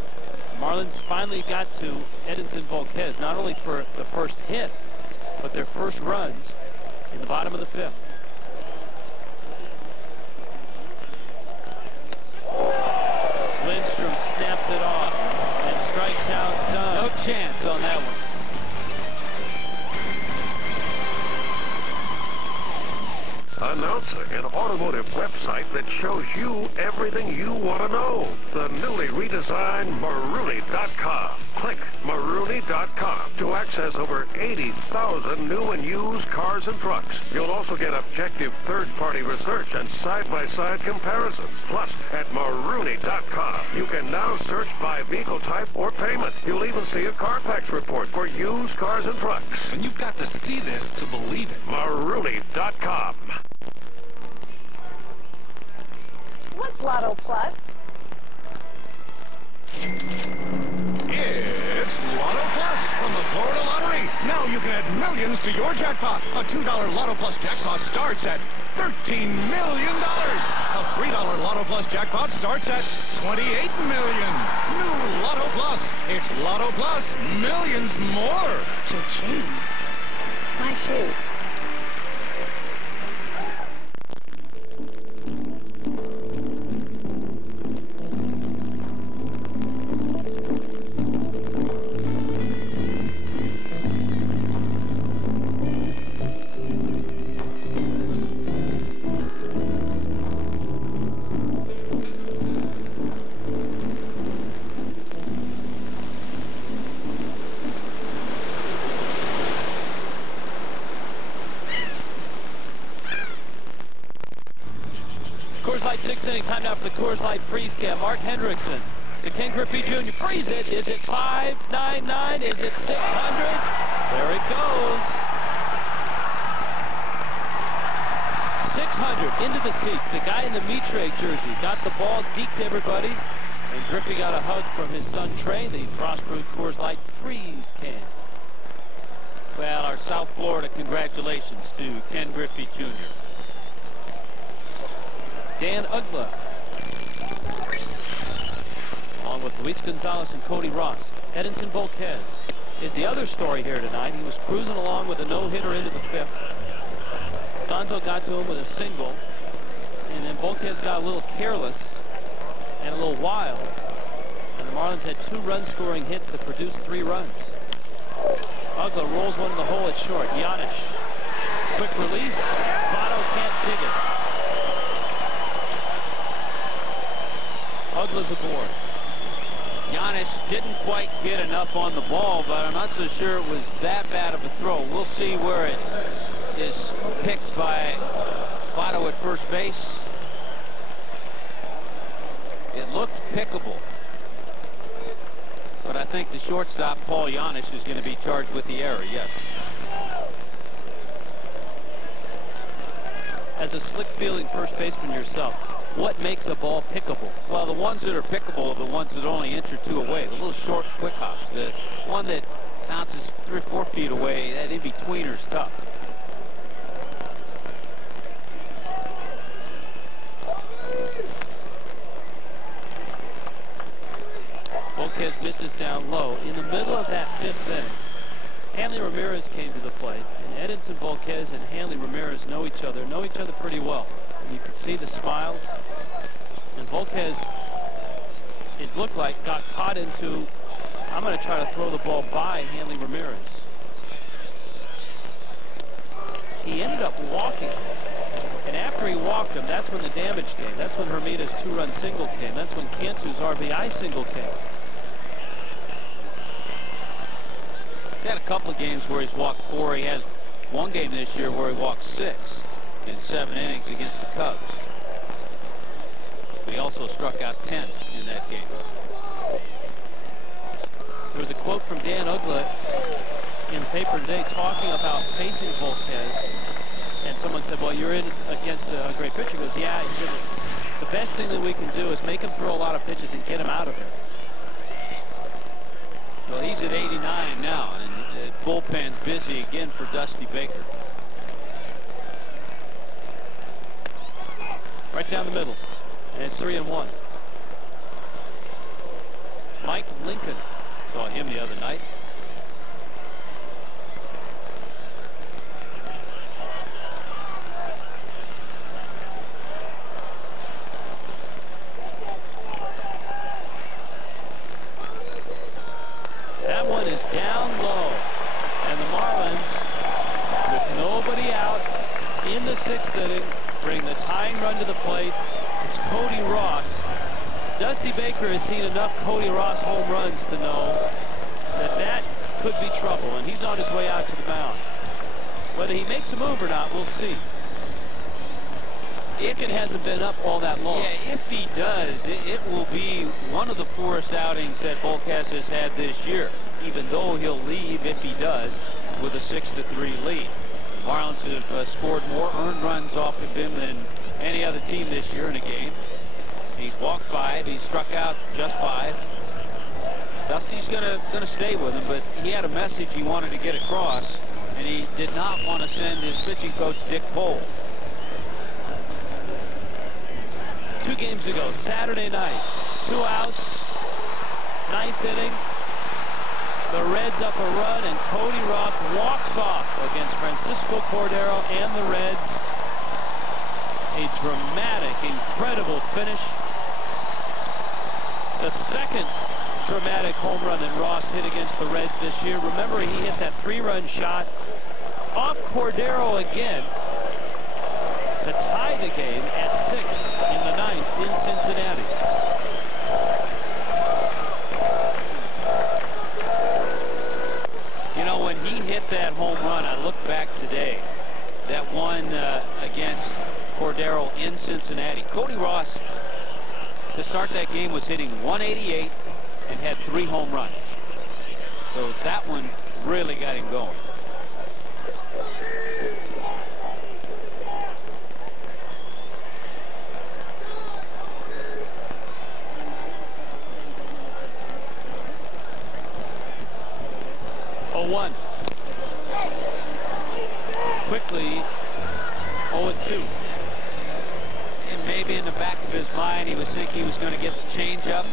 Marlins finally got to Edinson Volquez, not only for the first hit, but their first runs in the bottom of the 5th. Lindstrom snaps it off and strikes out Dunn. No chance on that one. Announcing an automotive website that shows you everything you want to know. The newly redesigned Marooney.com. Click Marooney.com to access over 80,000 new and used cars and trucks. You'll also get objective third-party research and side-by-side comparisons. Plus, at Marooney.com, you can now search by vehicle type or payment. You'll even see a Carfax report for used cars and trucks. And you've got to see this to believe it. Marooney.com. What's Lotto Plus? It's Lotto Plus from the Florida Lottery. Now you can add millions to your jackpot. A $2 Lotto Plus jackpot starts at $13 million. A $3 Lotto Plus jackpot starts at $28 million. New Lotto Plus. It's Lotto Plus. Millions more. Cha-ching. My shoes. Sixth inning, time now for the Coors Light freeze cam. Mark Hendrickson to Ken Griffey Jr. Freeze it. Is it 599? Is it 600? There it goes. 600 into the seats. The guy in the Mitre jersey got the ball, deked everybody, and Griffey got a hug from his son Trey, the Frostbrewed Coors Light freeze can. Well, our South Florida congratulations to Ken Griffey Jr. Dan Ugla, along with Luis Gonzalez and Cody Ross. Edinson Volquez is the other story here tonight. He was cruising along with a no-hitter into the fifth. Gonzo got to him with a single, and then Volquez got a little careless and a little wild, and the Marlins had 2 run-scoring hits that produced 3 runs. Ugla rolls one in the hole at short. Giannis, quick release. Votto can't dig it. Ugla's aboard. Giannis didn't quite get enough on the ball, but I'm not so sure it was that bad of a throw. We'll see where it is picked by Votto at first base. It looked pickable, but I think the shortstop, Paul Giannis, is going to be charged with the error, yes. As a slick-fielding first baseman yourself, what makes a ball pickable? Well, the ones that are pickable are the ones that only inch or 2 away. The little short quick hops. The one that bounces 3 or 4 feet away, that in-betweener's tough. Volquez misses down low. In the middle of that 5th inning, Hanley Ramirez came to the plate, and Edinson Volquez and Hanley Ramirez know each other pretty well. And you could see the smiles. And Volquez, it looked like, got caught into, I'm going to try to throw the ball by Hanley Ramirez. He ended up walking. And after he walked him, that's when the damage came. That's when Hermita's 2-run single came. That's when Cantu's RBI single came. He's had a couple of games where he's walked 4. He has one game this year where he walked 6 in 7 innings against the Cubs. But he also struck out 10 in that game. There was a quote from Dan Ugla in the paper today talking about facing Volquez. And someone said, well, you're in against a great pitcher. He goes, yeah. He said, the best thing that we can do is make him throw a lot of pitches and get him out of there. Well, he's at 89 now, and the bullpen's busy again for Dusty Baker. Right down the middle, and it's 3-1. Mike Lincoln, saw him the other night. That one is down low, and the Marlins, with nobody out in the 6th inning, bring the tying run to the plate. It's Cody Ross. Dusty Baker has seen enough Cody Ross home runs to know that that could be trouble, and he's on his way out to the mound. Whether he makes a move or not, we'll see. If it hasn't been up all that long. Yeah, if he does, it will be one of the poorest outings that Volquez has had this year, even though he'll leave, if he does, with a 6-3 lead. The Marlins have scored more earned runs off of him than any other team this year in a game. He's walked 5. He's struck out just 5. Dusty's gonna stay with him, but he had a message he wanted to get across, and he did not want to send his pitching coach Dick Cole. 2 games ago, Saturday night, 2 outs, 9th inning. The Reds up a run, and Cody Ross walks off against Francisco Cordero and the Reds. A dramatic, incredible finish. The second dramatic home run that Ross hit against the Reds this year. Remember, he hit that 3-run shot off Cordero again to tie the game at 6 in the 9th in Cincinnati. You know, when he hit that home run, I look back today, that one against Cordero in Cincinnati. Cody Ross, to start that game, was hitting 188 and had 3 home runs. So that one really got him going. One. Quickly, 0-2. And maybe in the back of his mind, he was thinking he was going to get the changeup.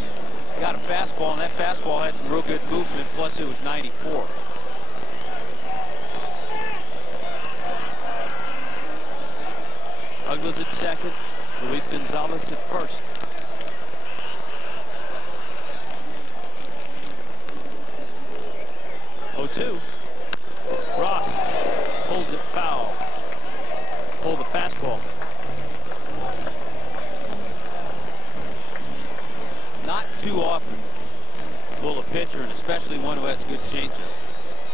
Got a fastball, and that fastball had some real good movement, plus it was 94. Douglas at second, Luis Gonzalez at first. Two. Ross pulls it foul. Pull the fastball. Not too often will a pitcher, and especially one who has a good changeup,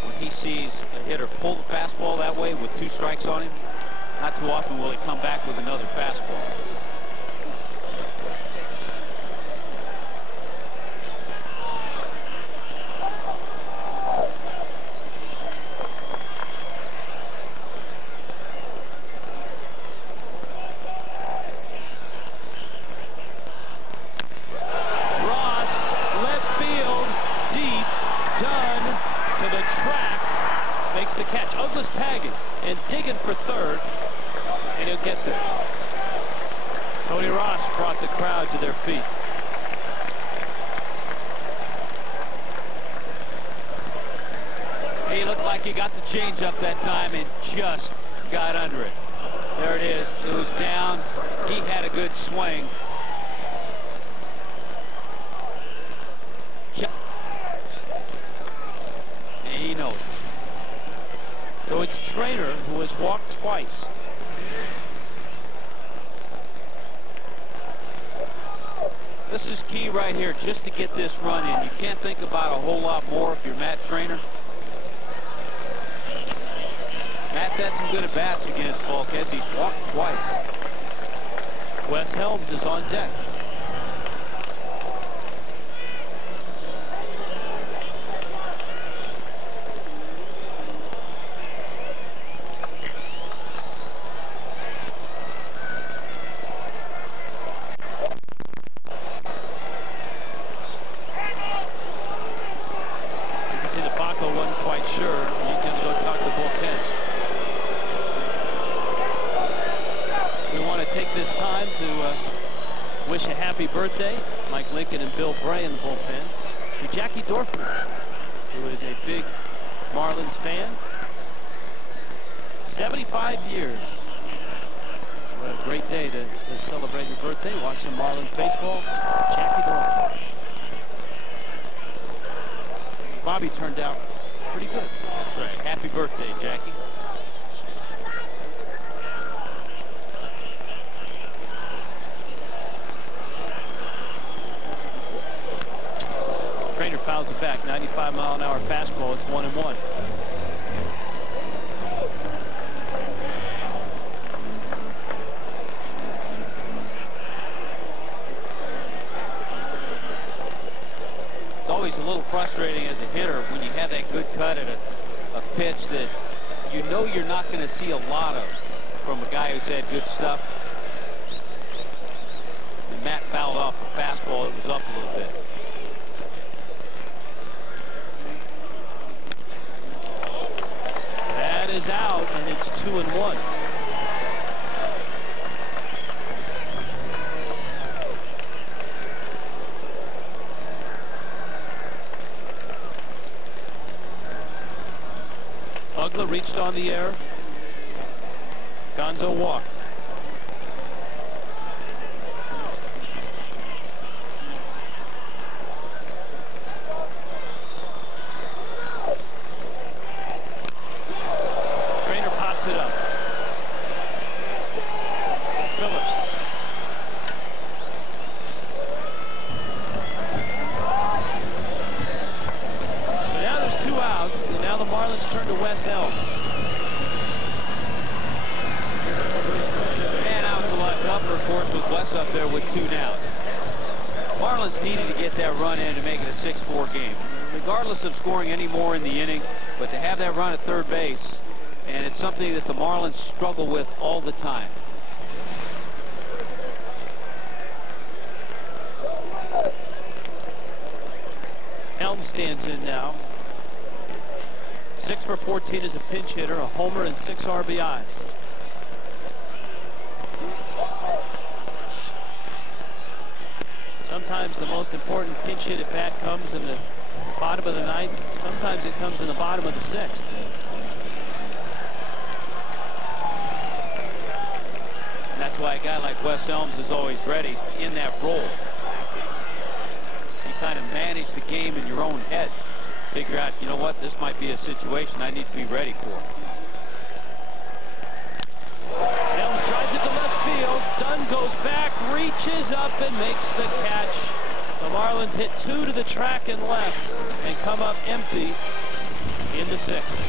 when he sees a hitter pull the fastball that way with 2 strikes on him, not too often will he come back with another fastball. The catch. Douglas tagging and digging for third, and he'll get there. Tony Ross brought the crowd to their feet. He looked like he got the changeup that time and just got under it. There it is. It was down. He had a good swing. And he knows it. So it's Trainer who has walked twice. This is key right here, just to get this run in. You can't think about a whole lot more if you're Matt Trainer. Matt's had some good at-bats against Volquez. He's walked twice. Wes Helms is on deck. Wish a happy birthday, Mike Lincoln and Bill Bray in the bullpen, to Jackie Dorfman, who is a big Marlins fan. 75 years. What a great day to celebrate your birthday. Watch some Marlins baseball. Jackie Dorfman. Bobby turned out pretty good. That's right. Happy birthday, Jackie. Fouls it back. 95-mile-an-hour fastball. It's 1-1. It's always a little frustrating as a hitter when you have that good cut at a pitch that you know you're not going to see a lot of from a guy who's had good stuff. And Matt fouled off the fastball. It was up a little bit. Is out, and it's 2-1. Ugla reached on the air. Gonzo walked. Turn to Wes Helms. And now it's course, with Wes up there with 2 down. Marlins needed to get that run in to make it a 6-4 game, regardless of scoring any more in the inning. But to have that run at third base, and it's something that the Marlins struggle with all the time. Helm stands in now. 6 for 14 as a pinch hitter, a homer and 6 RBIs. Sometimes the most important pinch hit at bat comes in the bottom of the 9th. Sometimes it comes in the bottom of the 6th. And that's why a guy like Wes Helms is always ready in that role. You kind of manage the game in your own head. Figure out, you know what, this might be a situation I need to be ready for. Helms drives it to left field. Dunn goes back, reaches up, and makes the catch. The Marlins hit 2 to the track and left and come up empty in the 6th.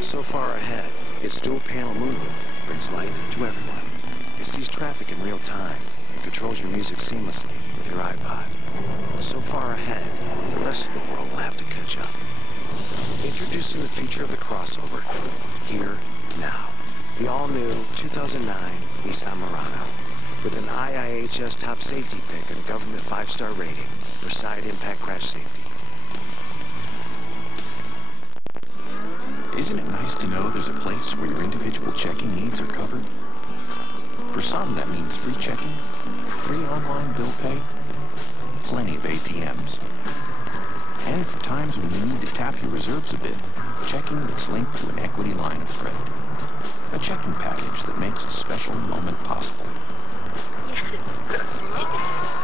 So far ahead, its dual-panel moonroof brings light to everyone. It sees traffic in real time and controls your music seamlessly with your iPod. So far ahead, the rest of the world will have to catch up. Introducing the feature of the crossover, here, now. The all-new 2009 Nissan Murano, with an IIHS top safety pick and a government 5-star rating for side impact crash safety. Isn't it nice to know there's a place where your individual checking needs are covered? For some, that means free checking, free online bill pay, plenty of ATMs. And for times when you need to tap your reserves a bit, checking that's linked to an equity line of credit. A checking package that makes a special moment possible.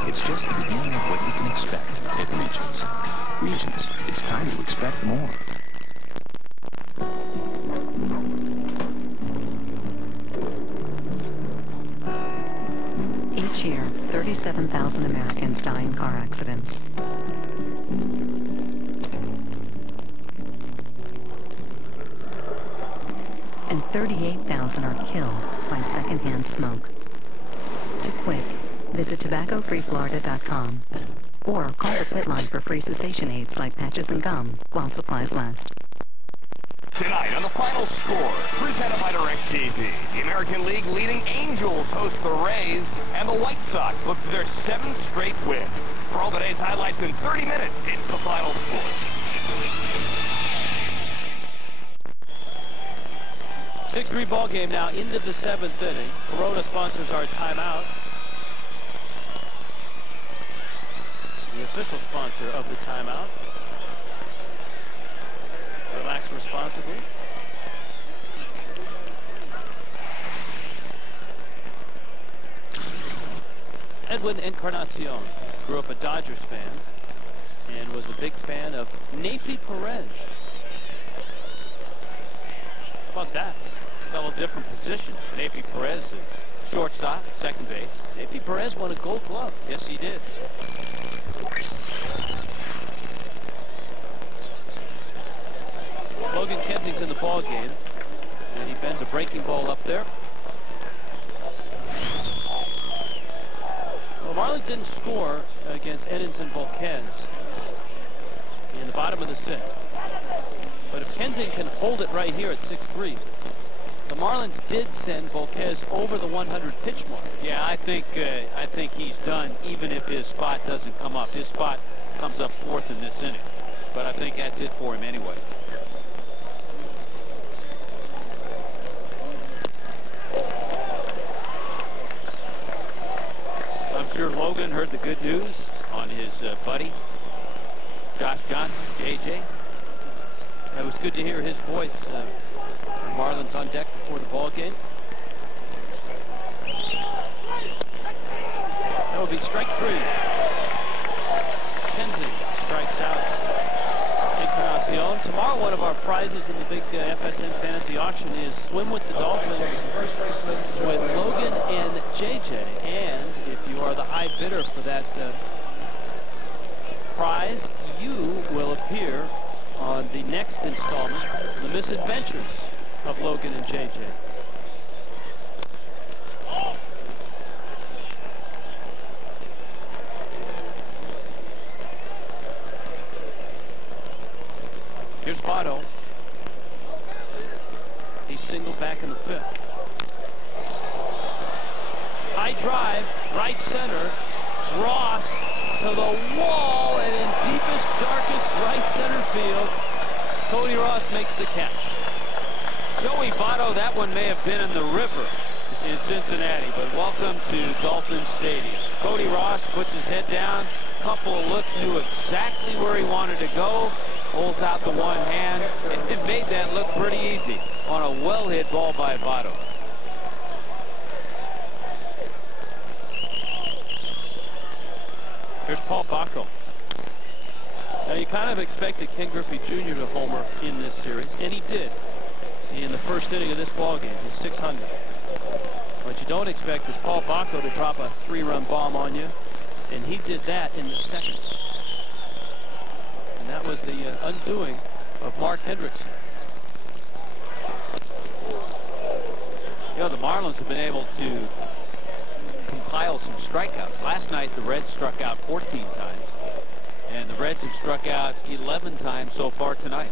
It's just the beginning of what you can expect at Regions. Regions, it's time to expect more. Each year, 37,000 Americans die in car accidents. And 38,000 are killed by secondhand smoke. To quit, visit tobaccofreeflorida.com or call the quit line for free cessation aids like patches and gum while supplies last. Tonight on the Final Score, presented by DirecTV, the American League leading Angels host the Rays, and the White Sox look for their 7th straight win. For all today's highlights in 30 minutes, it's the Final Score. 6-3 ball game now into the 7th inning. Corona sponsors our timeout. The official sponsor of the timeout. Relax responsibly. Edwin Encarnacion grew up a Dodgers fan and was a big fan of Nefi Perez. How about that? A little different position. Nefi Perez, shortstop, second base. Nefi Perez won a Gold Glove. Yes, he did. Logan Kensing's in the ball game, and he bends a breaking ball up there. Well, Marlins didn't score against Edinson Volquez in the bottom of the 6th. But if Kensing can hold it right here at 6-3, the Marlins did send Volquez over the 100 pitch mark. Yeah, I think he's done, even if his spot doesn't come up. His spot comes up 4th in this inning, but I think that's it for him anyway. I'm sure Logan heard the good news on his buddy Josh Johnson, JJ. It was good to hear his voice. Marlins on deck before the ball game. That would be strike 3. Kensing strikes out Encarnacion. Tomorrow, one of our prizes in the big FSN fantasy auction is Swim with the Dolphins with Logan and JJ. And if you are the high bidder for that prize, you will appear on the next installment, The Misadventures of Logan and JJ. Here's Votto. He's singled back in the 5th. High drive, right center. Ross to the wall and in deepest, darkest right center field. Cody Ross makes the catch. Joey Votto, that one may have been in the river in Cincinnati, but welcome to Dolphin Stadium. Cody Ross puts his head down, couple of looks, knew exactly where he wanted to go, pulls out the one hand, and made that look pretty easy on a well-hit ball by Votto. Here's Paul Bacco. Now you kind of expected Ken Griffey Jr. to homer in this series, and he did in the first inning of this ball game, his 600. What you don't expect is Paul Bacco to drop a 3-run bomb on you, and he did that in the 2nd. And that was the undoing of Mark Hendrickson. You know, the Marlins have been able to compile some strikeouts. Last night the Reds struck out 14 times, and the Reds have struck out 11 times so far tonight.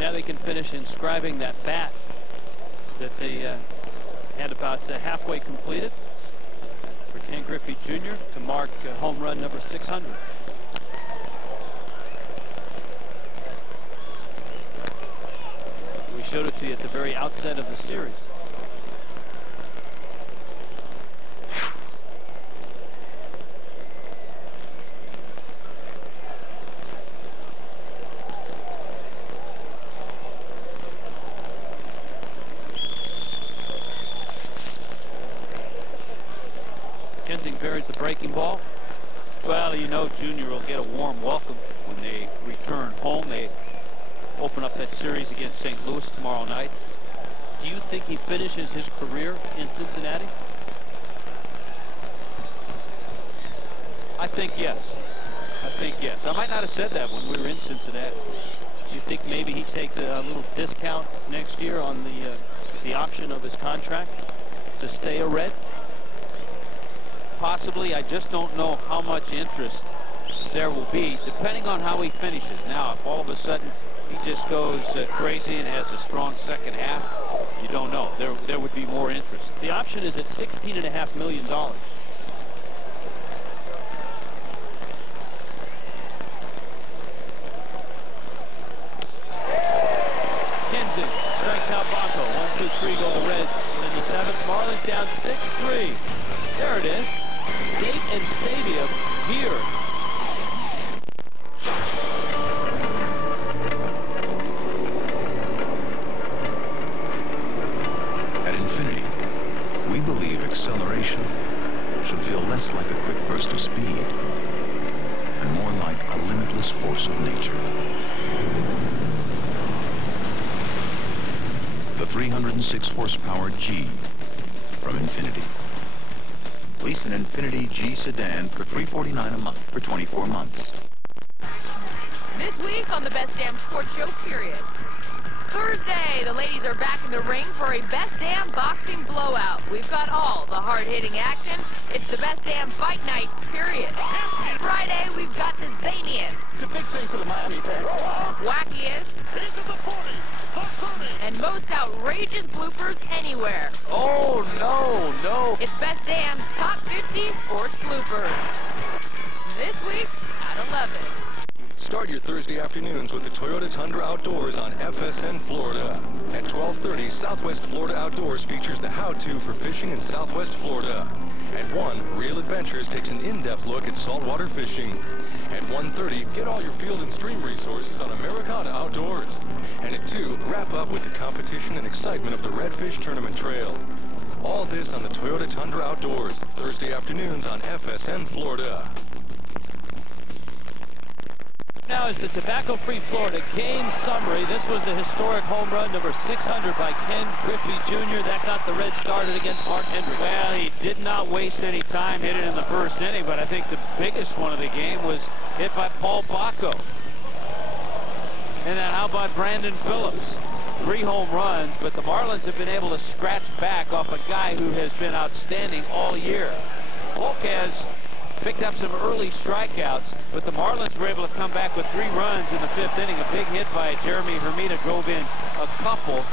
Now they can finish inscribing that bat that they had about halfway completed for Ken Griffey Jr. to mark home run number 600. We showed it to you at the very outset of the series. Kensing buried the breaking ball. Well, you know, Junior will get a warm welcome when they return home. They open up that series against St. Louis tomorrow night. Do you think he finishes his career in Cincinnati? I think yes. I think yes. I might not have said that when we were in Cincinnati. You think maybe he takes a little discount next year on the option of his contract to stay a Red? Possibly. I just don't know how much interest there will be, depending on how he finishes. Now, if all of a sudden he just goes crazy and has a strong second half, you don't know. There would be more interest. The option is at $16.5 million. Kensing strikes out Bacco. 1-2-3 go the Reds in the 7th. Marlins down 6-3. There it is. Date and stadium here. At Infinity, we believe acceleration should feel less like a quick burst of speed and more like a limitless force of nature. The 306 horsepower G from Infinity. Lease an Infinity G sedan for $349 a month for 24 months. This week on the Best Damn Sports Show, period. Thursday, the ladies are back in the ring for a Best Damn Boxing Blowout. We've got all the hard-hitting action. It's the Best Damn Fight Night, period. Friday, we've got the zaniest. It's a big thing for the Miami fans. Wackiest. Into the 40. And most outrageous bloopers anywhere. Oh, no. It's Best Damn's Top 50 Sports Bloopers. This week at 11. Start your Thursday afternoons with the Toyota Tundra Outdoors on FSN Florida. At 12:30, Southwest Florida Outdoors features the how-to for fishing in Southwest Florida. At 1, Real Adventures takes an in-depth look at saltwater fishing. At 1:30, get all your field and stream resources on Americana Outdoors. And at 2, wrap up with the competition and excitement of the Redfish Tournament Trail. All this on the Toyota Tundra Outdoors, Thursday afternoons on FSN Florida. Now is the Tobacco-Free Florida game summary. This was the historic home run, number 600 by Ken Griffey Jr. That got the Reds started against Mark Hendricks. Well, he did not waste any time, hit it in the first inning, but I think the biggest one of the game was hit by Paul Bacco. And then how about Brandon Phillips? 3 home runs, but the Marlins have been able to scratch back off a guy who has been outstanding all year. Volquez picked up some early strikeouts, but the Marlins were able to come back with 3 runs in the 5th inning. A big hit by Jeremy Hermida drove in a couple,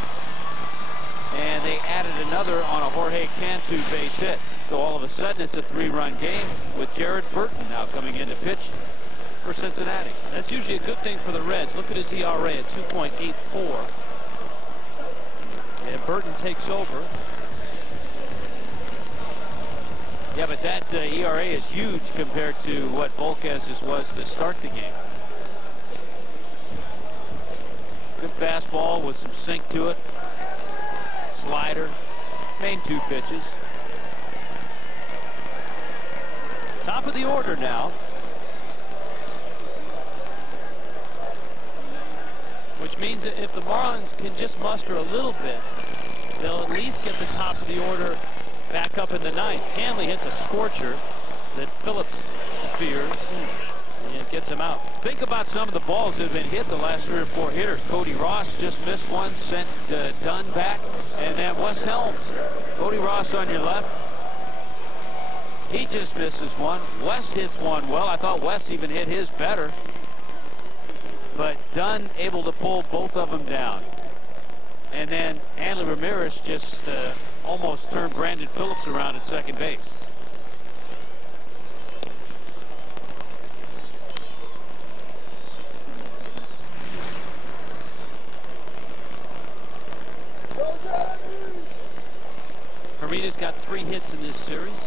and they added another on a Jorge Cantu base hit. So all of a sudden it's a 3-run game with Jared Burton now coming in to pitch for Cincinnati. That's usually a good thing for the Reds. Look at his ERA at 2.84. And Burton takes over. Yeah, but that ERA is huge compared to what Volquez's was to start the game. Good fastball with some sink to it. Slider. Main 2 pitches. Top of the order now. Which means that if the Marlins can just muster a little bit, they'll at least get the top of the order back up in the 9th. Hanley hits a scorcher that Phillips spears and gets him out. Think about some of the balls that have been hit the last 3 or 4 hitters. Cody Ross just missed one, sent Dunn back, and then Wes Helms. Cody Ross on your left. He just misses one. Wes hits one well. I thought Wes even hit his better. But Dunn able to pull both of them down. And then Hanley Ramirez just almost turned Brandon Phillips around at second base. Hermida's got 3 hits in this series.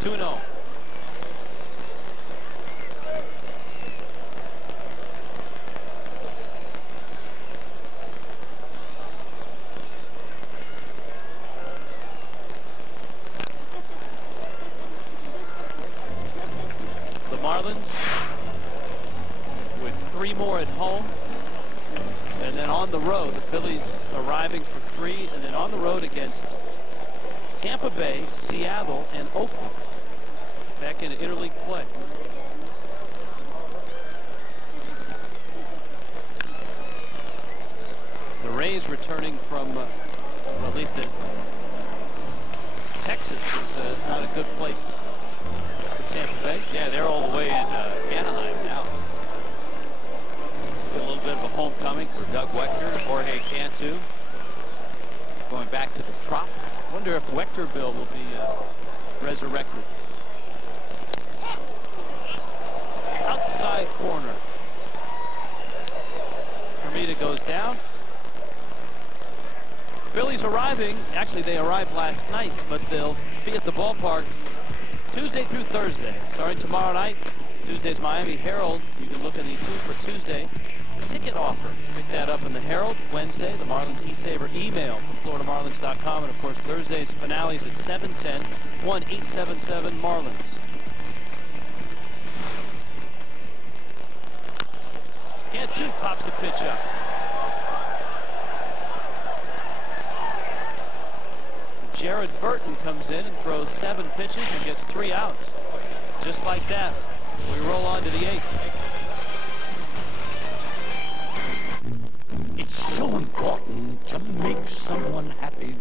Two-0. The Marlins with 3 more at home, and then on the road, the Phillies arriving for 3, and then on the road against Tampa Bay, Seattle, and Oakland. Back into interleague play. The Rays returning from, well, at least Texas is not a good place for Tampa Bay. Yeah, they're all the way in Anaheim now. Get a little bit of a homecoming for Doug Wechter and Jorge Cantu. Going back to the Trop. Wonder if Wechterville will be resurrected. Outside corner. Hermida goes down. Phillies arriving. Actually, they arrived last night, but they'll be at the ballpark Tuesday through Thursday. Starting tomorrow night, Tuesday's Miami Herald. You can look at the 2 for Tuesday ticket offer. Pick that up in the Herald. Wednesday, the Marlins eSaver email from FloridaMarlins.com. And, of course, Thursday's finales at 7:10, 1-877-MARLINS. Cantu pops a pitch up. Jared Burton comes in and throws 7 pitches and gets 3 outs. Just like that, we roll on to the 8th. It's so important to make someone happy.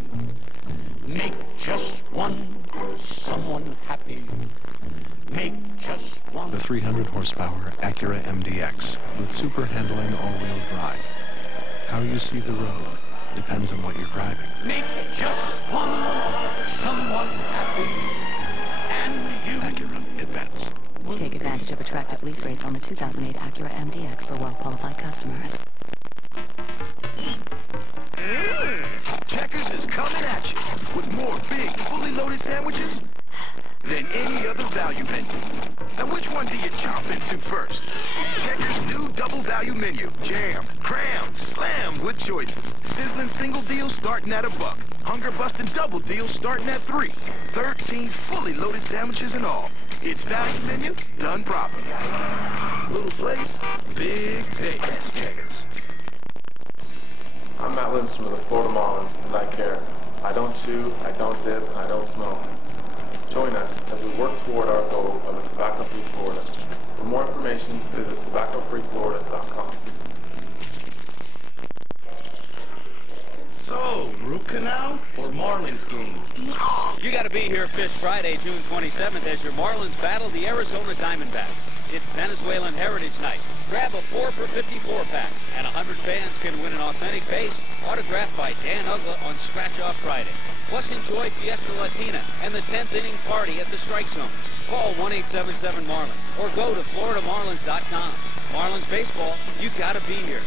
Make just one someone happy. Make just one. The 300 horsepower Acura MDX with super handling all-wheel drive. How you see the road depends on what you're driving. Make just one someone happy. And you... Acura Advance. Take advantage of attractive lease rates on the 2008 Acura MDX for well-qualified customers. Checkers is coming at you with more big, fully loaded sandwiches than any other value menu. Now, which one do you chomp into first? Checkers' new double value menu. Jam, cram, slam, come with choices. Sizzling single deals starting at $1. Hunger-busting double deals starting at $3. 13 fully loaded sandwiches in all. It's value menu done proper. Little place, big taste. I'm Matt Lindstrom of the Florida Marlins, and I care. I don't chew, I don't dip, and I don't smoke. Join us as we work toward our goal of a tobacco-free Florida. For more information, visit tobaccofreeflorida.com. So, root canal or Marlins game? You got to be here Fish Friday, June 27th, as your Marlins battle the Arizona Diamondbacks. It's Venezuelan Heritage Night. Grab a 4 for $54 pack, and 100 fans can win an authentic base autographed by Dan Ugla on Scratch Off Friday. Plus, enjoy Fiesta Latina and the 10th inning party at the Strike Zone. Call 1-877-MARLINS or go to floridamarlins.com. Marlins baseball, you got to be here.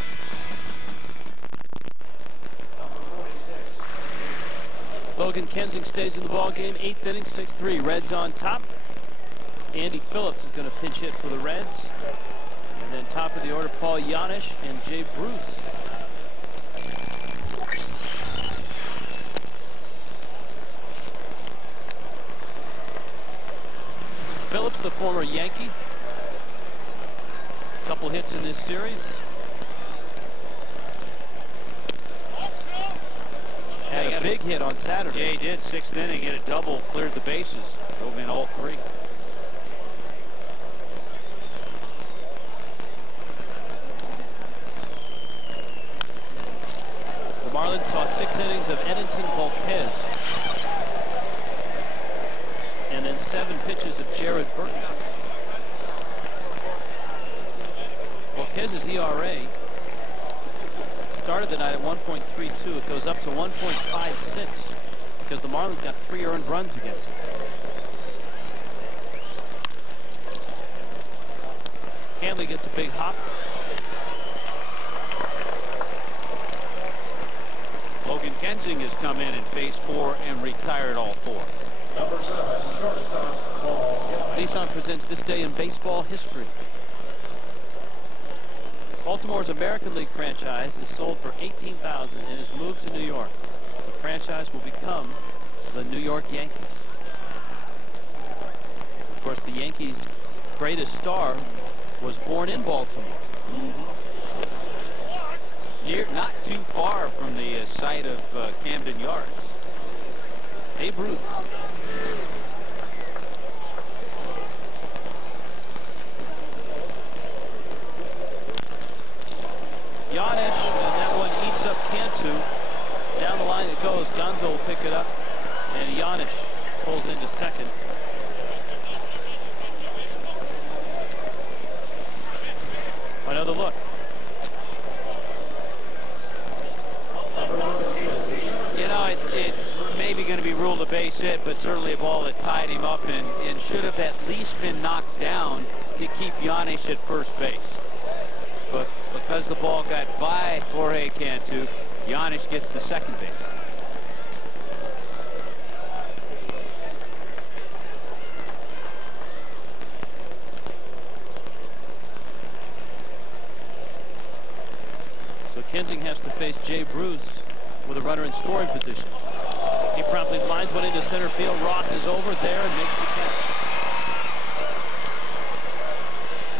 Logan Kensing stays in the ball game. 8th inning, 6-3. Reds on top. Andy Phillips is going to pinch hit for the Reds. And then top of the order, Paul Yanish and Jay Bruce. Phillips, the former Yankee. Couple hits in this series. Had a big hit on Saturday. Yeah, he did. 6th inning, hit a double, cleared the bases. Drove in all 3. The Marlins saw 6 innings of Edinson Volquez. And then 7 pitches of Jared Burton. Volquez's ERA started the night at 1.32. It goes up to 1.56 because the Marlins got 3 earned runs against him. Hanley gets a big hop. Logan Kensing has come in phase 4 and retired all 4. Number 7, shortstop, Paul Yanish. Nissan presents This Day in Baseball History. Baltimore's American League franchise is sold for $18,000 and is moved to New York. The franchise will become the New York Yankees. Of course, the Yankees' greatest star was born in Baltimore. Not too far from the site of Camden Yards. Babe Ruth. Yanish, and that one eats up Cantu. Down the line it goes. Gonzo will pick it up, and Yanish pulls into second. Another look. You know, it's maybe going to be ruled a base hit, but certainly a ball that tied him up and should have at least been knocked down to keep Yanish at first base. But because the ball got by Jorge Cantu, Yanish gets to second base. So Kensing has to face Jay Bruce with a runner in scoring position. He promptly lines one into center field. Ross is over there and makes the catch.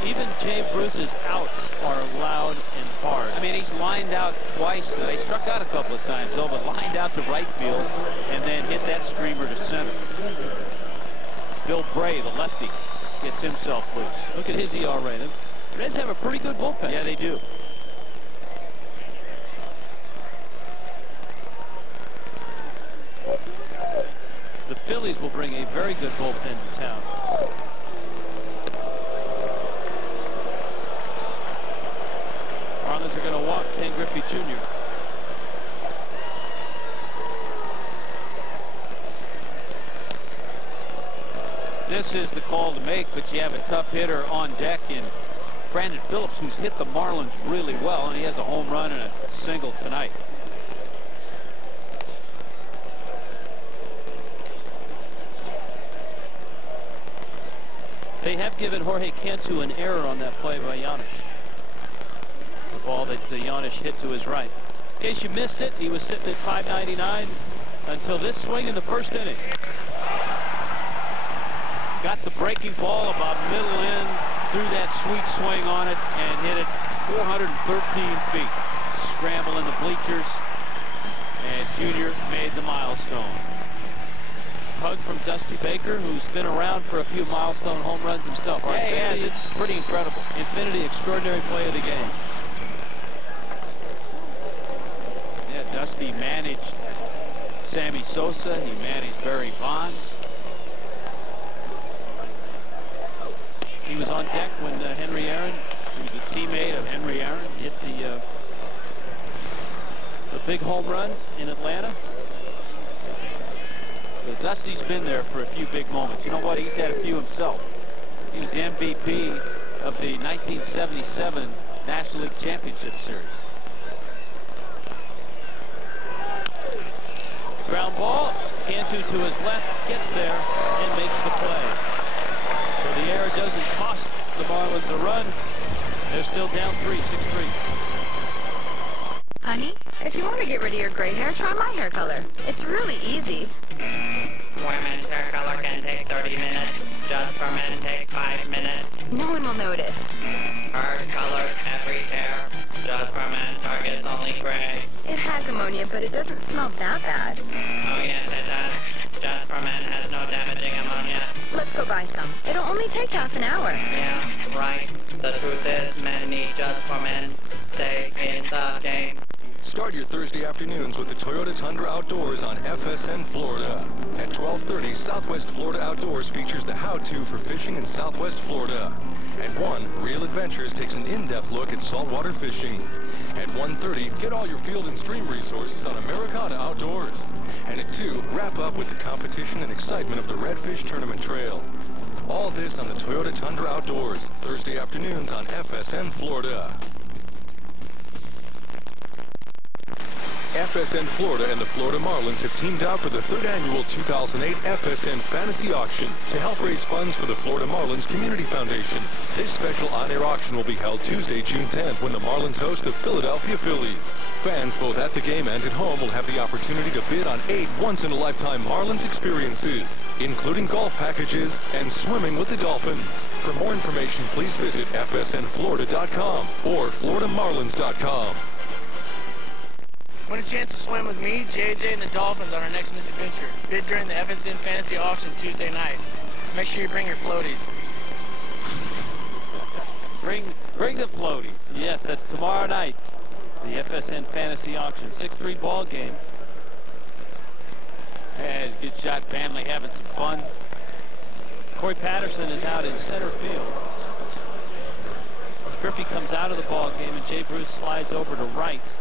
Even Jay Bruce's outs are loud and hard. I mean, he's lined out twice. They struck out a couple of times, though, but lined out to right field and then hit that screamer to center. Bill Bray, the lefty, gets himself loose. Look at his ERA. The Reds have a pretty good bullpen. Yeah, they do. The Phillies will bring a very good bullpen to town. Marlins are going to walk Ken Griffey Jr. This is the call to make, but you have a tough hitter on deck in Brandon Phillips, who's hit the Marlins really well, and he has a home run and a single tonight. They have given Jorge Cantu an error on that play by Yanish. The ball that Yanish hit to his right. In case you missed it, he was sitting at 599 until this swing in the first inning. Got the breaking ball about middle in, threw that sweet swing on it, and hit it 413 feet. Scramble in the bleachers, and Junior made the milestone. Hug from Dusty Baker, who's been around for a few milestone home runs himself. Yeah, he has it. Pretty incredible. Infinity, extraordinary play of the game. Yeah, Dusty managed Sammy Sosa. He managed Barry Bonds. He was on deck when Henry Aaron, who was a teammate of Henry Aaron, hit the big home run in Atlanta. So Dusty's been there for a few big moments. You know what? He's had a few himself. He was the MVP of the 1977 National League Championship Series. Ground ball. Cantu to his left, gets there and makes the play. So the error doesn't cost the Marlins a run. They're still down 6-3. Honey, if you want to get rid of your gray hair, try my hair color. It's really easy. Women's hair color can take 30 minutes. Just for men takes 5 minutes. No one will notice. Hers colors every hair. Just for men targets only gray. It has ammonia, but it doesn't smell that bad. Oh yes, it does. Just for men has no damaging ammonia. Let's go buy some. It'll only take half an hour. Yeah, right. The truth is, men need Just for Men. Stay in the game. Start your Thursday afternoons with the Toyota Tundra Outdoors on FSN Florida. At 12:30, Southwest Florida Outdoors features the how-to for fishing in Southwest Florida. At 1, Real Adventures takes an in-depth look at saltwater fishing. At 1:30, get all your field and stream resources on Americana Outdoors. And at 2, wrap up with the competition and excitement of the Redfish Tournament Trail. All this on the Toyota Tundra Outdoors, Thursday afternoons on FSN Florida. FSN Florida and the Florida Marlins have teamed out for the 3rd annual 2008 FSN Fantasy Auction to help raise funds for the Florida Marlins Community Foundation. This special on-air auction will be held Tuesday, June 10th, when the Marlins host the Philadelphia Phillies. Fans both at the game and at home will have the opportunity to bid on 8 once-in-a-lifetime Marlins experiences, including golf packages and swimming with the Dolphins. For more information, please visit fsnflorida.com or floridamarlins.com. Win a chance to swim with me, JJ, and the Dolphins on our next misadventure. Bid during the FSN Fantasy Auction Tuesday night. Make sure you bring your floaties. Bring the floaties. Yes, that's tomorrow night. The FSN Fantasy Auction. 6-3 ball game. And good shot. Family having some fun. Corey Patterson is out in center field. Griffey comes out of the ball game, and Jay Bruce slides over to right.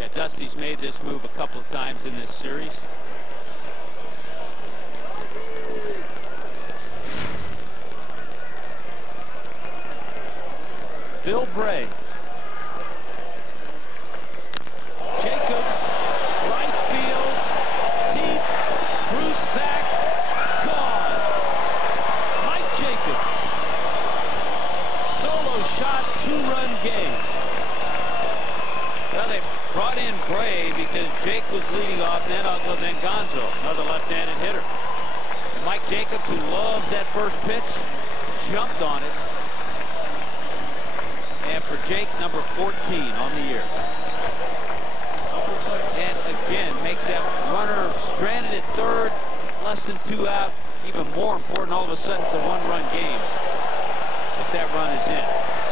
Yeah, Dusty's made this move a couple of times in this series. Bill Bray. Jacobs, right field, deep, Bruce back, gone. Mike Jacobs. Solo shot, 2-run game. Well, they brought in Bray because Jake was leading off, then Ugla, then Gonzo, another left-handed hitter. And Mike Jacobs, who loves that first pitch, jumped on it. And for Jake, number 14 on the year. And again, makes that runner stranded at third, less than 2 out. Even more important, all of a sudden, it's a 1-run game if that run is in.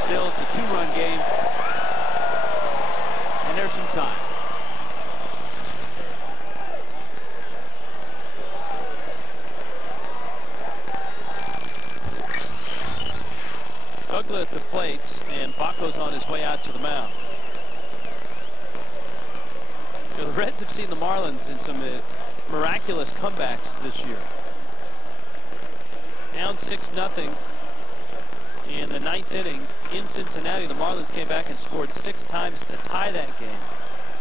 Still, it's a 2-run game. And there's some time. Ugla at the plate, and Baco's on his way out to the mound. You know, the Reds have seen the Marlins in some miraculous comebacks this year. Down 6-0 in the 9th inning in Cincinnati. The Marlins came back and scored 6 times to tie that game.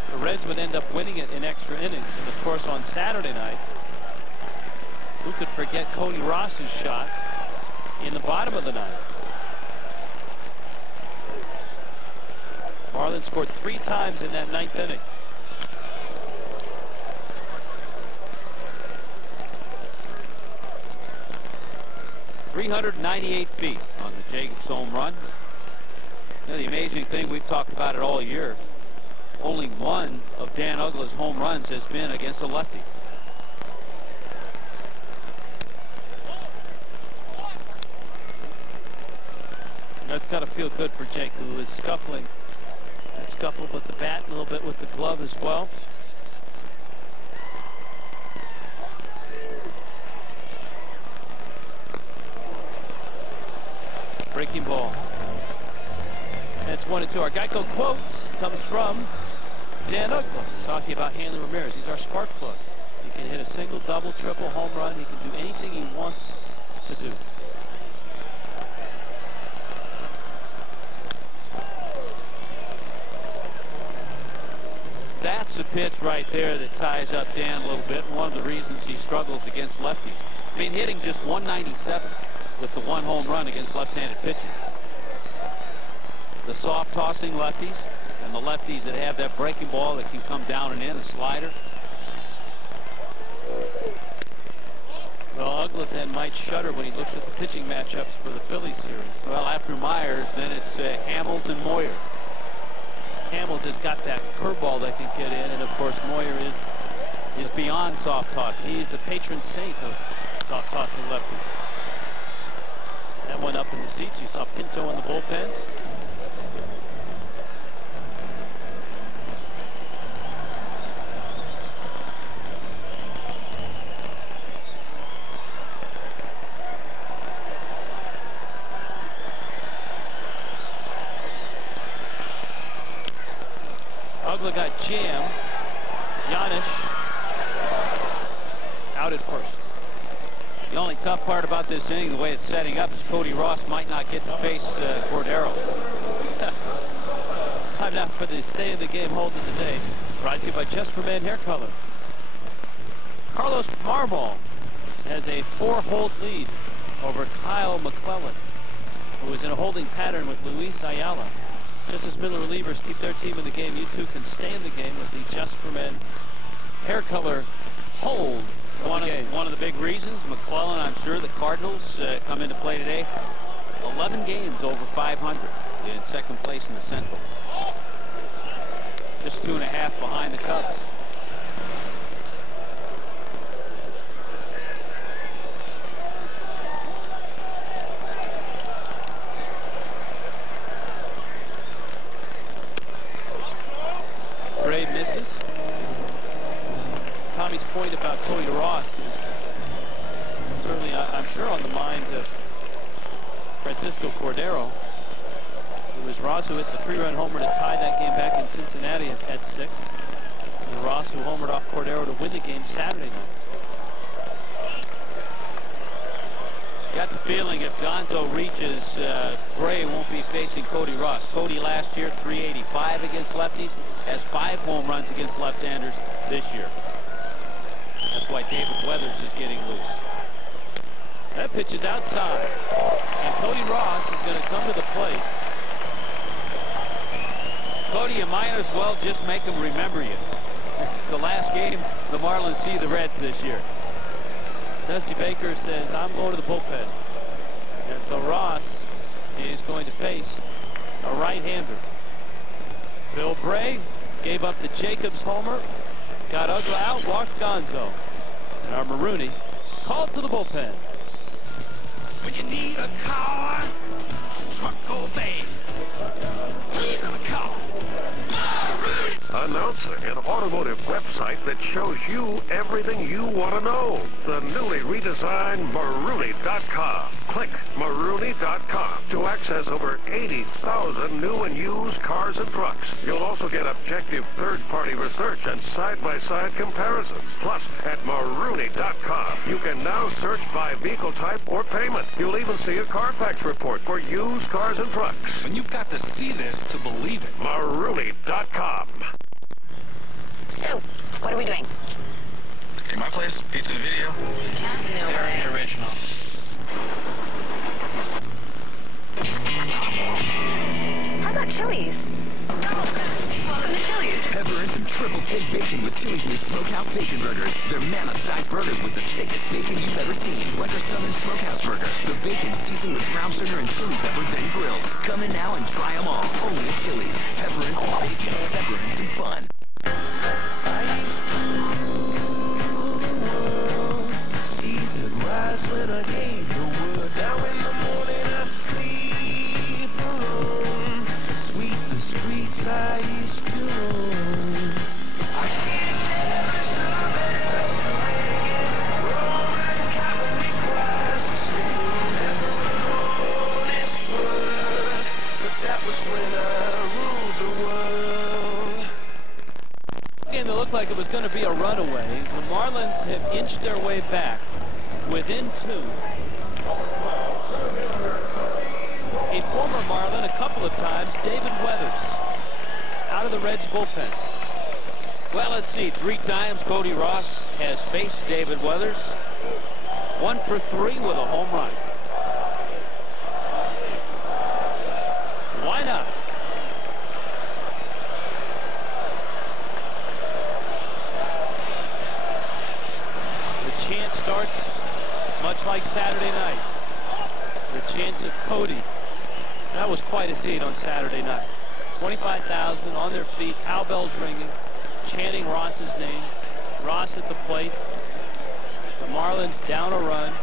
The Reds would end up winning it in extra innings. And of course, on Saturday night, who could forget Cody Ross's shot in the bottom of the 9th? Marlins scored 3 times in that 9th inning. .398 feet on the Jacobs home run. You know, the amazing thing, we've talked about it all year, only one of Dan Uggla's home runs has been against a lefty. That's got to feel good for Jake, who is scuffling. That scuffle with the bat, a little bit with the glove as well. Breaking ball. That's 1-2. Our Geico quote comes from Dan Uggla, talking about Hanley Ramirez. He's our spark plug. He can hit a single, double, triple, home run. He can do anything he wants to do. That's a pitch right there that ties up Dan a little bit. One of the reasons he struggles against lefties. I mean, hitting just 197 with the 1 home run against left-handed pitching. The soft tossing lefties and the lefties that have that breaking ball that can come down and in, a slider. Well, Uggla then might shudder when he looks at the pitching matchups for the Phillies series. Well, after Myers, then it's Hamels and Moyer. Hamels has got that curveball that can get in, and of course Moyer is beyond soft toss. He is the patron saint of soft tossing lefties. That one up in the seats. You saw Pinto in the bullpen. Uggla got jammed. Giannis out at first. The only tough part about this inning, the way it's setting up, is Cody Ross might not get to face Cordero. It's time now for the stay in the game hold of the day. Brought to you by Just for Men Hair Color. Carlos Marmol has a 4-hold lead over Kyle McClellan, who is in a holding pattern with Luis Ayala. Just as middle relievers keep their team in the game, you too can stay in the game with the Just for Men Hair Color hold. One of the big reasons, McClellan, I'm sure the Cardinals come into play today. 11 games over 500 in second place in the Central. Just 2.5 behind the Cubs. Gray misses. Tommy's point about Cody Ross is certainly, I'm sure, on the mind of Francisco Cordero. It was Ross who hit the 3-run homer to tie that game back in Cincinnati at 6. And Ross who homered off Cordero to win the game Saturday night. Got the feeling if Gonzo reaches, Gray won't be facing Cody Ross. Cody last year, 385 against lefties, has 5 home runs against left-handers this year. That's why David Weathers is getting loose. That pitch is outside. And Cody Ross is going to come to the plate. Cody, you might as well just make them remember you. The last game, the Marlins see the Reds this year. Dusty Baker says, I'm going to the bullpen. And so Ross is going to face a right-hander. Bill Bray gave up the Jacobs homer. Got Uggla out, walked Gonzo. And our Marooney called to the bullpen. When you need a car, truck or van, who you gonna call? Marooney! Announcing an automotive website that shows you everything you want to know. The newly redesigned Marooney.com. Click Marooney.com to access over 80,000 new and used cars and trucks. You'll also get objective third-party research and side-by-side comparisons. Plus, at Marooney.com, you can now search by vehicle type or payment. You'll even see a Carfax report for used cars and trucks. And you've got to see this to believe it. Marooney.com. So, what are we doing? In my place, pizza and video. Very original. How about Chili's? some triple thick bacon with Chili's new Smokehouse Bacon Burgers. They're mammoth-sized burgers with the thickest bacon you've ever seen. Like our Southern Smokehouse Burger. The bacon seasoned with brown sugar and chili pepper, then grilled. Come in now and try them all. Only at Chili's. Pepper and some bacon. Pepper and some fun. I used to rule the world. Season rise when I gave the word. Now in the morning I sleep alone. Sweep the streets I used to own. I hear jealous bells ringing. Roman Catholic choirs to sing. Never an honest word, but that was when I ruled the world. Game that looked like it was going to be a runaway. The Marlins have inched their way back within 2. A former Marlin a couple of times, David Weathers, out of the Reds bullpen. Well, let's see. 3 times Cody Ross has faced David Weathers. 1 for 3 with a home run. Why not? The chant starts much like Saturday night. The chants of Cody. That was quite a scene on Saturday night. 25,000 on their feet, cowbells ringing, chanting Ross's name. Ross at the plate. The Marlins down a run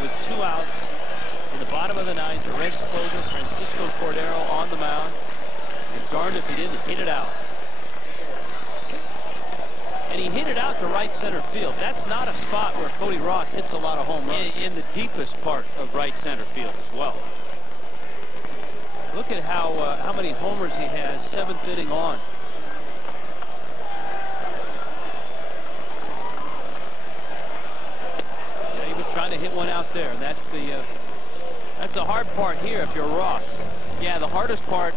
with 2 outs in the bottom of the 9th. The Reds closer, Francisco Cordero, on the mound. And darned if he didn't hit it out. And he hit it out to right center field. That's not a spot where Cody Ross hits a lot of home runs. In the deepest part of right center field as well. Look at how many homers he has, 7th inning on. Yeah, he was trying to hit one out there. That's the hard part here if you're Ross. Yeah, the hardest part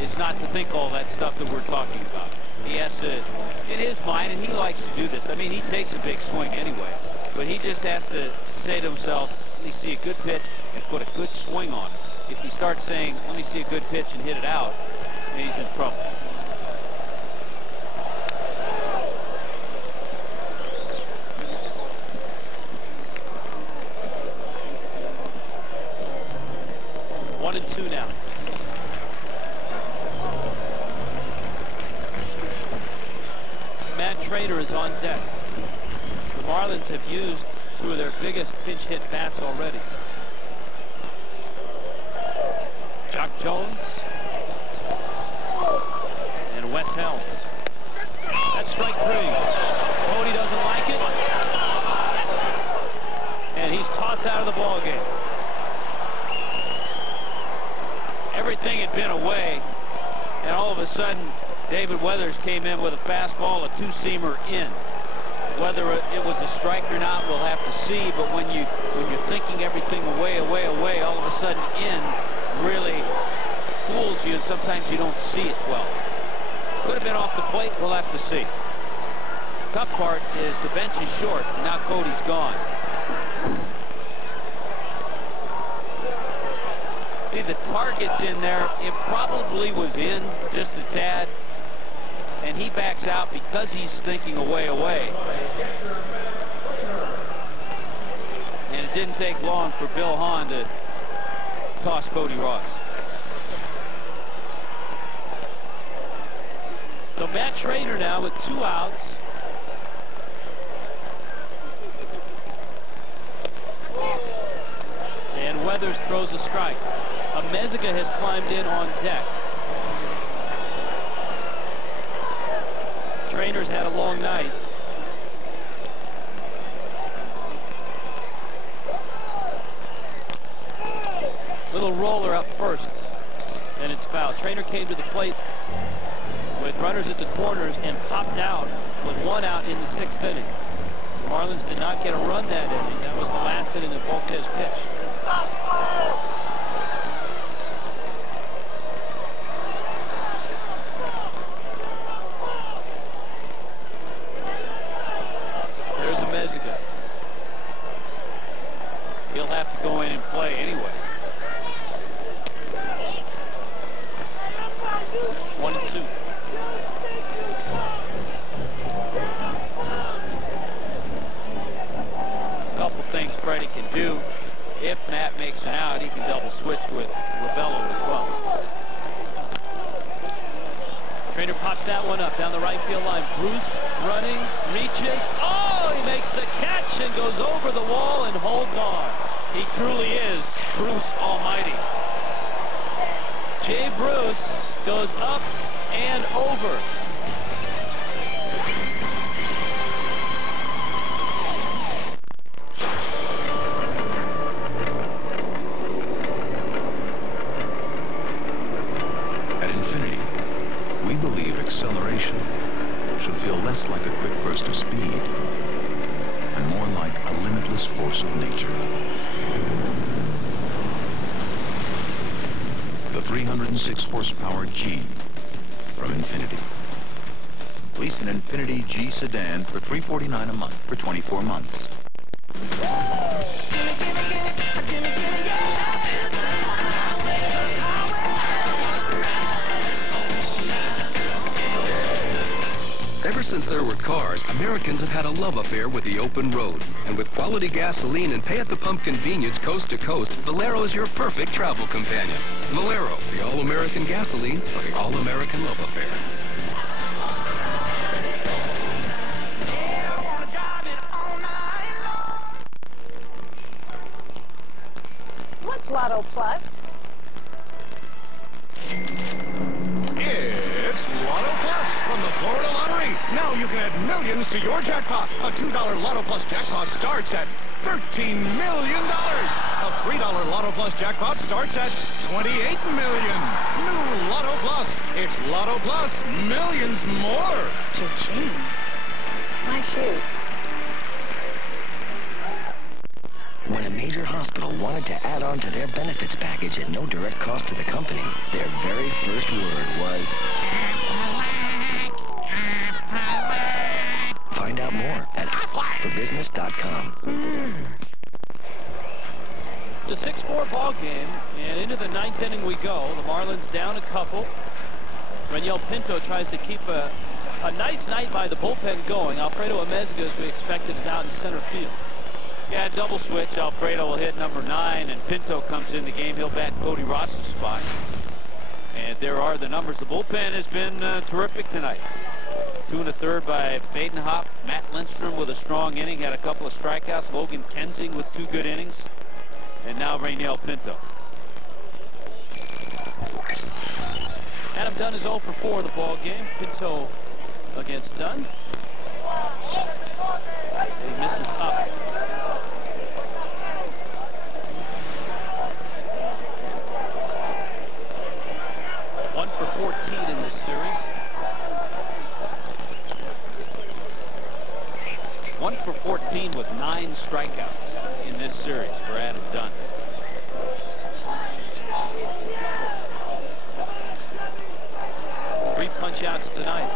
is not to think all that stuff that we're talking about. He has to, in his mind, and he likes to do this. I mean, he takes a big swing anyway, but he just has to say to himself, let me see a good pitch and put a good swing on it. If he starts saying, let me see a good pitch and hit it out, then he's in trouble. One and 2 now. Matt Trader is on deck. The Marlins have used 2 of their biggest pinch hit bats already. Jock Jones and Wes Helms. That's strike 3. Cody doesn't like it, and he's tossed out of the ball game. Everything had been away, and all of a sudden David Weathers came in with a fastball, a 2-seamer in. Whether it was a strike or not, we'll have to see. But when you're thinking everything away, all of a sudden in really fools you, and sometimes you don't see it well. Could have been off the plate. We'll have to see. Tough part is the bench is short, and now Cody's gone. See, the target's in there. It probably was in just a tad, and he backs out because he's thinking away. And it didn't take long for Bill Hahn to toss Cody Ross. So Matt Trader now with 2 outs. And Weathers throws a strike. Amezaga has climbed in on deck. Trainer's had a long night. Little roller up first, and it's foul. Trainer came to the plate with runners at the corners and popped out with 1 out in the 6th inning. The Marlins did not get a run that inning. That was the last inning of Volquez pitch. There's Amezaga. He'll have to go in and play anyway. 1 and 2. Pops that one up down the right field line. Bruce running, reaches. Oh, he makes the catch and goes over the wall and holds on. He truly is Bruce Almighty. Jay Bruce goes up and over. At Infinity, we believe acceleration should feel less like a quick burst of speed and more like a limitless force of nature. The 306 horsepower G from Infinity. Lease an Infinity G sedan for $349 a month for 24 months. Ever since there were cars, Americans have had a love affair with the open road. And with quality gasoline and pay-at-the-pump convenience coast to coast, Valero is your perfect travel companion. Valero, the all-American gasoline for the all-American love affair. What's Lotto Plus? It's Lotto Plus from the Florida Lottery. Now you can add millions to your jackpot. A $2 Lotto Plus jackpot starts at $13 million. A $3 Lotto Plus jackpot starts at $28 million. New Lotto Plus. It's Lotto Plus. Millions more. Cha-ching. My shoes. When a major hospital wanted to add on to their benefits package at no direct cost to the company, their very first word was... Find out more at forbusiness.com. It's a 6-4 ball game, and into the 9th inning we go. The Marlins down a couple. Reniel Pinto tries to keep a nice night by the bullpen going. Alfredo Amezga, as we expected, is out in center field. Yeah, double switch. Alfredo will hit number 9, and Pinto comes in the game. He'll bat Cody Ross's spot. And there are the numbers. The bullpen has been terrific tonight. 2 1/3 by Badenhop. Matt Lindstrom with a strong inning. Had a couple of strikeouts. Logan Kensing with 2 good innings. And now Reniel Pinto. Adam Dunn is 0 for 4 in the ball game. Pinto against Dunn. He misses up. One for 14 in this series. 1 for 14 with 9 strikeouts in this series for Adam Dunn. Three punch-outs tonight.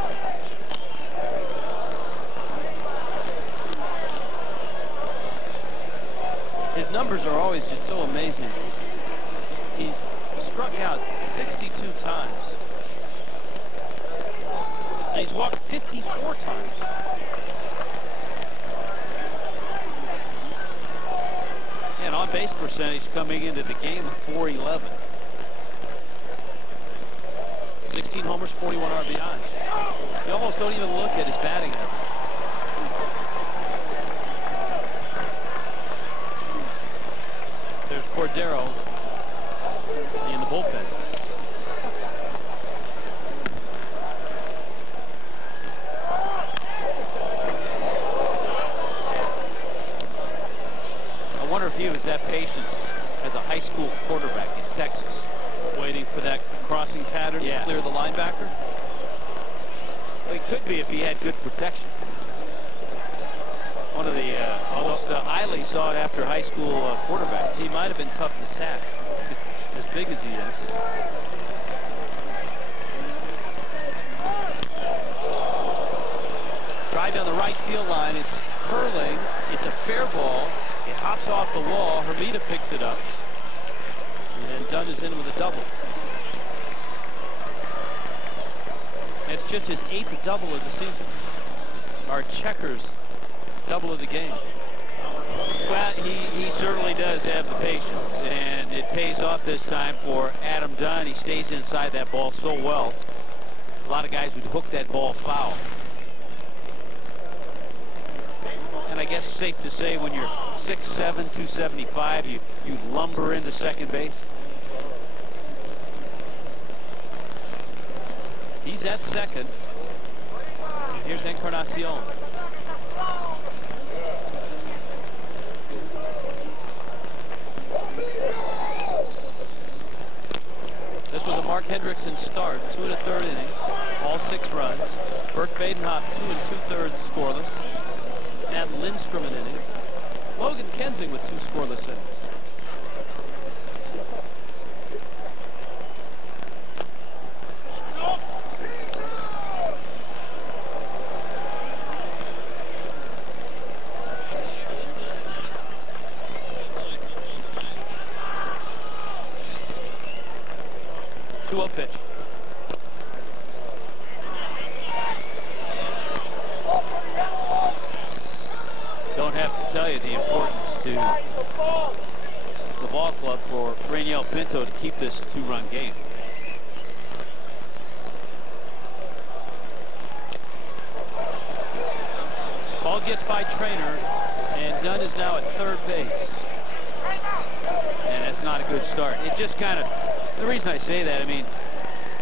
His numbers are always just so amazing. He's struck out 62 times. And he's walked 54 times. And on base percentage coming into the game of .411. 16 homers, 41 RBIs. You almost don't even look at his batting average. There's Cordero in the bullpen. I wonder if he was that patient as a high school quarterback in Texas. Waiting for that crossing pattern to clear the linebacker. Well, he could be if he had good protection. One of the almost highly sought after high school quarterbacks. He might have been tough to sack, as big as he is. Drive down the right field line. It's curling. It's a fair ball. It hops off the wall. Hermida picks it up. And Dunn is in with a double. It's just his 8th double of the season. Our Checkers double of the game. Well, he certainly does have the patience, and it pays off this time for Adam Dunn. He stays inside that ball so well. A lot of guys would hook that ball foul. And I guess it's safe to say when you're 6'7", 275, you lumber into second base. He's at second. And here's Encarnacion. This was a Mark Hendrickson start, 2 1/3 innings, all 6 runs. Bert Badenhoff 2 2/3 scoreless. Matt Lindstrom an inning. Logan Kensing with 2 scoreless innings. Pitch. Don't have to tell you the importance to the ball club for Rainiel Pinto to keep this a 2-run game. Ball gets by Trainer, and Dunn is now at third base. And that's not a good start. It just kind of, the reason I say that, I mean,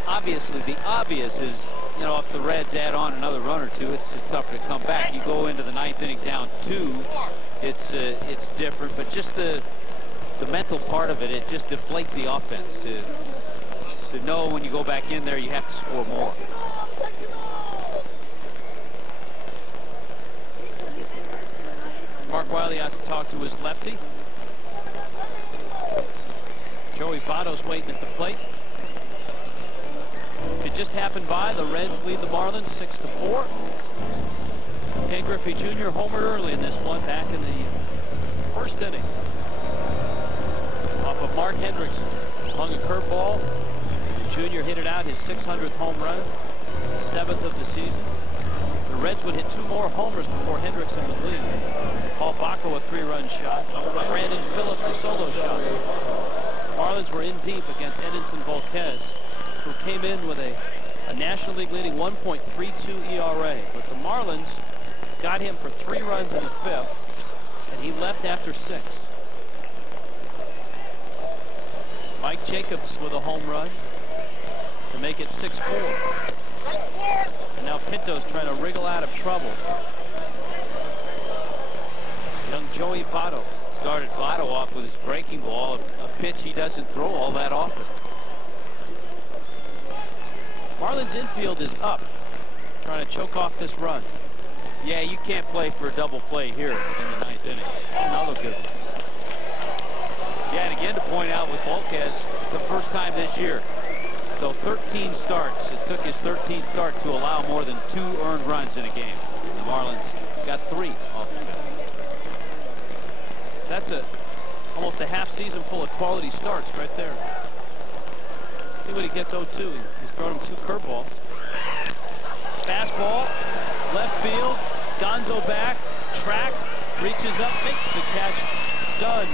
obviously the obvious is, you know, if the Reds add on another run or two, it's tougher to come back. You go into the 9th inning down 2, it's different, but just the mental part of it, it just deflates the offense to know when you go back in there you have to score more. Mark Wiley out to talk to his lefty. Joey Votto's waiting at the plate. It just happened by. The Reds lead the Marlins 6-4. Ken Griffey Jr. homered early in this one, back in the first inning. Off of Mark Hendrickson. Hung a curveball. And Jr. hit it out, his 600th home run, 7th of the season. The Reds would hit 2 more homers before Hendrickson would leave. Paul Bacco a 3-run shot. Brandon Phillips a solo shot. The Marlins were in deep against Edinson Volquez, who came in with a National League leading 1.32 ERA. But the Marlins got him for 3 runs in the 5th, and he left after 6. Mike Jacobs with a home run to make it 6-4. And now Pinto's trying to wriggle out of trouble. Young Joey Votto started Votto off with his breaking ball, a pitch he doesn't throw all that often. Marlins infield is up, trying to choke off this run. Yeah, you can't play for a double play here in the 9th inning. Another good one. Yeah, and again to point out with Volquez, it's the first time this year. So 13 starts. It took his 13th start to allow more than 2 earned runs in a game. And the Marlins got 3 off the bat. That's almost a half season full of quality starts right there. See what he gets 0-2. He's thrown him 2 curveballs. Fastball, left field, Gonzo back, track, reaches up, makes the catch. Dunn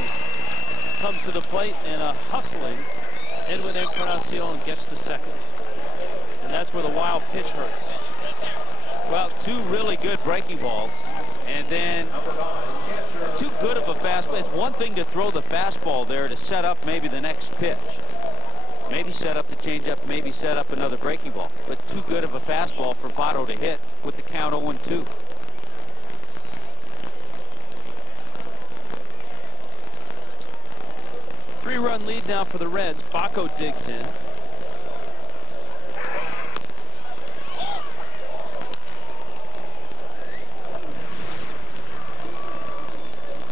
comes to the plate, and a hustling Edwin Encarnacion gets to second. And that's where the wild pitch hurts. Well, 2 really good breaking balls, and then too good of a fastball. It's one thing to throw the fastball there to set up maybe the next pitch. Maybe set up the changeup, maybe set up another breaking ball. But too good of a fastball for Votto to hit with the count 0-2. Three-run lead now for the Reds. Bacco digs in.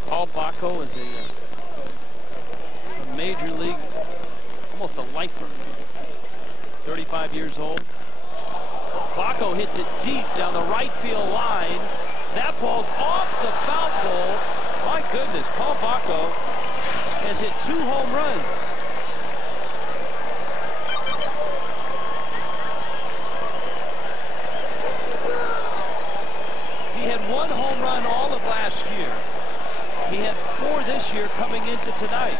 Paul Bacco is a major league, almost a lifer. 35 years old. Bacco hits it deep down the right field line. That ball's off the foul pole. My goodness, Paul Bacco has hit 2 home runs. He had 1 home run all of last year. He had 4 this year coming into tonight.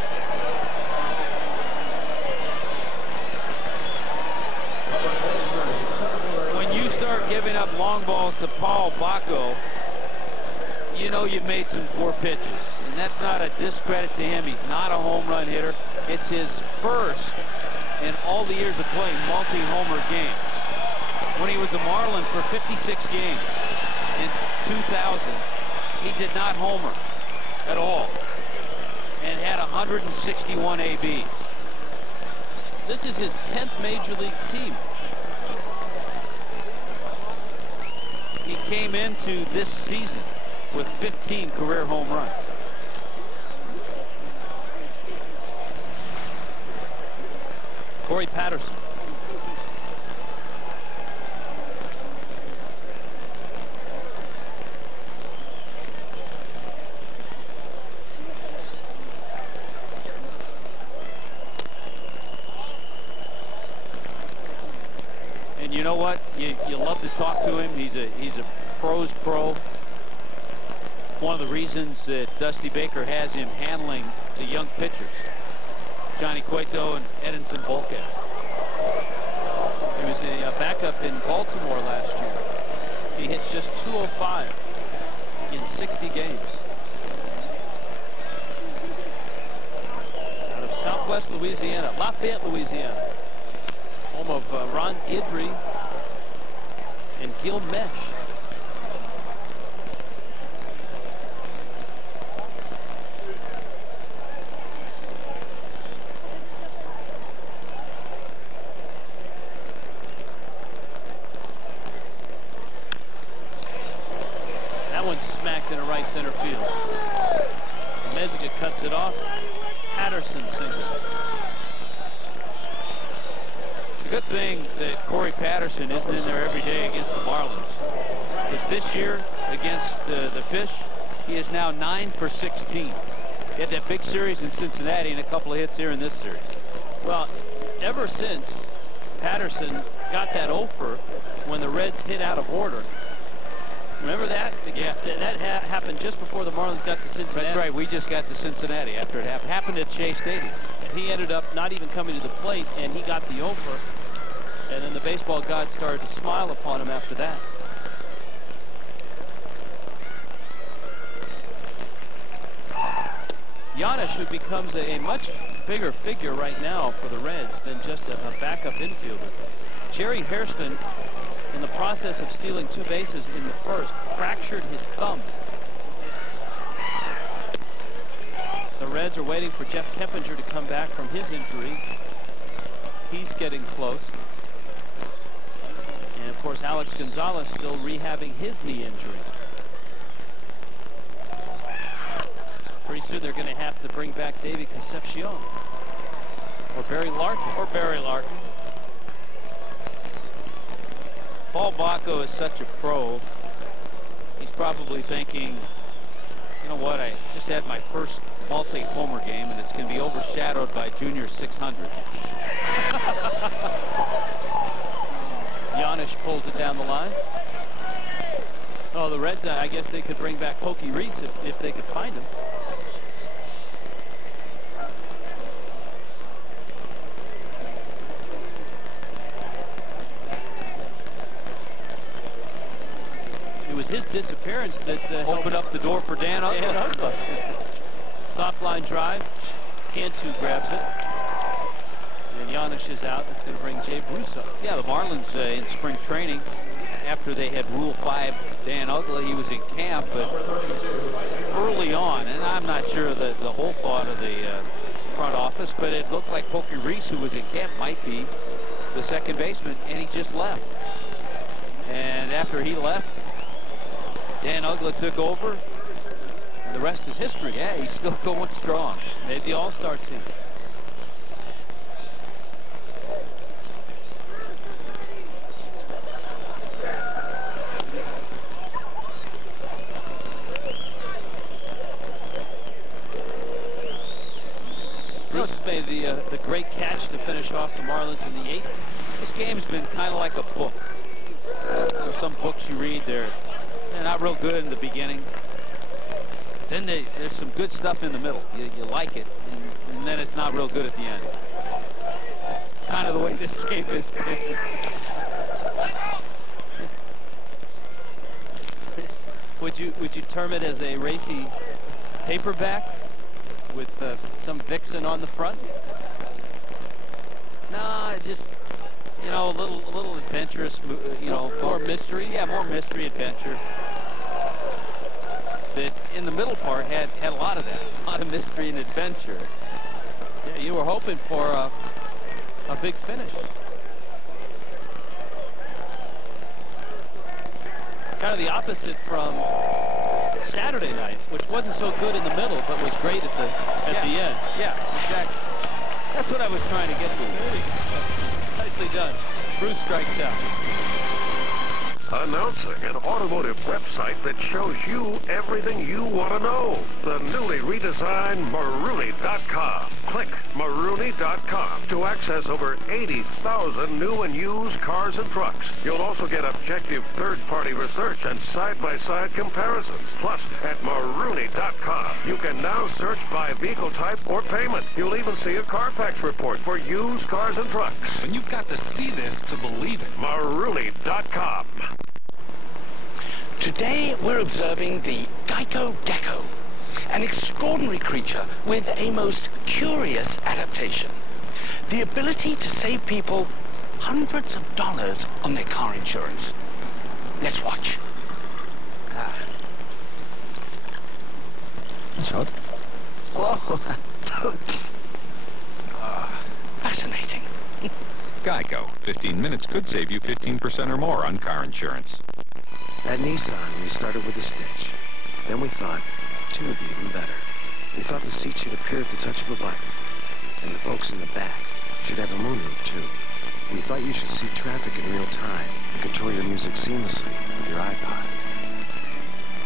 giving up long balls to Paul Bacco, you know you've made some poor pitches. And that's not a discredit to him. He's not a home run hitter. It's his first in all the years of playing multi-homer game. When he was a Marlin for 56 games in 2000, he did not homer at all and had 161 ABs. This is his 10th major league team. He came into this season with 15 career home runs. Corey Patterson. And you know what? You love to talk to him. He's a pro's pro. It's one of the reasons that Dusty Baker has him handling the young pitchers. Johnny Cueto and Edinson Volquez. He was a backup in Baltimore last year. He hit just .205 in 60 games. Out of Southwest Louisiana, Lafayette, Louisiana. Home of Ron Guidry and Gil Mesh. Smacked into right center field. Meziga cuts it off. Patterson singles. It's a good thing that Corey Patterson isn't in there every day against the Marlins. Because this year against the Fish, he is now 9 for 16. He had that big series in Cincinnati and a couple of hits here in this series. Well, ever since Patterson got that offer when the Reds hit out of order. Remember that? Yeah. That happened just before the Marlins got to Cincinnati. That's right. We just got to Cincinnati after it happened. Happened at Shea Stadium. And he ended up not even coming to the plate, and he got the offer. And then the baseball gods started to smile upon him after that. Giannis, who becomes a much bigger figure right now for the Reds than just a backup infielder. Jerry Hairston, in the process of stealing 2 bases in the first, fractured his thumb. The Reds are waiting for Jeff Keppinger to come back from his injury. He's getting close. And of course, Alex Gonzalez still rehabbing his knee injury. Pretty soon they're going to have to bring back Davey Concepcion or Barry Larkin. Paul Bacco is such a pro. He's probably thinking, you know what, I just had my first multi-homer game and it's going to be overshadowed by Junior 600. Giannis pulls it down the line. Oh, the Reds, I guess they could bring back Pokey Reese if they could find him. It was his disappearance that opened up the door for Dan Uggla. Soft line drive. Cantu grabs it. And Giannis is out. That's going to bring Jay Brusso. Yeah, the Marlins in spring training, after they had Rule 5 Dan Uggla, he was in camp, but early on, and I'm not sure the whole thought of the front office, but it looked like Pokey Reese, who was in camp, might be the second baseman, and he just left. And after he left, Dan Uggla took over, and the rest is history. Yeah, he's still going strong. Made the All-Star team. Bruce made the great catch to finish off the Marlins in the 8th. This game's been kind of like a book. There's some books you read, they're not real good in the beginning. Then there's some good stuff in the middle. You like it, and then it's not real good at the end. It's kind of the way this game is. Would you term it as a racy paperback with some vixen on the front? No, just, you know, a little adventurous, you know, more mystery. Yeah, more mystery adventure. That in the middle part had a lot of that, a lot of mystery and adventure. Yeah, you were hoping for a big finish. Kind of the opposite from Saturday night, which wasn't so good in the middle, but was great at the end. Yeah, exactly. That's what I was trying to get to. There you go. Nicely done. Bruce strikes out. Announcing an automotive website that shows you everything you want to know. The newly redesigned Maruni.com. Click Maruni.com to access over 80,000 new and used cars and trucks. You'll also get objective third-party research and side-by-side comparisons. Plus, at Maruni.com, you can now search by vehicle type or payment. You'll even see a Carfax report for used cars and trucks. And you've got to see this to believe it. Maruni.com. Today we're observing the Geico Gecko, an extraordinary creature with a most curious adaptation. The ability to save people hundreds of dollars on their car insurance. Let's watch. That's odd. Whoa. Fascinating. Geico. 15 minutes could save you 15% or more on car insurance. At Nissan, we started with a stitch. Then we thought 2 would be even better. We thought the seat should appear at the touch of a button. And the folks in the back should have a moonroof, too. We thought you should see traffic in real time and control your music seamlessly with your iPod.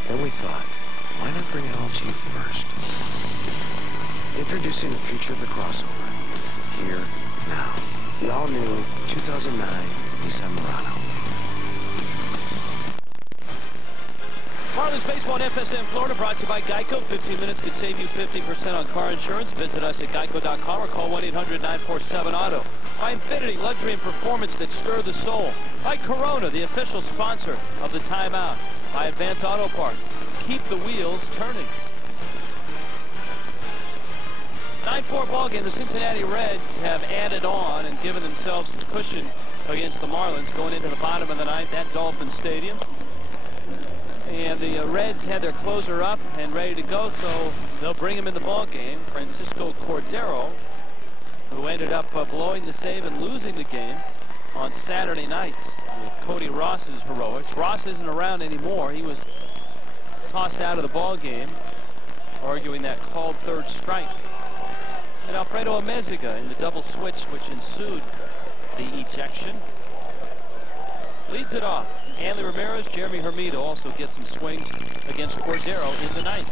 Then we thought, why not bring it all to you first? Introducing the future of the crossover. Here, now. The all-new 2009 Nissan Murano. Marlins Baseball and FSN Florida brought to you by Geico. 15 minutes could save you 50% on car insurance. Visit us at geico.com or call 1-800-947-AUTO. By Infinity, luxury and performance that stir the soul. By Corona, the official sponsor of the timeout. By Advance Auto Parts. Keep the wheels turning. 9-4 ball game. The Cincinnati Reds have added on and given themselves some cushion against the Marlins going into the bottom of the ninth at Dolphin Stadium. And the Reds had their closer up and ready to go, so they'll bring him in the ball game. Francisco Cordero, who ended up blowing the save and losing the game on Saturday night with Cody Ross's heroics. Ross isn't around anymore. He was tossed out of the ball game, arguing that called third strike. And Alfredo Amezaga in the double switch, which ensued the ejection, leads it off. Hanley Ramirez, Jeremy Hermida also get some swings against Cordero in the ninth.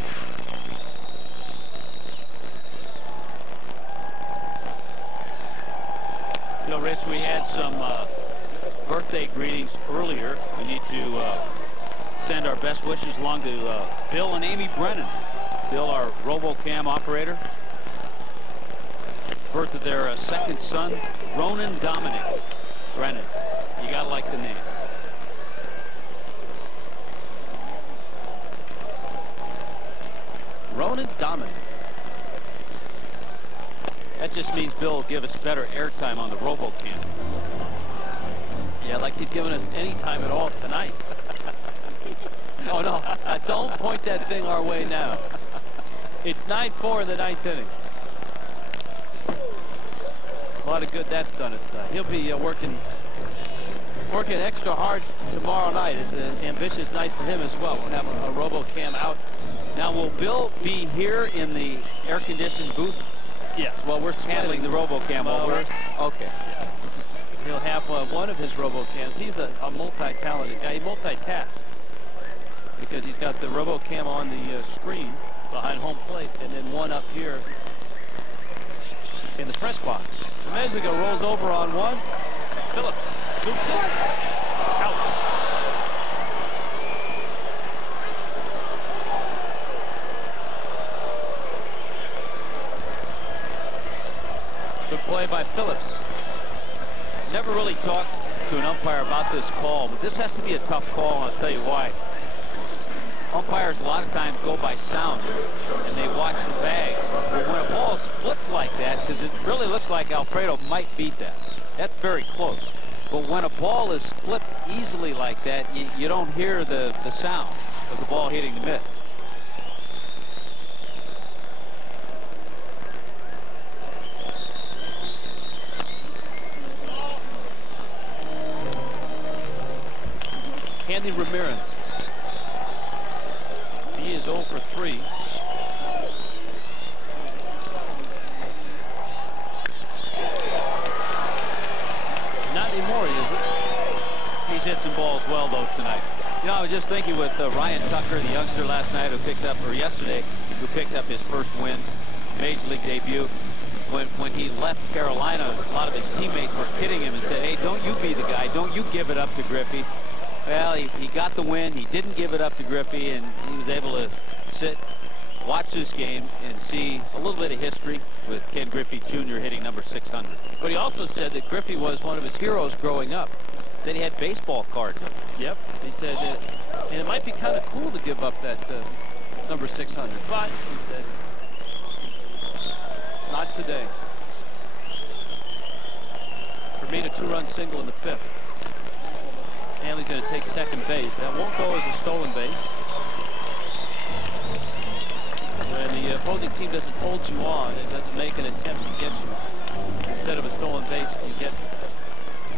You know, Rich, we had some birthday greetings earlier. We need to send our best wishes along to Bill and Amy Brennan. Bill, our RoboCam operator. Birth of their second son, Ronan Dominic Brennan. You gotta like the name. Ronan Dominic. That just means Bill will give us better airtime on the RoboCam. Yeah, like he's giving us any time at all tonight. Oh, no. Don't point that thing our way now. It's 9-4 in the ninth inning. A lot of good that's done us tonight. He'll be working extra hard tomorrow night. It's an ambitious night for him as well. We'll have a RoboCam out. Now, will Bill be here in the air-conditioned booth? Yes. Well, we're handling the RoboCam while we're... Okay. Yeah. He'll have one of his RoboCams. He's a multi-talented guy. He multitasks because he's got the RoboCam on the screen behind home plate and then one up here in the press box. Mezigo rolls over on one. Phillips scoops it. Out. Good play by Phillips. Never really talked to an umpire about this call, but this has to be a tough call, and I'll tell you why. Umpires a lot of times go by sound, and they watch the bag. But when a ball's flipped like that, because it really looks like Alfredo might beat that. That's very close. But when a ball is flipped easily like that, you don't hear the sound of the ball hitting the mitt. Handy Ramirez. He is 0 for 3. Not anymore, is it? He's hit some balls well, though, tonight. You know, I was just thinking with Ryan Tucker, the youngster last night who picked up, or yesterday, who picked up his first win, Major League debut. When he left Carolina, a lot of his teammates were kidding him and said, hey, don't you be the guy. Don't you give it up to Griffey. Well, he got the win. He didn't give it up to Griffey, and he was able to sit, watch this game, and see a little bit of history with Ken Griffey Jr. hitting number 600. But he also said that Griffey was one of his heroes growing up. That he had baseball cards of. Yep. He said that, and it might be kind of cool to give up that number 600. But he said, not today. For me, a 2-run single in the 5th. Hanley's going to take second base. That won't go as a stolen base. When the opposing team doesn't hold you on, it doesn't make an attempt to get you. Instead of a stolen base, you get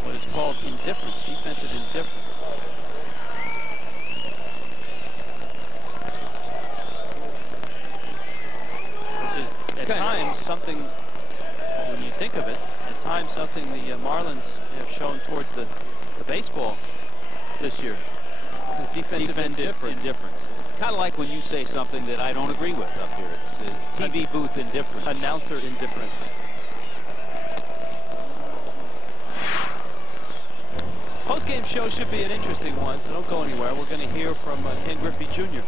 what is called indifference, defensive indifference. Which is at times something, when you think of it, at times something the Marlins have shown towards the baseball this year. The defensive indifference. Kind of like when you say something that I don't agree with up here. It's TV booth indifference. Announcer indifference. Post-game show should be an interesting one, so don't go anywhere. We're going to hear from Ken Griffey Jr.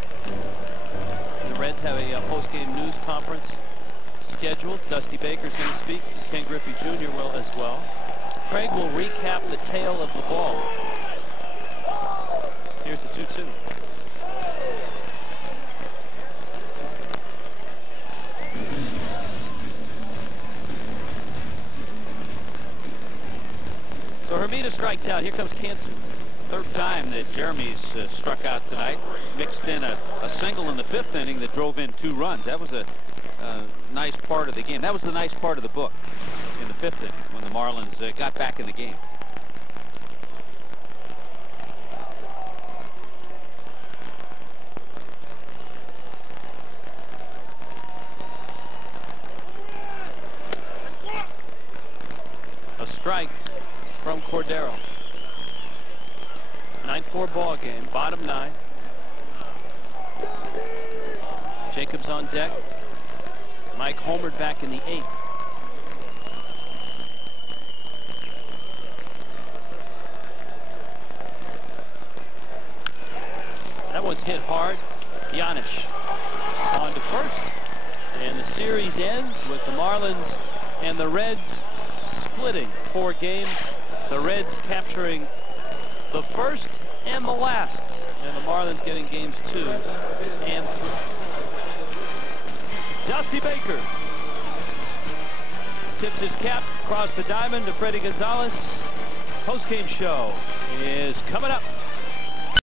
The Reds have a post-game news conference scheduled. Dusty Baker's going to speak. Ken Griffey Jr. will as well. Craig will recap the tail of the ball. Here's the 2-2. So Hermida strikes out. Here comes Cantu. Third time that Jeremy's struck out tonight. Mixed in a single in the 5th inning that drove in 2 runs. That was a nice part of the game. That was the nice part of the book in the 5th inning when the Marlins got back in the game. A strike from Cordero. 9-4 ball game, bottom 9. Jacobs on deck. Mike homered back in the 8th. That one's hit hard. Yanish on to first. And the series ends with the Marlins and the Reds splitting 4 games. The Reds capturing the first and the last. And the Marlins getting games 2 and 3. Dusty Baker tips his cap across the diamond to Freddie Gonzalez. Post-game show is coming up.